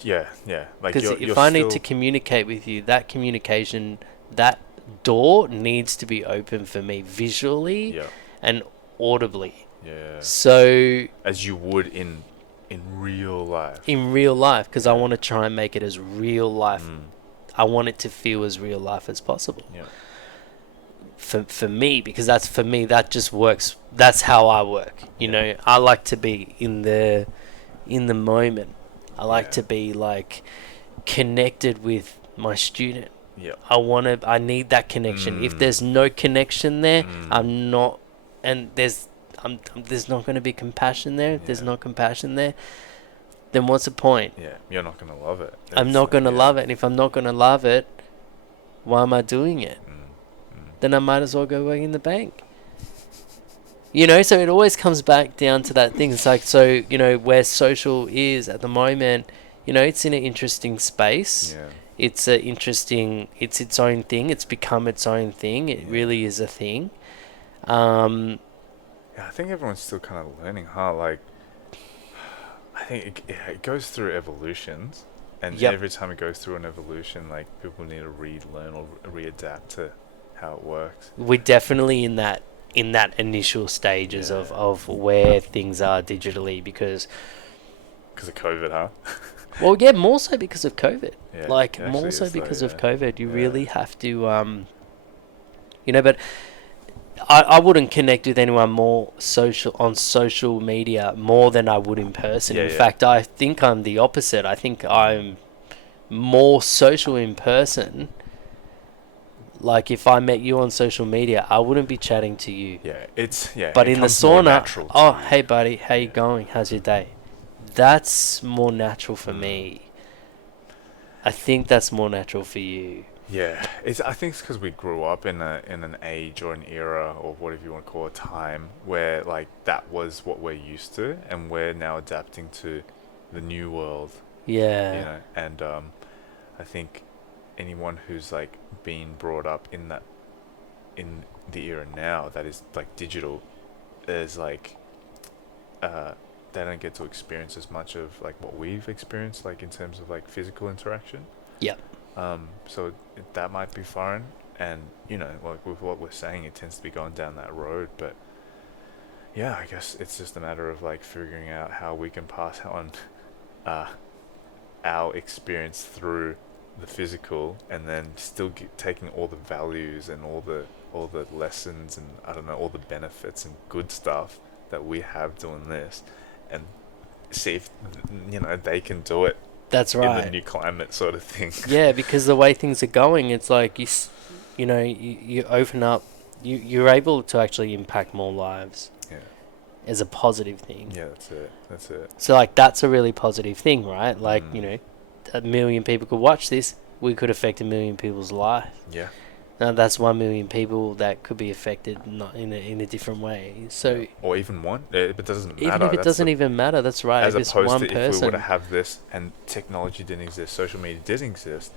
Like, because if I need to communicate with you, that communication, that door needs to be open for me visually and audibly. So as you would in real life. In real life, because I want to try and make it as real life. I want it to feel as real life as possible. For me, because that just works. That's how I work. I like to be in the moment. I like to be like connected with my student. I need that connection. If there's no connection there, I'm not, and there's not going to be compassion there. If there's no compassion there, then what's the point? You're not going to love it. I'm not going to love it, and if I'm not going to love it, why am I doing it? Then I might as well go work in the bank. So it always comes back down to that thing. It's like, so, where social is at the moment, it's in an interesting space. It's it's its own thing. It's become its own thing. It really is a thing. I think everyone's still kind of learning, huh? Like, I think it goes through evolutions. And every time it goes through an evolution, like, people need to relearn or readapt to how it works. We're definitely in that initial stages of where things are digitally because of COVID, huh? Well, yeah, more so because of COVID. More so of COVID. You really have to, but I wouldn't connect with anyone more on social media more than I would in person. In fact, I think I'm the opposite. I think I'm more social in person. Like, if I met you on social media, I wouldn't be chatting to you. But in the sauna, hey buddy, how you going? How's your day? That's more natural for me. I think that's more natural for you. I think it's because we grew up in an age or an era, or whatever you want to call it, time where like that was what we're used to, and we're now adapting to the new world. And I think anyone who's like been brought up in the era now that is like digital is like they don't get to experience as much of like what we've experienced, like in terms of like physical interaction. Yeah. So that might be foreign, and like with what we're saying, it tends to be going down that road. But yeah, I guess it's just a matter of like figuring out how we can pass on our experience through the physical, and then still taking all the values and all the lessons and I don't know, all the benefits and good stuff that we have doing this, and see if they can do it. That's right. In the new climate sort of thing. Yeah, because the way things are going, it's like you open up, you're able to actually impact more lives. Yeah. As a positive thing. Yeah, that's it. So like that's a really positive thing, right? Like 1 million people could watch this, we could affect 1 million people's life. Yeah. Now that's 1 million people that could be affected not in a different way. So or even one, it doesn't matter. Even if it doesn't even matter, that's right. As if it's opposed one to person, if we were to have this and technology didn't exist, social media didn't exist,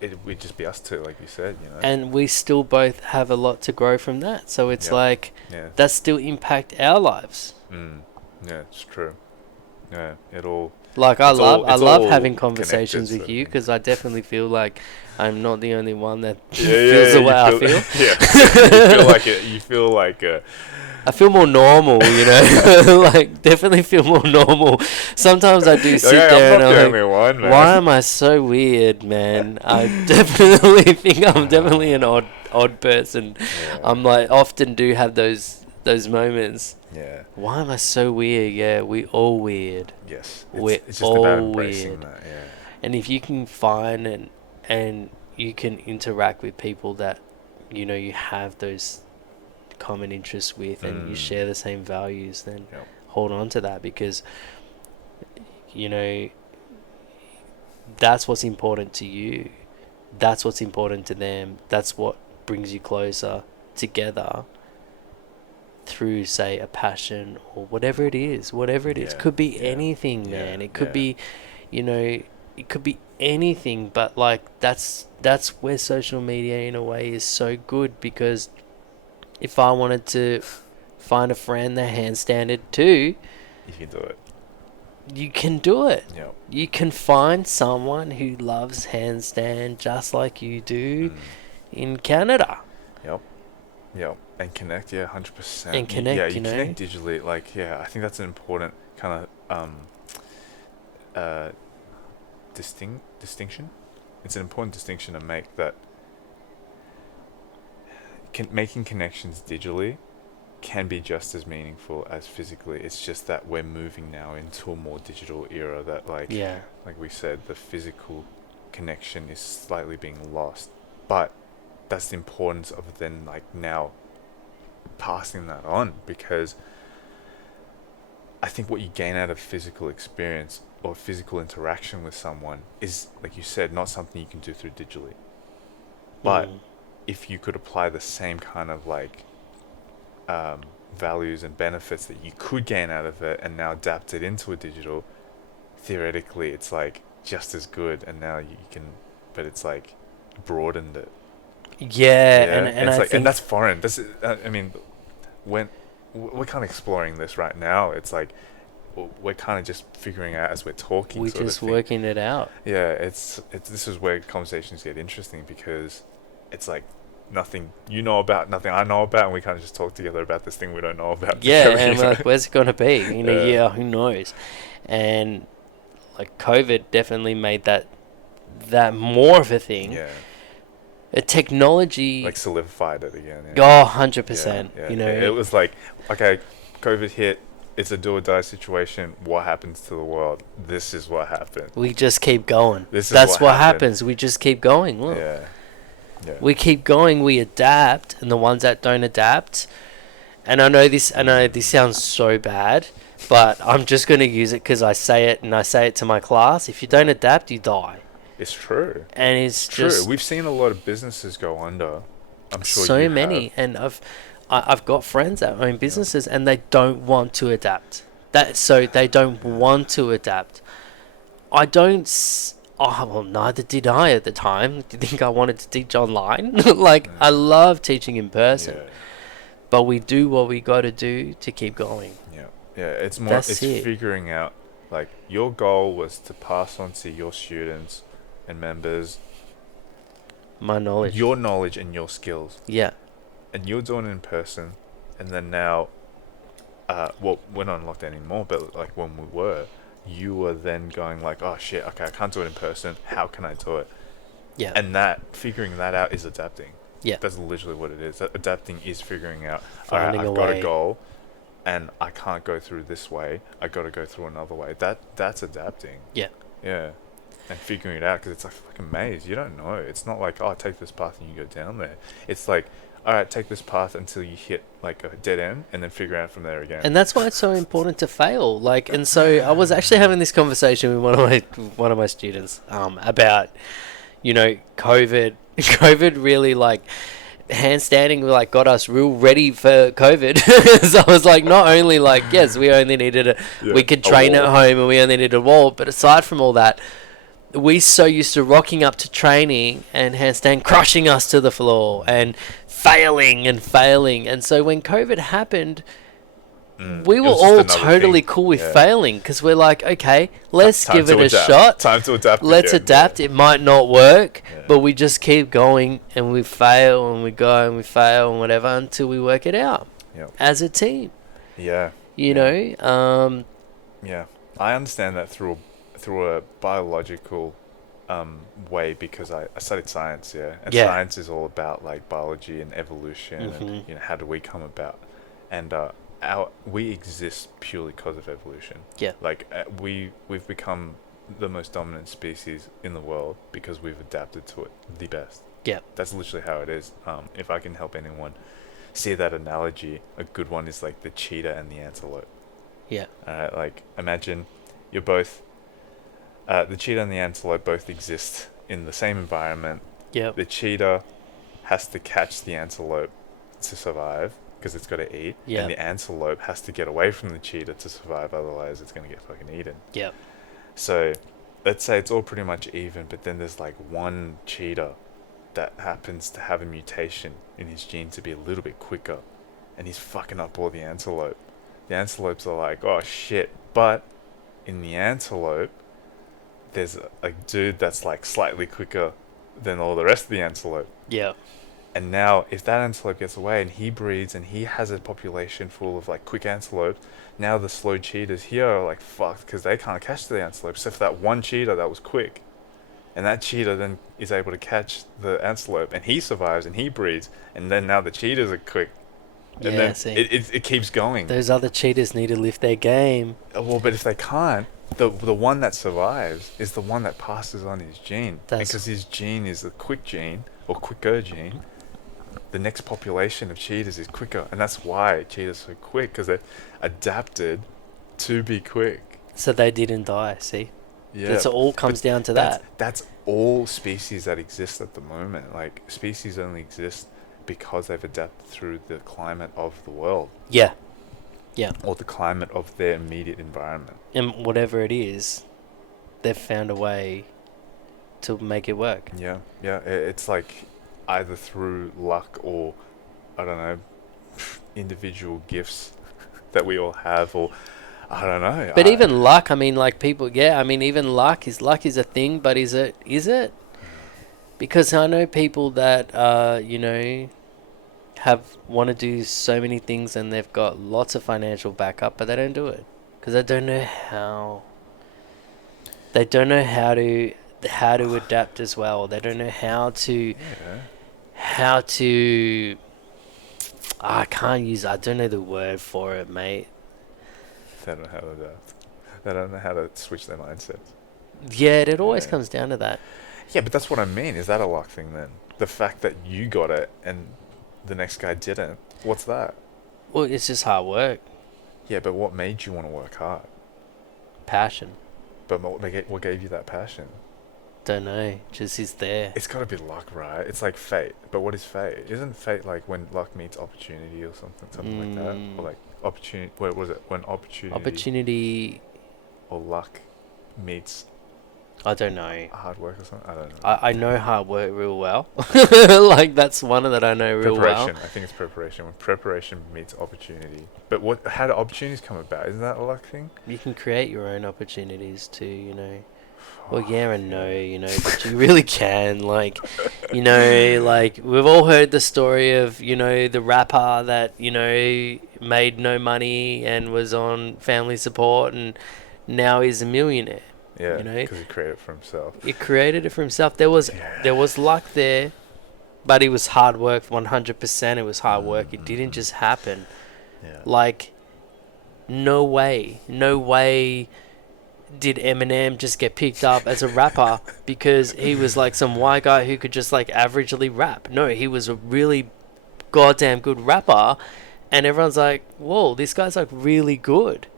it'd just be us two, like you said, And we still both have a lot to grow from that. So it's that still impact our lives. Yeah, it's true. Yeah, it all. Like I love having conversations with so. you, because I definitely feel like I'm not the only one that feels the way I feel. Yeah, you feel like I feel more normal, like definitely feel more normal. Sometimes I do sit there and I'm like, man. Why am I so weird, man? I definitely think I'm definitely an odd person. Yeah. I'm like often do have those moments. Yeah. Why am I so weird? Yeah, we all weird. Yes. We're just all about embracing weird. that, yeah. And if you can find and you can interact with people that you have those common interests with, and you share the same values, then hold on to that, because that's what's important to you, that's what's important to them, that's what brings you closer together through, say, a passion or whatever it is. Could be anything, man. It could be it could be anything, but like that's where social media in a way is so good, because if I wanted to find a friend that handstanded too, you can do it. You can do it. Yep. You can find someone who loves handstand just like you do in Canada. Yep. And connect, 100%. And connect, you connect digitally. Like, I think that's an important kind of distinction. It's an important distinction to make, that making connections digitally can be just as meaningful as physically. It's just that we're moving now into a more digital era, that like we said, the physical connection is slightly being lost. But that's the importance of then like now passing that on, because I think what you gain out of physical experience or physical interaction with someone is, like you said, not something you can do through digitally. But if you could apply the same kind of like values and benefits that you could gain out of it and now adapt it into a digital, theoretically it's like just as good, and now you can, but it's like broadened it. And I like, think, and that's foreign. This is, I mean, when we're kind of exploring this right now, it's like we're kind of just figuring out as we're talking. We're just working it out. Yeah, it's this is where conversations get interesting, because it's like nothing you know about, nothing I know about, and we kind of just talk together about this thing we don't know about. And we're like, where's it gonna be in a year? Who knows? And like COVID definitely made that more of a thing. Yeah. A technology like solidified it again. 100%. It was like, okay, COVID hit. It's a do or die situation. What happens to the world? This is what happened. We just keep going. That's what happens. We just keep going. Look. Yeah. We keep going. We adapt, and the ones that don't adapt, and I know this sounds so bad, but I'm just going to use it because I say it, and I say it to my class. If you don't adapt, you die. It's true. And it's true. Just We've seen a lot of businesses go under. I'm sure so many, and I've got friends that own businesses, and they don't want to adapt. They don't want to adapt. Neither did I at the time. Do you think I wanted to teach online? I love teaching in person. Yeah. But we do what we got to do to keep going. Yeah. Yeah, it's more. That's It's it. figuring out. Like your goal was to pass on to your students and members My knowledge. your knowledge and your skills, Yeah. and you're doing it in person, and then now, well, we're not in lockdown anymore, but like when we were, you were then going like, oh shit, okay, I can't do it in person. How can I do it? Yeah. And that figuring that out is adapting. Yeah. That's literally what it is. Adapting is figuring out. Finding I've a got way. a goal, and I can't go through this way. I got to go through another way. That's adapting. Yeah. Yeah. And figuring it out, because it's like a fucking maze. You don't know. It's not like, oh, take this path and you go down there. It's like, all right, take this path until you hit like a dead end, and then figure out from there again. And that's why it's so important to fail. Like, and so I was actually having this conversation with one of my students about, you know, COVID. COVID really like handstanding like got us real ready for COVID. So I was like, not only like, yes, we only needed we could train at home and we only needed a wall, but aside from all that, we so used to rocking up to training and handstand crushing us to the floor and failing. And so when COVID happened, we were all totally cool with failing, because we're like, okay, let's give it a shot. Time to adapt. Let's adapt. It might not work, but we just keep going and we fail and we go and we fail and whatever until we work it out as a team. Yeah. You know? Yeah. I understand that through a biological way, because I studied science, and science is all about like biology and evolution, and you know, how do we come about, and we exist purely because of evolution. Like we've become the most dominant species in the world because we've adapted to it the best. That's literally how it is. If I can help anyone see that analogy, a good one is like the cheetah and the antelope. Like imagine you're both the cheetah and the antelope both exist in the same environment. The cheetah has to catch the antelope to survive, because it's got to eat, and the antelope has to get away from the cheetah to survive, otherwise it's going to get fucking eaten. So let's say it's all pretty much even, but then there's like one cheetah that happens to have a mutation in his gene to be a little bit quicker, and he's fucking up all the antelope. The antelopes are like, oh shit, but in the antelope there's a dude that's like slightly quicker than all the rest of the antelope. And now, if that antelope gets away and he breeds and he has a population full of like quick antelopes, now the slow cheetahs here are like fucked, because they can't catch the antelope except for that one cheetah that was quick. And that cheetah then is able to catch the antelope, and he survives and he breeds, and then now the cheetahs are quick. And then it keeps going. Those other cheetahs need to lift their game. Well, but if they can't, the one that survives is the one that passes on his gene. Because his gene is the quick gene, or quicker gene. The next population of cheetahs is quicker, and that's why cheetahs are so quick, because they're adapted to be quick. So they didn't die, see? It all comes down to that. That's all species that exist at the moment. Like, species only exist because they've adapted through the climate of the world. Or the climate of their immediate environment. And whatever it is, they've found a way to make it work. It's like either through luck or, I don't know, individual gifts that we all have, or I don't know. But even luck, I mean, like people, even luck is a thing, but is it? Because I know people that, you know, want to do so many things and they've got lots of financial backup, but they don't do it because they don't know how. They don't know how to adapt as well. They don't know how to. I don't know the word for it, mate. They don't know how to adapt. They don't know how to switch their mindsets. Yeah, it always comes down to that. Yeah, but that's what I mean. Is that a luck thing then? The fact that you got it and the next guy didn't. What's that? Well, it's just hard work. Yeah, but what made you want to work hard? Passion. But what gave you that passion? Don't know. Just is there. It's got to be luck, right? It's like fate. But what is fate? Isn't fate like when luck meets opportunity or something like that? Or like opportunity. What was it? When opportunity or luck meets I don't know. Hard work or something. I don't know. I know hard work real well. Like, that's one that I know real well. Preparation. I think it's preparation. When preparation meets opportunity. But how do opportunities come about? Isn't that a luck thing? You can create your own opportunities too, you know. Well, yeah and no, you know, but you really can. Like, you know, like, we've all heard the story of, you know, the rapper that, you know, made no money and was on family support, and now he's a millionaire. Yeah, you know, because he created it for himself. He created it for himself. There was luck there, but it was hard work. 100%, it was hard work. It didn't just happen. Yeah. Like, no way did Eminem just get picked up as a rapper because he was like some white guy who could just like averagely rap. No, he was a really goddamn good rapper, and everyone's like, whoa, this guy's like really good.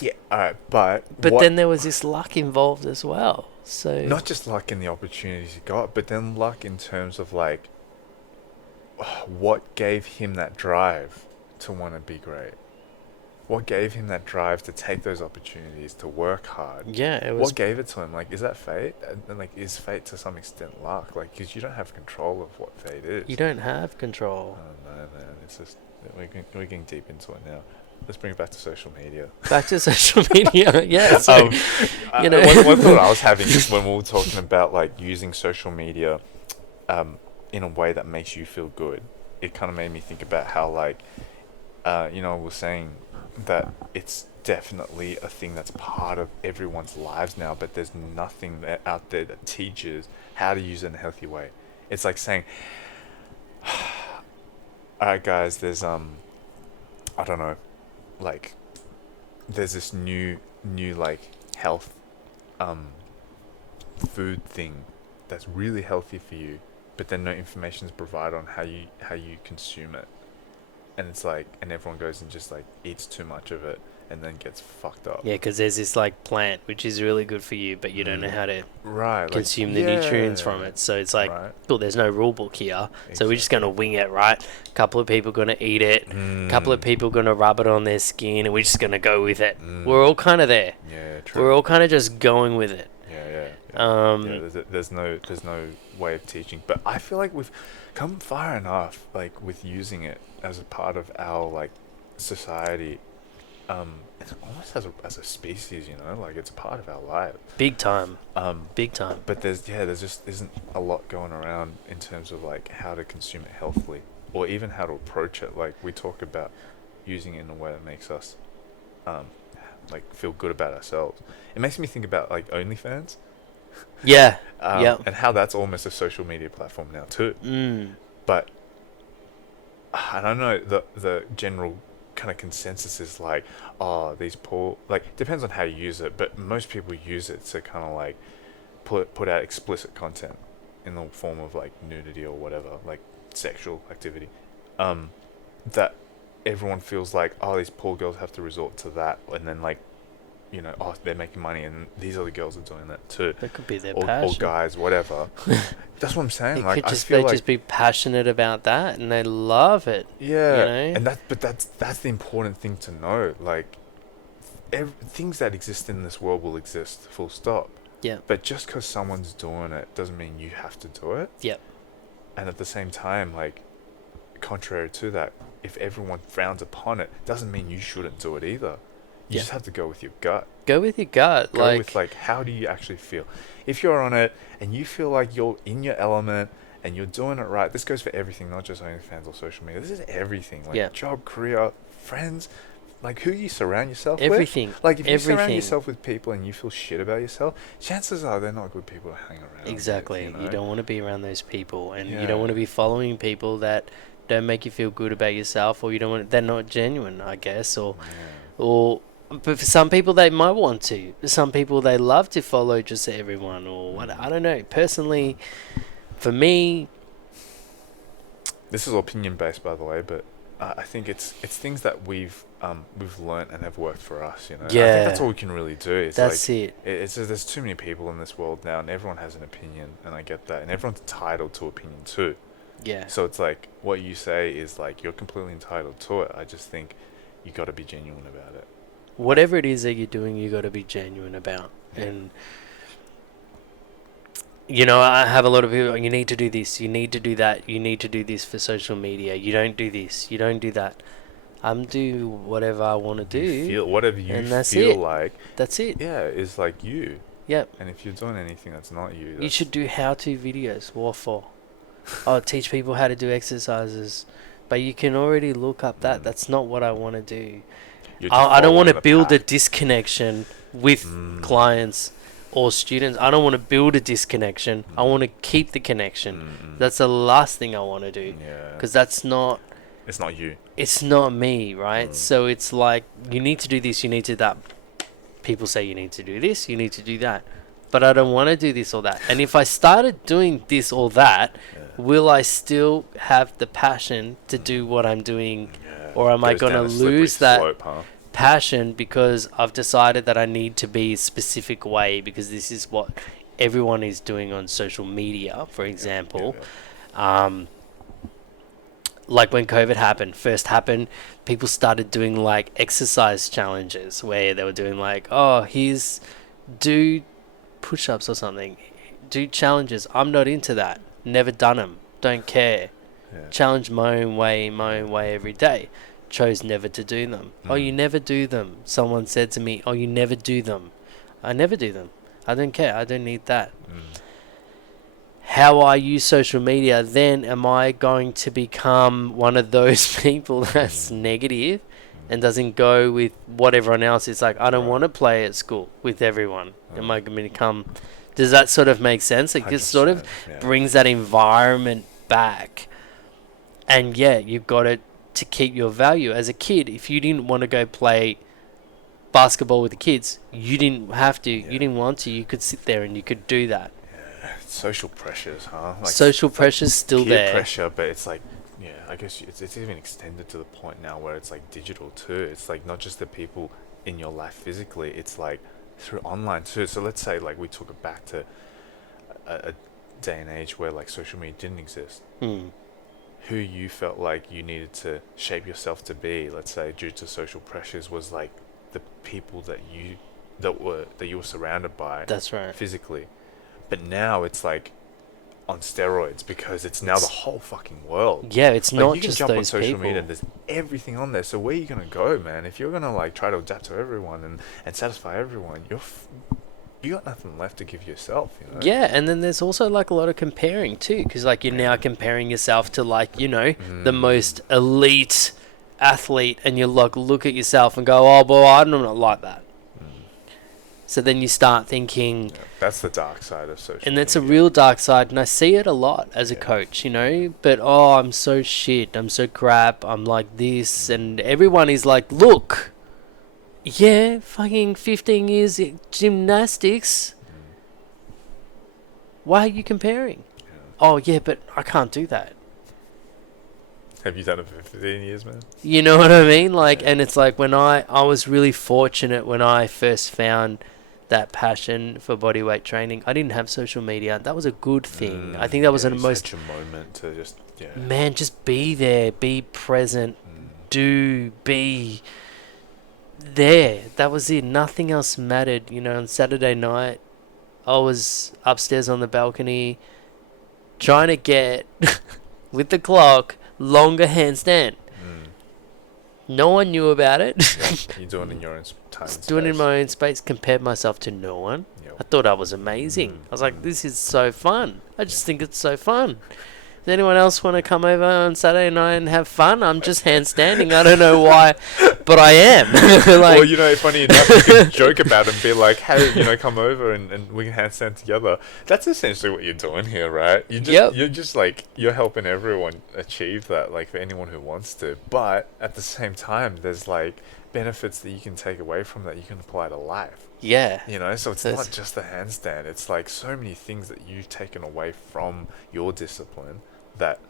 Yeah, alright, but then there was this luck involved as well. So not just luck in the opportunities he got, but then luck in terms of like what gave him that drive to want to be great. What gave him that drive to take those opportunities, to work hard? Yeah, it was. What gave it to him? Like, is that fate? And like, is fate to some extent luck? Like, because you don't have control of what fate is. You don't have control. I don't know, man. It's just we're getting deep into it now. Let's bring it back to social media. Back to social media, yeah. So, you know, one thought I was having is when we were talking about like using social media, in a way that makes you feel good. It kind of made me think about how like, you know, we're saying that it's definitely a thing that's part of everyone's lives now, but there's nothing out there that teaches how to use it in a healthy way. It's like saying, alright guys, there's I don't know, like there's this new like health food thing that's really healthy for you, but then no information is provided on how you consume it. And it's like, and everyone goes and just like eats too much of it and then gets fucked up. Yeah, because there's this like plant which is really good for you, but you don't know how to consume the nutrients from it. So it's like, well, there's no rule book here, so we're just gonna wing it, right? A couple of people gonna eat it, a couple of people gonna rub it on their skin, and we're just gonna go with it. We're all kind of there. Yeah, true. We're all kind of just going with it. There's no way of teaching, but I feel like we've come far enough, like with using it as a part of our like society, it's almost as a species, you know, like it's a part of our life. Big time. But there's just isn't a lot going around in terms of like how to consume it healthily, or even how to approach it. Like we talk about using it in a way that makes us, like feel good about ourselves. It makes me think about like OnlyFans. Yeah. And how that's almost a social media platform now too. But I don't know, the general kind of consensus is like, oh, these poor, like, depends on how you use it, but most people use it to kind of like put out explicit content in the form of like nudity or whatever, like sexual activity, that everyone feels like, oh, these poor girls have to resort to that, and then like, you know, oh, they're making money and these other girls are doing that too. That could be their or passion. Or guys, whatever. That's what I'm saying. It like, could just, I feel they like, just be passionate about that and they love it. Yeah. You know? And that's the important thing to know. Like, things that exist in this world will exist, full stop. Yeah. But just because someone's doing it doesn't mean you have to do it. Yep. And at the same time, like, contrary to that, if everyone frowns upon it, doesn't mean you shouldn't do it either. You just have to go with your gut. Go with your gut. Go with, like, how do you actually feel? If you're on it and you feel like you're in your element and you're doing it right, this goes for everything, not just OnlyFans or social media. This is everything. Like, job, career, friends, like, who you surround yourself with. Everything. Like, if you surround yourself with people and you feel shit about yourself, chances are they're not good people to hang around Exactly. with, you know? You don't want to be around those people, and you don't want to be following people that don't make you feel good about yourself, or you don't want, they're not genuine, I guess, or but for some people they might want to. Some people they love to follow just everyone, or what, I don't know. Personally, for me, this is opinion based, by the way, but I think it's things that we've learnt and have worked for us, you know. Yeah. I think that's all we can really do. It's that's like, it. It's there's too many people in this world now, and everyone has an opinion, and I get that, and everyone's entitled to opinion too. Yeah. So it's like what you say is like you're completely entitled to it. I just think you got to be genuine about it. Whatever it is that you're doing, you got to be genuine about. And I have a lot of people, you need to do this, you need to do that, you need to do this for social media, you don't do this, you don't do that. I'm do whatever I want to do, Whatever you and that's feel it. like. That's it. Yeah, is like you. Yep. And if you're doing anything that's not you, You should do how-to videos. What for? Oh, teach people how to do exercises. But you can already look up that. That's not what I want to do. I don't want to build a disconnection with clients or students. I don't want to build a disconnection. I want to keep the connection. That's the last thing I want to do. Yeah. Because that's not... It's not you. It's not me, right? So it's like, you need to do this, you need to do that. People say you need to do this, you need to do that. But I don't want to do this or that. And if I started doing this or that, will I still have the passion to do what I'm doing? Yeah. Or am I Goes going to down a slippery lose that slope, huh? passion because I've decided that I need to be a specific way because this is what everyone is doing on social media, for example. Like when COVID first happened, people started doing like exercise challenges where they were doing like, oh, do push-ups or something, do challenges. I'm not into that. Never done them. Don't care. Yeah. Challenge my own way every day. Chose never to do them. Oh, you never do them. Someone said to me, oh, you never do them. I never do them. I don't care. I don't need that. How I use social media, then am I going to become one of those people that's negative and doesn't go with what everyone else is like? I don't want to play at school with everyone. Am I going to become... Does that sort of make sense? It just sort of brings that environment back. And yeah, you've got to keep your value. As a kid, if you didn't want to go play basketball with the kids, you didn't have to. You didn't want to. You could sit there and you could do that. Social pressures, huh? Like, social pressure's still peer there. pressure, but it's like, I guess it's even extended to the point now where it's like digital too. It's like not just the people in your life physically, it's like through online too. So let's say like we took it back to a day and age where like social media didn't exist. Who you felt like you needed to shape yourself to be, let's say due to social pressures, was like the people that you were surrounded by. That's right. Physically. But now it's like on steroids because it's now the whole fucking world. Yeah, it's like, not you just can jump those on social people. media and there's everything on there. So where are you gonna go, man? If you're gonna like try to adapt to everyone and satisfy everyone, you got nothing left to give yourself. You know? Yeah, and then there's also like a lot of comparing too, because like you're now comparing yourself to like the most elite athlete, and you like look at yourself and go, oh, well, I'm not like that. So then you start thinking... Yeah, that's the dark side of social media. And that's a real dark side, and I see it a lot as a coach, But, oh, I'm so shit, I'm so crap, I'm like this, and everyone is like, look, fucking 15 years gymnastics. Why are you comparing? Yeah. Oh, yeah, but I can't do that. Have you done it for 15 years, man? You know what I mean? Like, and it's like when I was really fortunate when I first found that passion for bodyweight training. I didn't have social media. That was a good thing. I think that was the most... such a moment to just... Man, just be there. Be present. Be there. That was it. Nothing else mattered. On Saturday night, I was upstairs on the balcony trying to get, with the clock, longer handstand. No one knew about it. You're doing it in your own time. Doing it in my own space. Compared myself to no one. I thought I was amazing. I was like, this is so fun. I just think it's so fun. Does anyone else want to come over on Saturday night and have fun? I'm just handstanding. I don't know why, but I am. Like, well, funny enough, you could joke about it and be like, hey, come over and we can handstand together. That's essentially what you're doing here, right? You're just like, you're helping everyone achieve that, like for anyone who wants to. But at the same time, there's like benefits that you can take away from that you can apply to life. Yeah. So it's not just the handstand. It's like so many things that you've taken away from your discipline that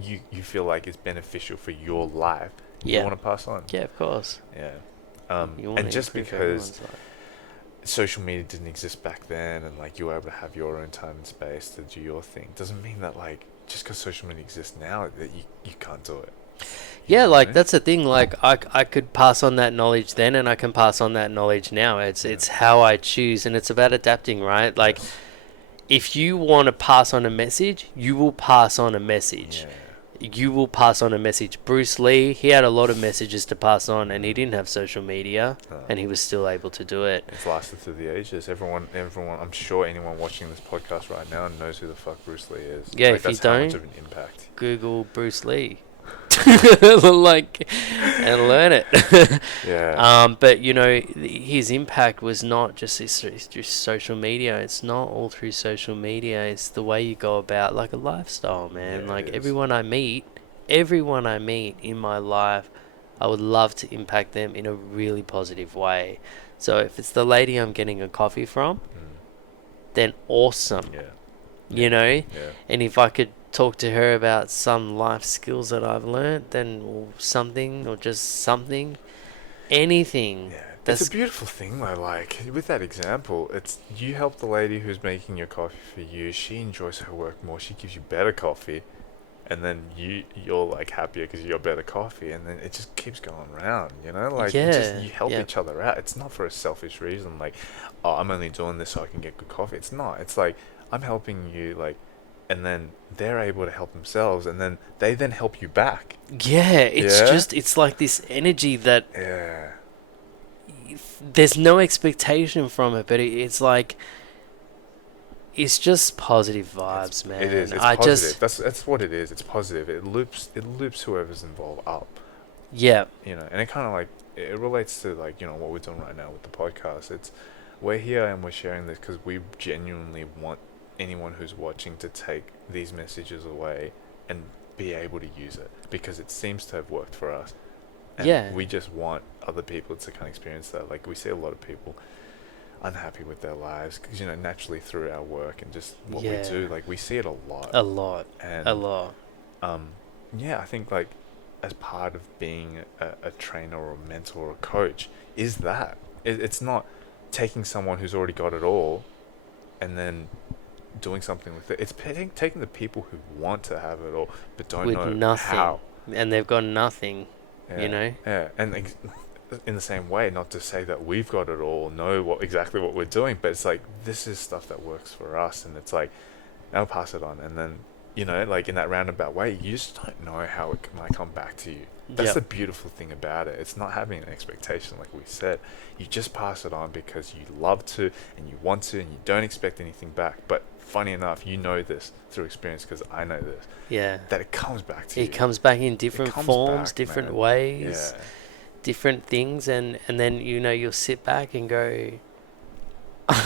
you feel like is beneficial for your life. You want to pass on. Yeah, of course. Yeah. And just because social media didn't exist back then and like you were able to have your own time and space to do your thing doesn't mean that like just because social media exists now that you can't do it. Yeah, like that's the thing. Like I could pass on that knowledge then, and I can pass on that knowledge now. It's how I choose, and it's about adapting, right? Like if you want to pass on a message, you will pass on a message. You will pass on a message. Bruce Lee, he had a lot of messages to pass on, and he didn't have social media, and he was still able to do it. It's lasted through the ages. Everyone. I'm sure anyone watching this podcast right now knows who the fuck Bruce Lee is. Yeah, like, if you that's how much don't, of an impact. Google Bruce Lee. Like, and learn it. Yeah. But you know, his impact was not just through social media. It's not all through social media. It's the way you go about like a lifestyle, man. Yeah, like it is. everyone I meet in my life, I would love to impact them in a really positive way. So if it's the lady I'm getting a coffee from, then awesome. Yeah. You know, Yeah. and if I could talk to her about some life skills that I've learned, then or something, or just something, anything. Yeah. That's It's a beautiful thing though, like with that example, it's you help the lady who's making your coffee for you, she enjoys her work more, she gives you better coffee, and then you're like happier because you got better coffee, and then it just keeps going round, you know, like you help each other out. It's not for a selfish reason, like, oh, I'm only doing this so I can get good coffee. It's not. It's like I'm helping you, like, and then they're able to help themselves, and then they then help you back. it's like this energy that there's no expectation from it, but it's like it's just positive vibes, man. It is. It's positive. That's what it is. It's positive. It loops whoever's involved up. Yeah. You know, and it kind of like it relates to like, you know, what we're doing right now with the podcast. It's we're here and we're sharing this because we genuinely want anyone who's watching to take these messages away and be able to use it, because it seems to have worked for us. And we just want other people to kind of experience that. Like, we see a lot of people unhappy with their lives because, you know, naturally through our work and just what we do, like, we see it a lot. And I think like as part of being a trainer or a mentor or a coach is that it's not taking someone who's already got it all and then doing something with it. It's taking the people who want to have it all but don't know how, and they've got nothing. You know. And in the same way, not to say that we've got it all, know exactly what we're doing, but it's like this is stuff that works for us, and it's like I'll pass it on, and then, you know, like in that roundabout way, you just don't know how it might come back to you. That's the beautiful thing about it. It's not having an expectation, like we said. You just pass it on because you love to and you want to, and you don't expect anything back. But funny enough, you know this through experience, because I know this. Yeah. That it comes back to you. It comes back in different forms, different ways, different things, and then, you know, you'll sit back and go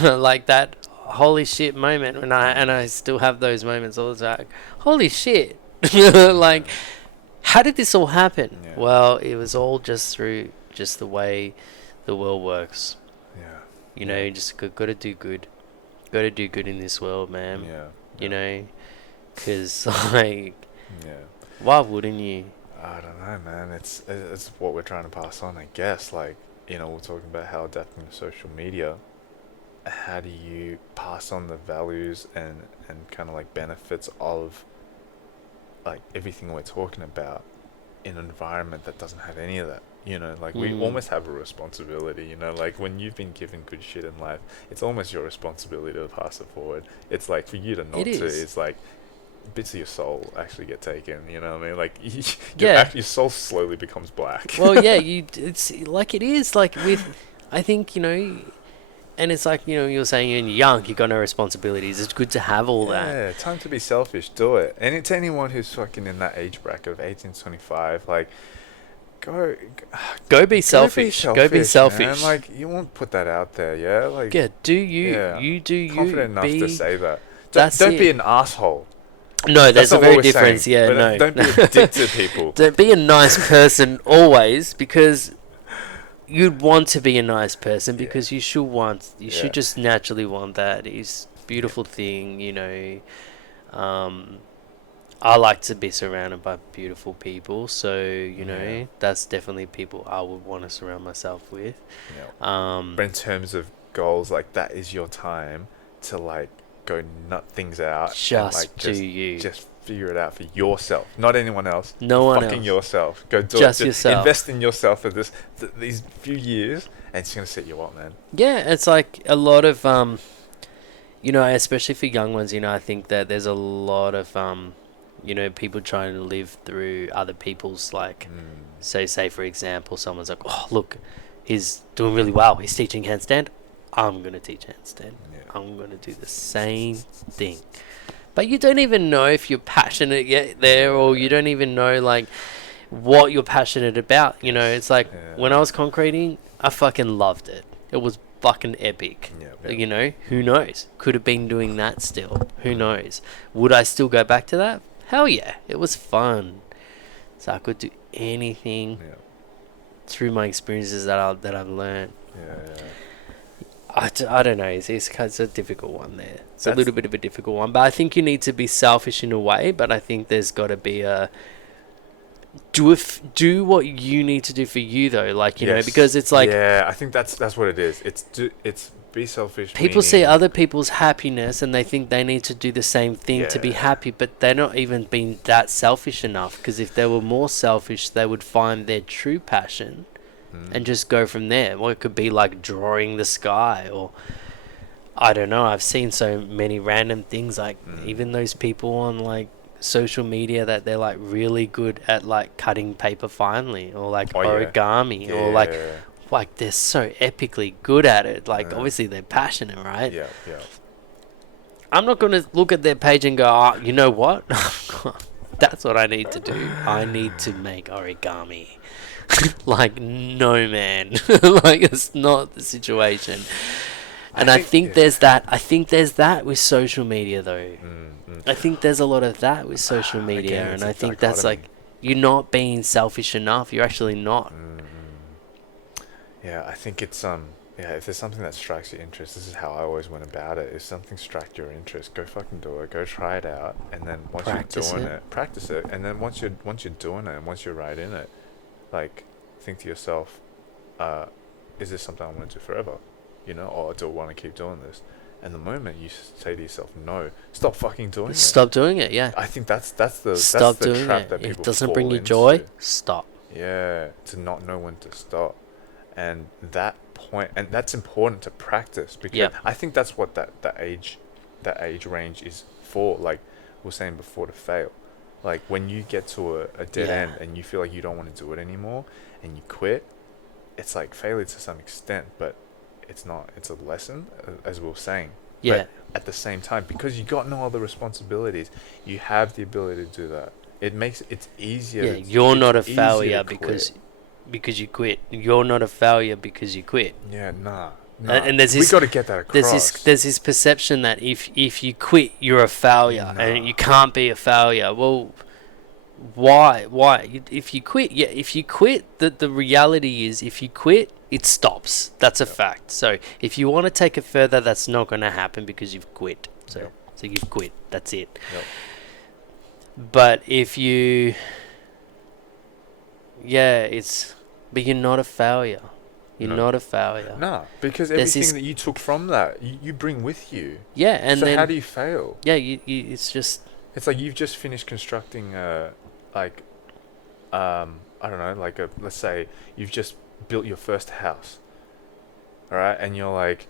like that holy shit moment and I still have those moments all the time. Holy shit. Like, how did this all happen? Well, it was all just through the way the world works. You know, you just got to do good. Got to do good in this world, man. You know, because like, why wouldn't you? I don't know, man. It's what we're trying to pass on, I guess. Like, you know, we're talking about how adapting to social media. How do you pass on the values and kind of like benefits of like everything we're talking about in an environment that doesn't have any of that? You know, like we almost have a responsibility, you know, like when you've been given good shit in life, it's almost your responsibility to pass it forward. It's like for you to not to, it's like bits of your soul actually get taken, you know what I mean? Like your soul slowly becomes black. Well, it's like it is like with, I think, you know, and it's like, you know, you're saying you're young, you got no responsibilities. It's good to have all that. Yeah, time to be selfish. Do it. And it's anyone who's fucking in that age bracket of 18 to 25, like, go be selfish. Go be selfish. Man. Like, you won't put that out there, yeah? Like, do you. You do you. Confident enough to say that. Don't be an asshole. No, there's a very difference. Saying. Don't be a dick to people. Don't be a nice person always, because you'd want to be a nice person, because you should just naturally want that. It's a beautiful thing, you know. I like to be surrounded by beautiful people, so, you know, that's definitely people I would want to surround myself with. But in terms of goals, like, that is your time to, like, go nut things out. Just figure it out for yourself, not anyone else. No one else. Fucking yourself. Go do just it. Yourself. Invest in yourself for these few years, and it's gonna set you up, man. Yeah, it's like a lot of You know, especially for young ones, you know, I think that there's a lot of, you know, people trying to live through other people's, like, so say, for example, someone's like, oh, look, he's doing really well. He's teaching handstand. I'm going to teach handstand. Yeah. I'm going to do the same thing. But you don't even know if you're passionate yet there, or you don't even know, like, what you're passionate about. You know, it's like, when I was concreting, I fucking loved it. It was fucking epic. Yeah. You know, who knows? Could have been doing that still. Who knows? Would I still go back to that? Hell yeah. It was fun. So I could do anything through my experiences that I've learned. Yeah. I don't know. It's a difficult one there. It's a little bit of a difficult one. But I think you need to be selfish in a way. But I think there's got to be a... Do what you need to do for you, though. Like, you know, because it's like... Yeah, I think that's what it is. It's be selfish. People see other people's happiness and they think they need to do the same thing to be happy. But they're not even being that selfish enough. Because if they were more selfish, they would find their true passion... and just go from there. Well, it could be like drawing the sky, or I don't know. I've seen so many random things, like even those people on like social media that they're like really good at like cutting paper finely, or like origami, or like they're so epically good at it. Like obviously they're passionate, right? Yeah. I'm not going to look at their page and go, oh, you know what? That's what I need to do. I need to make origami. Like, no, man. Like, it's not the situation. And I think there's that. I think there's that with social media, though. I think there's a lot of that with social media. Again, and I think that's like, you're not being selfish enough. You're actually not. Yeah, I think it's, if there's something that strikes your interest, this is how I always went about it. If something struck your interest, go fucking do it. Go try it out. And then once you're doing it, practice it. And then once you're doing it, and once you're right in it, like, think to yourself, is this something I want to do forever? You know, or do I want to keep doing this? And the moment you say to yourself, no, stop fucking doing it. Stop doing it, yeah. I think that's the trap that people If it doesn't fall bring you into. joy, stop. Yeah, to not know when to stop. And that point, and that's important to practice, because I think that's what that age range is for. Like we were saying before, to fail. Like when you get to a dead end and you feel like you don't want to do it anymore and you quit, it's like failure to some extent, but it's not. It's a lesson, as we were saying. Yeah. But at the same time, because you got no other responsibilities, you have the ability to do that. It makes it's easier. Yeah, you're not a failure because you quit. You're not a failure because you quit. Yeah, nah. And there's we got to get that across. There's this perception that if you quit, you're a failure, and you can't be a failure. Well, why? If you quit, the reality is, if you quit, it stops. That's a fact. So if you want to take it further, that's not going to happen because you've quit. So you've quit. That's it. Yep. But if you, but you're not a failure. You're not a failure. Nah, because everything that you took from that, you bring with you. Yeah, and so then how do you fail? Yeah, it's just... It's like you've just finished constructing, I don't know, like let's say you've just built your first house, alright, and you're like,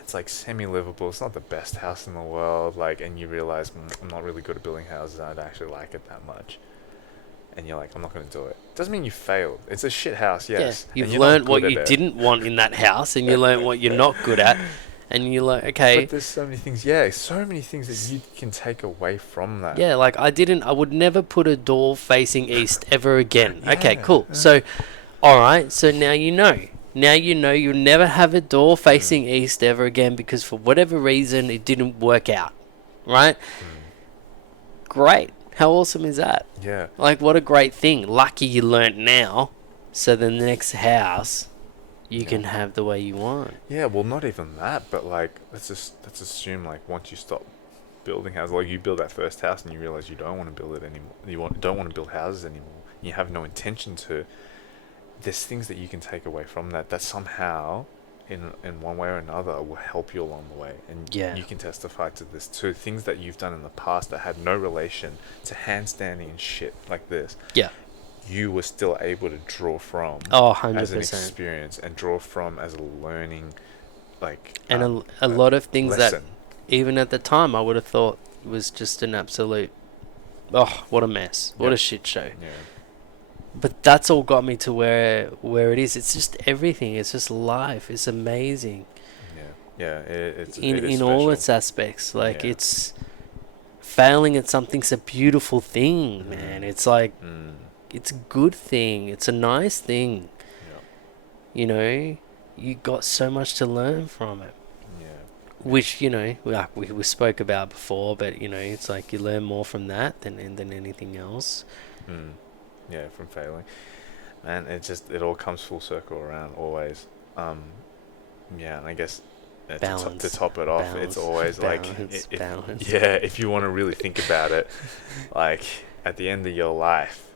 it's like semi-livable, it's not the best house in the world, like, and you realize, I'm not really good at building houses, I don't actually like it that much. And you're like, I'm not going to do it. Doesn't mean you failed. It's a shit house, yes. Yeah, you've learned what you didn't want in that house, and you learned what you're not good at, and you're like, okay. But there's so many things, so many things that you can take away from that. Yeah, like I would never put a door facing east ever again. Okay, cool. So, alright, so now you know. Now you know you'll never have a door facing east ever again because for whatever reason it didn't work out. Right? Great. How awesome is that? Yeah. Like, what a great thing. Lucky you learnt now, so the next house you can have the way you want. Yeah, well, not even that, but like, let's assume like once you stop building houses, like you build that first house and you realize you don't want to build it anymore. Don't want to build houses anymore. You have no intention to. There's things that you can take away from that somehow, in one way or another, will help you along the way. And you can testify to this too. Things that you've done in the past that had no relation to handstanding and shit like this. Yeah. You were still able to draw from 100%. As an experience and draw from as a learning, like, and a lot of things lesson. even at the time, I would have thought it was just an absolute, oh, what a mess. What a shit show. Yeah. But that's all got me to where it is. It's just everything. It's just life. It's amazing. Yeah. It is In all special. its aspects. Like, Yeah. it's failing at something's a beautiful thing, man. It's like, it's a good thing. It's a nice thing. Yeah. You know, you got so much to learn from it. Yeah. Which, you know, we spoke about before, but, you know, it's like you learn more from that than anything else. Yeah, from failing. Man, it all comes full circle around always. Yeah, and I guess to top it off, it's always balance. Yeah, if you want to really think about it, like at the end of your life,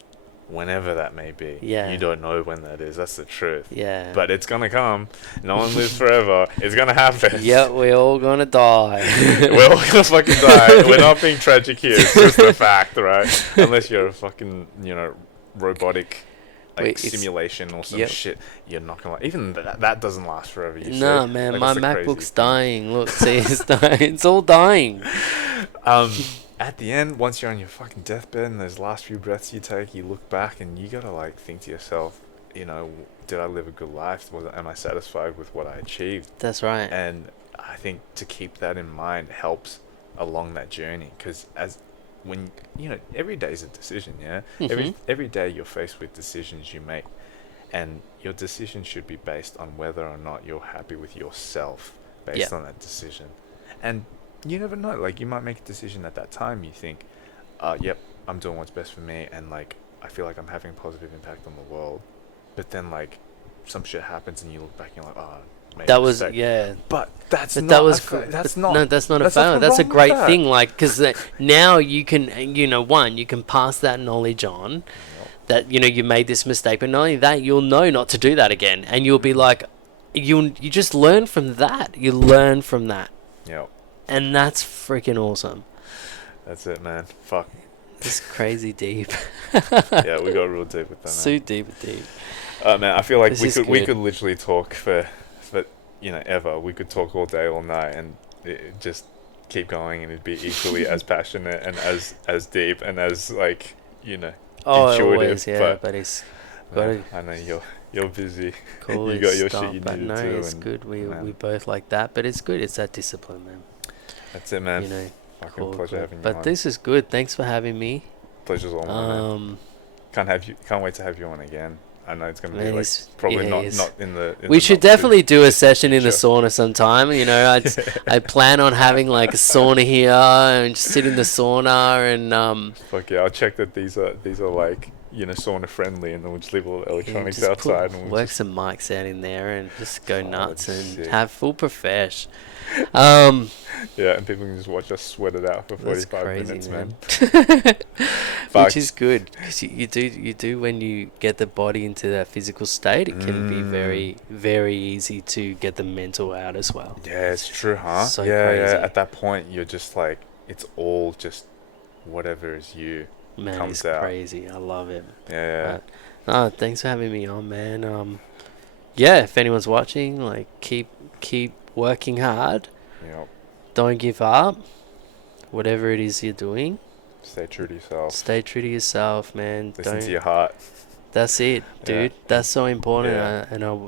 whenever that may be, you don't know when that is. That's the truth. Yeah. But it's gonna come. No one lives forever. It's gonna happen. Yeah, we're all gonna die. We're all gonna fucking die. We're not being tragic here. It's just a fact, right? Unless you're a fucking, robotic simulation or some shit, you're not gonna. Even that doesn't last forever. No, man, my MacBook's dying. Look, see, it's dying. It's all dying. At the end, once you're on your fucking deathbed and those last few breaths you take, you look back and you gotta think to yourself, did I live a good life? Am I satisfied with what I achieved? That's right. And I think to keep that in mind helps along that journey, because every day is a decision. Every day you're faced with decisions you make, and your decision should be based on whether or not you're happy with yourself based on that decision. And you never know, you might make a decision at that time, you think, yep, I'm doing what's best for me, and I feel like I'm having a positive impact on the world. But then some shit happens and you look back and you're like, oh, that was but that's but not that was that's not that's not a failure. That's a great thing, because now you can, you can pass that knowledge on, that you made this mistake, but not only that, you'll know not to do that again, and you'll be like, you just learn from that. You learn from that. Yep. And that's freaking awesome. That's it, man. Fuck. It's crazy deep. Yeah, we got real deep with that. So man. deep. Man, I feel like we could literally talk for ever. We could talk all day, all night, and just keep going, and it'd be equally as passionate and as deep and as intuitive. Always, yeah. But it's I know you're busy. Cool. You got your stuff, shit you but need no, to do. it's good. We both like that, but it's good. It's that discipline, man. That's it, man. Fucking pleasure having you on. But this is good. Thanks for having me. Pleasure's all mine. Can't wait to have you on again. I know it's gonna be probably not in the. We should definitely do a session in the sauna sometime. I plan on having a sauna here and just sit in the sauna and Fuck yeah! I'll check that these are sauna friendly, and then we'll just leave all the electronics outside and work some mics out in there and just go nuts and sick. have full profesh. Yeah, and people can just watch us sweat it out for 45 minutes, man. Which is good, because you do when you get the body into that physical state, it can be very, very easy to get the mental out as well. Yeah, it's true, huh? So yeah, crazy. Yeah. At that point, you're just it's all just whatever is you. Man, comes it's out. Crazy. I love it. Yeah. Thanks for having me on, man. Yeah, if anyone's watching, keep working hard. Yep. Don't give up. Whatever it is you're doing, stay true to yourself. Stay true to yourself, man. Listen to your heart. That's it, dude. Yeah. That's so important.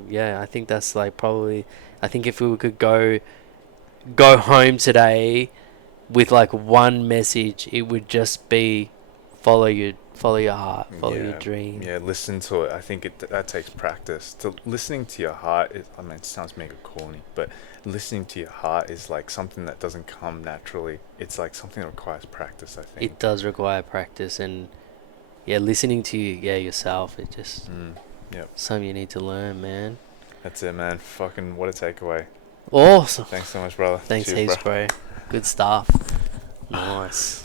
Yeah. I think that's probably. I think if we could go home today with one message, it would just be follow your heart, follow your dream. Yeah, listen to it. I think that takes practice. Listening to your heart it sounds mega corny, but listening to your heart is something that doesn't come naturally. It's something that requires practice, I think. It does require practice, and listening to yourself, it just something you need to learn, man. That's it, man. Fucking what a takeaway. Awesome. Thanks so much, brother. Thanks Cheers, heaps, bro. Good stuff. Nice.